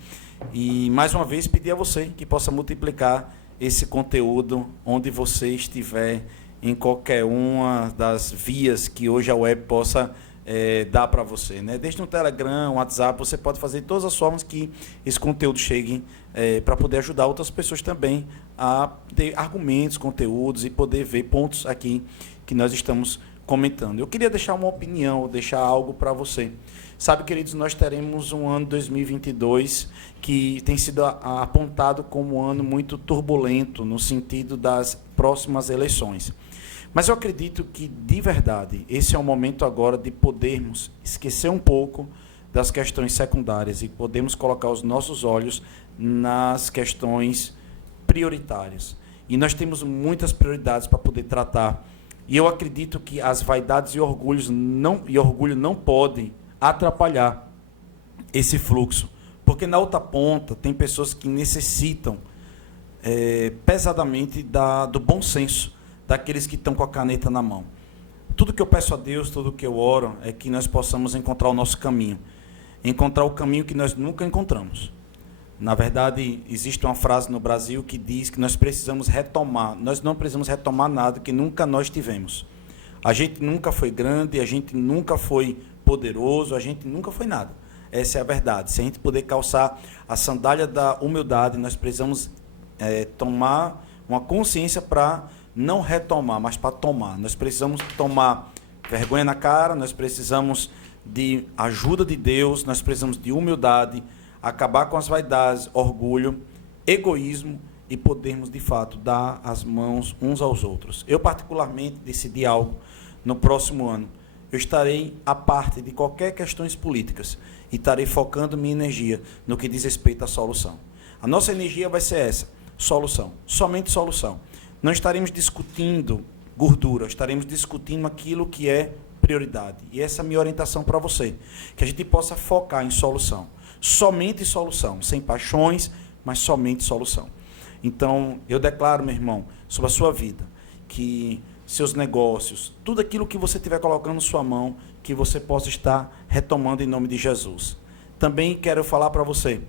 E, mais uma vez, pedir a você que possa multiplicar esse conteúdo onde você estiver, em qualquer uma das vias que hoje a web possa dar para você, né? Desde no Telegram, WhatsApp, você pode fazer de todas as formas que esse conteúdo chegue para poder ajudar outras pessoas também a ter argumentos, conteúdos e poder ver pontos aqui que nós estamos comentando. Eu queria deixar uma opinião, deixar algo para você. Sabe, queridos, nós teremos um ano 2022 que tem sido apontado como um ano muito turbulento no sentido das próximas eleições. Mas eu acredito que, de verdade, esse é o momento agora de podermos esquecer um pouco das questões secundárias e podemos colocar os nossos olhos nas questões prioritárias. E nós temos muitas prioridades para poder tratar. E eu acredito que as vaidades e orgulho não podem atrapalhar esse fluxo. Porque na outra ponta tem pessoas que necessitam pesadamente do bom senso, daqueles que estão com a caneta na mão. Tudo que eu peço a Deus, tudo que eu oro, é que nós possamos encontrar o nosso caminho. Encontrar o caminho que nós nunca encontramos. Na verdade, existe uma frase no Brasil que diz que nós precisamos retomar. Nós não precisamos retomar nada que nunca nós tivemos. A gente nunca foi grande, a gente nunca foi poderoso, a gente nunca foi nada. Essa é a verdade. Se a gente puder calçar a sandália da humildade, nós precisamos tomar uma consciência para não retomar, mas para tomar. Nós precisamos tomar vergonha na cara, nós precisamos de ajuda de Deus, nós precisamos de humildade, acabar com as vaidades, orgulho, egoísmo e podermos, de fato, dar as mãos uns aos outros. Eu, particularmente, decidi algo no próximo ano. Eu estarei à parte de qualquer questões políticas e estarei focando minha energia no que diz respeito à solução. A nossa energia vai ser essa, solução, somente solução. Não estaremos discutindo gordura, estaremos discutindo aquilo que é prioridade. E essa é a minha orientação para você, que a gente possa focar em solução. Somente solução, sem paixões, mas somente solução. Então, eu declaro, meu irmão, sobre a sua vida, que seus negócios, tudo aquilo que você estiver colocando na sua mão, que você possa estar retomando em nome de Jesus. Também quero falar para você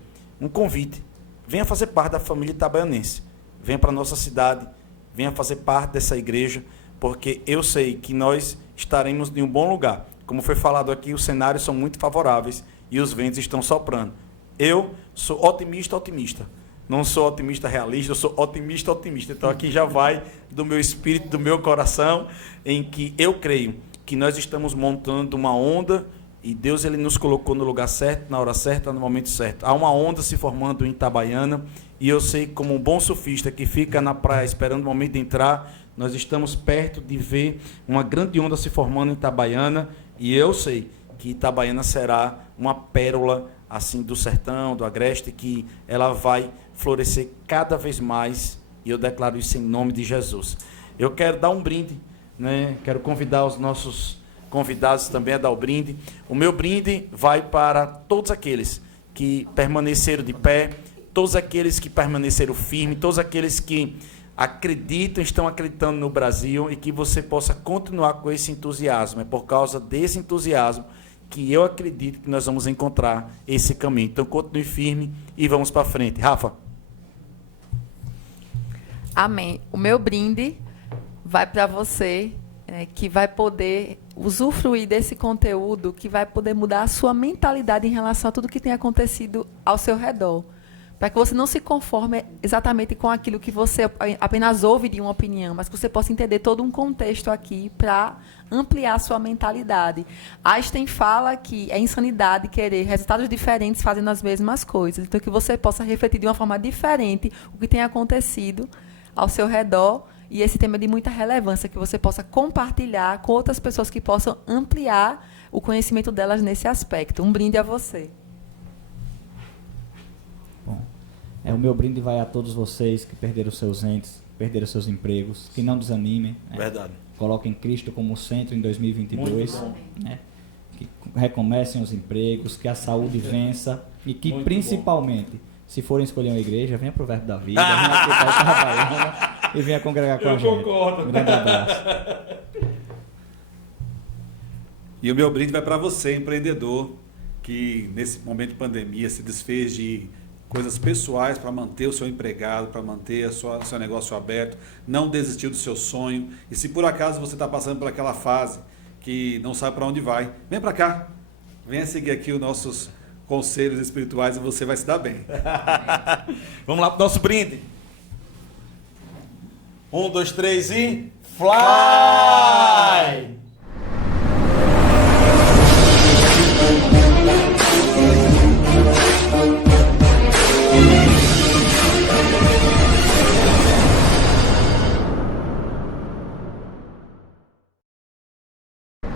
um convite. Venha fazer parte da família itabaianense. Venha para a nossa cidade, venha fazer parte dessa igreja, porque eu sei que nós estaremos em um bom lugar. Como foi falado aqui, os cenários são muito favoráveis e os ventos estão soprando. Eu sou otimista. Não sou otimista realista, eu sou otimista. Então aqui já vai do meu espírito, do meu coração, em que eu creio que nós estamos montando uma onda e Deus ele nos colocou no lugar certo, na hora certa, no momento certo. Há uma onda se formando em Itabaiana e eu sei, como um bom surfista que fica na praia esperando o momento de entrar, nós estamos perto de ver uma grande onda se formando em Itabaiana e eu sei que Itabaiana será uma pérola assim do sertão, do agreste, que ela vai florescer cada vez mais e eu declaro isso em nome de Jesus. Eu quero dar um brinde, né? Quero convidar os nossos convidados também a dar o brinde. O meu brinde vai para todos aqueles que permaneceram de pé, todos aqueles que permaneceram firmes, todos aqueles que acreditam, estão acreditando no Brasil e que você possa continuar com esse entusiasmo. É por causa desse entusiasmo que eu acredito que nós vamos encontrar esse caminho. Então, continue firme e vamos para frente. Rafa. Amém. O meu brinde vai para você, que vai poder usufruir desse conteúdo, que vai poder mudar a sua mentalidade em relação a tudo que tem acontecido ao seu redor. Para que você não se conforme exatamente com aquilo que você apenas ouve de uma opinião, mas que você possa entender todo um contexto aqui para ampliar a sua mentalidade. Einstein fala que é insanidade querer resultados diferentes fazendo as mesmas coisas. Então, que você possa refletir de uma forma diferente o que tem acontecido ao seu redor, e esse tema é de muita relevância, que você possa compartilhar com outras pessoas que possam ampliar o conhecimento delas nesse aspecto. Um brinde a você. Bom, o meu brinde vai a todos vocês que perderam seus entes, perderam seus empregos, que não desanimem. Verdade. Coloquem Cristo como centro em 2022. Né? Que recomecem os empregos, que a saúde vença e que, principalmente, se forem escolher uma igreja, venha para o Verbo da Vida, venha aqui para Itabaiana e venha congregar com a gente. Eu concordo. Um grande abraço. E o meu brinde vai para você, empreendedor, que nesse momento de pandemia se desfez de coisas pessoais para manter o seu empregado, para manter o seu negócio aberto, não desistiu do seu sonho. E se por acaso você está passando por aquela fase que não sabe para onde vai, vem para cá, venha seguir aqui os nossos conselhos espirituais e você vai se dar bem. Vamos lá para o nosso brinde. 1, 2, 3 e... Fly!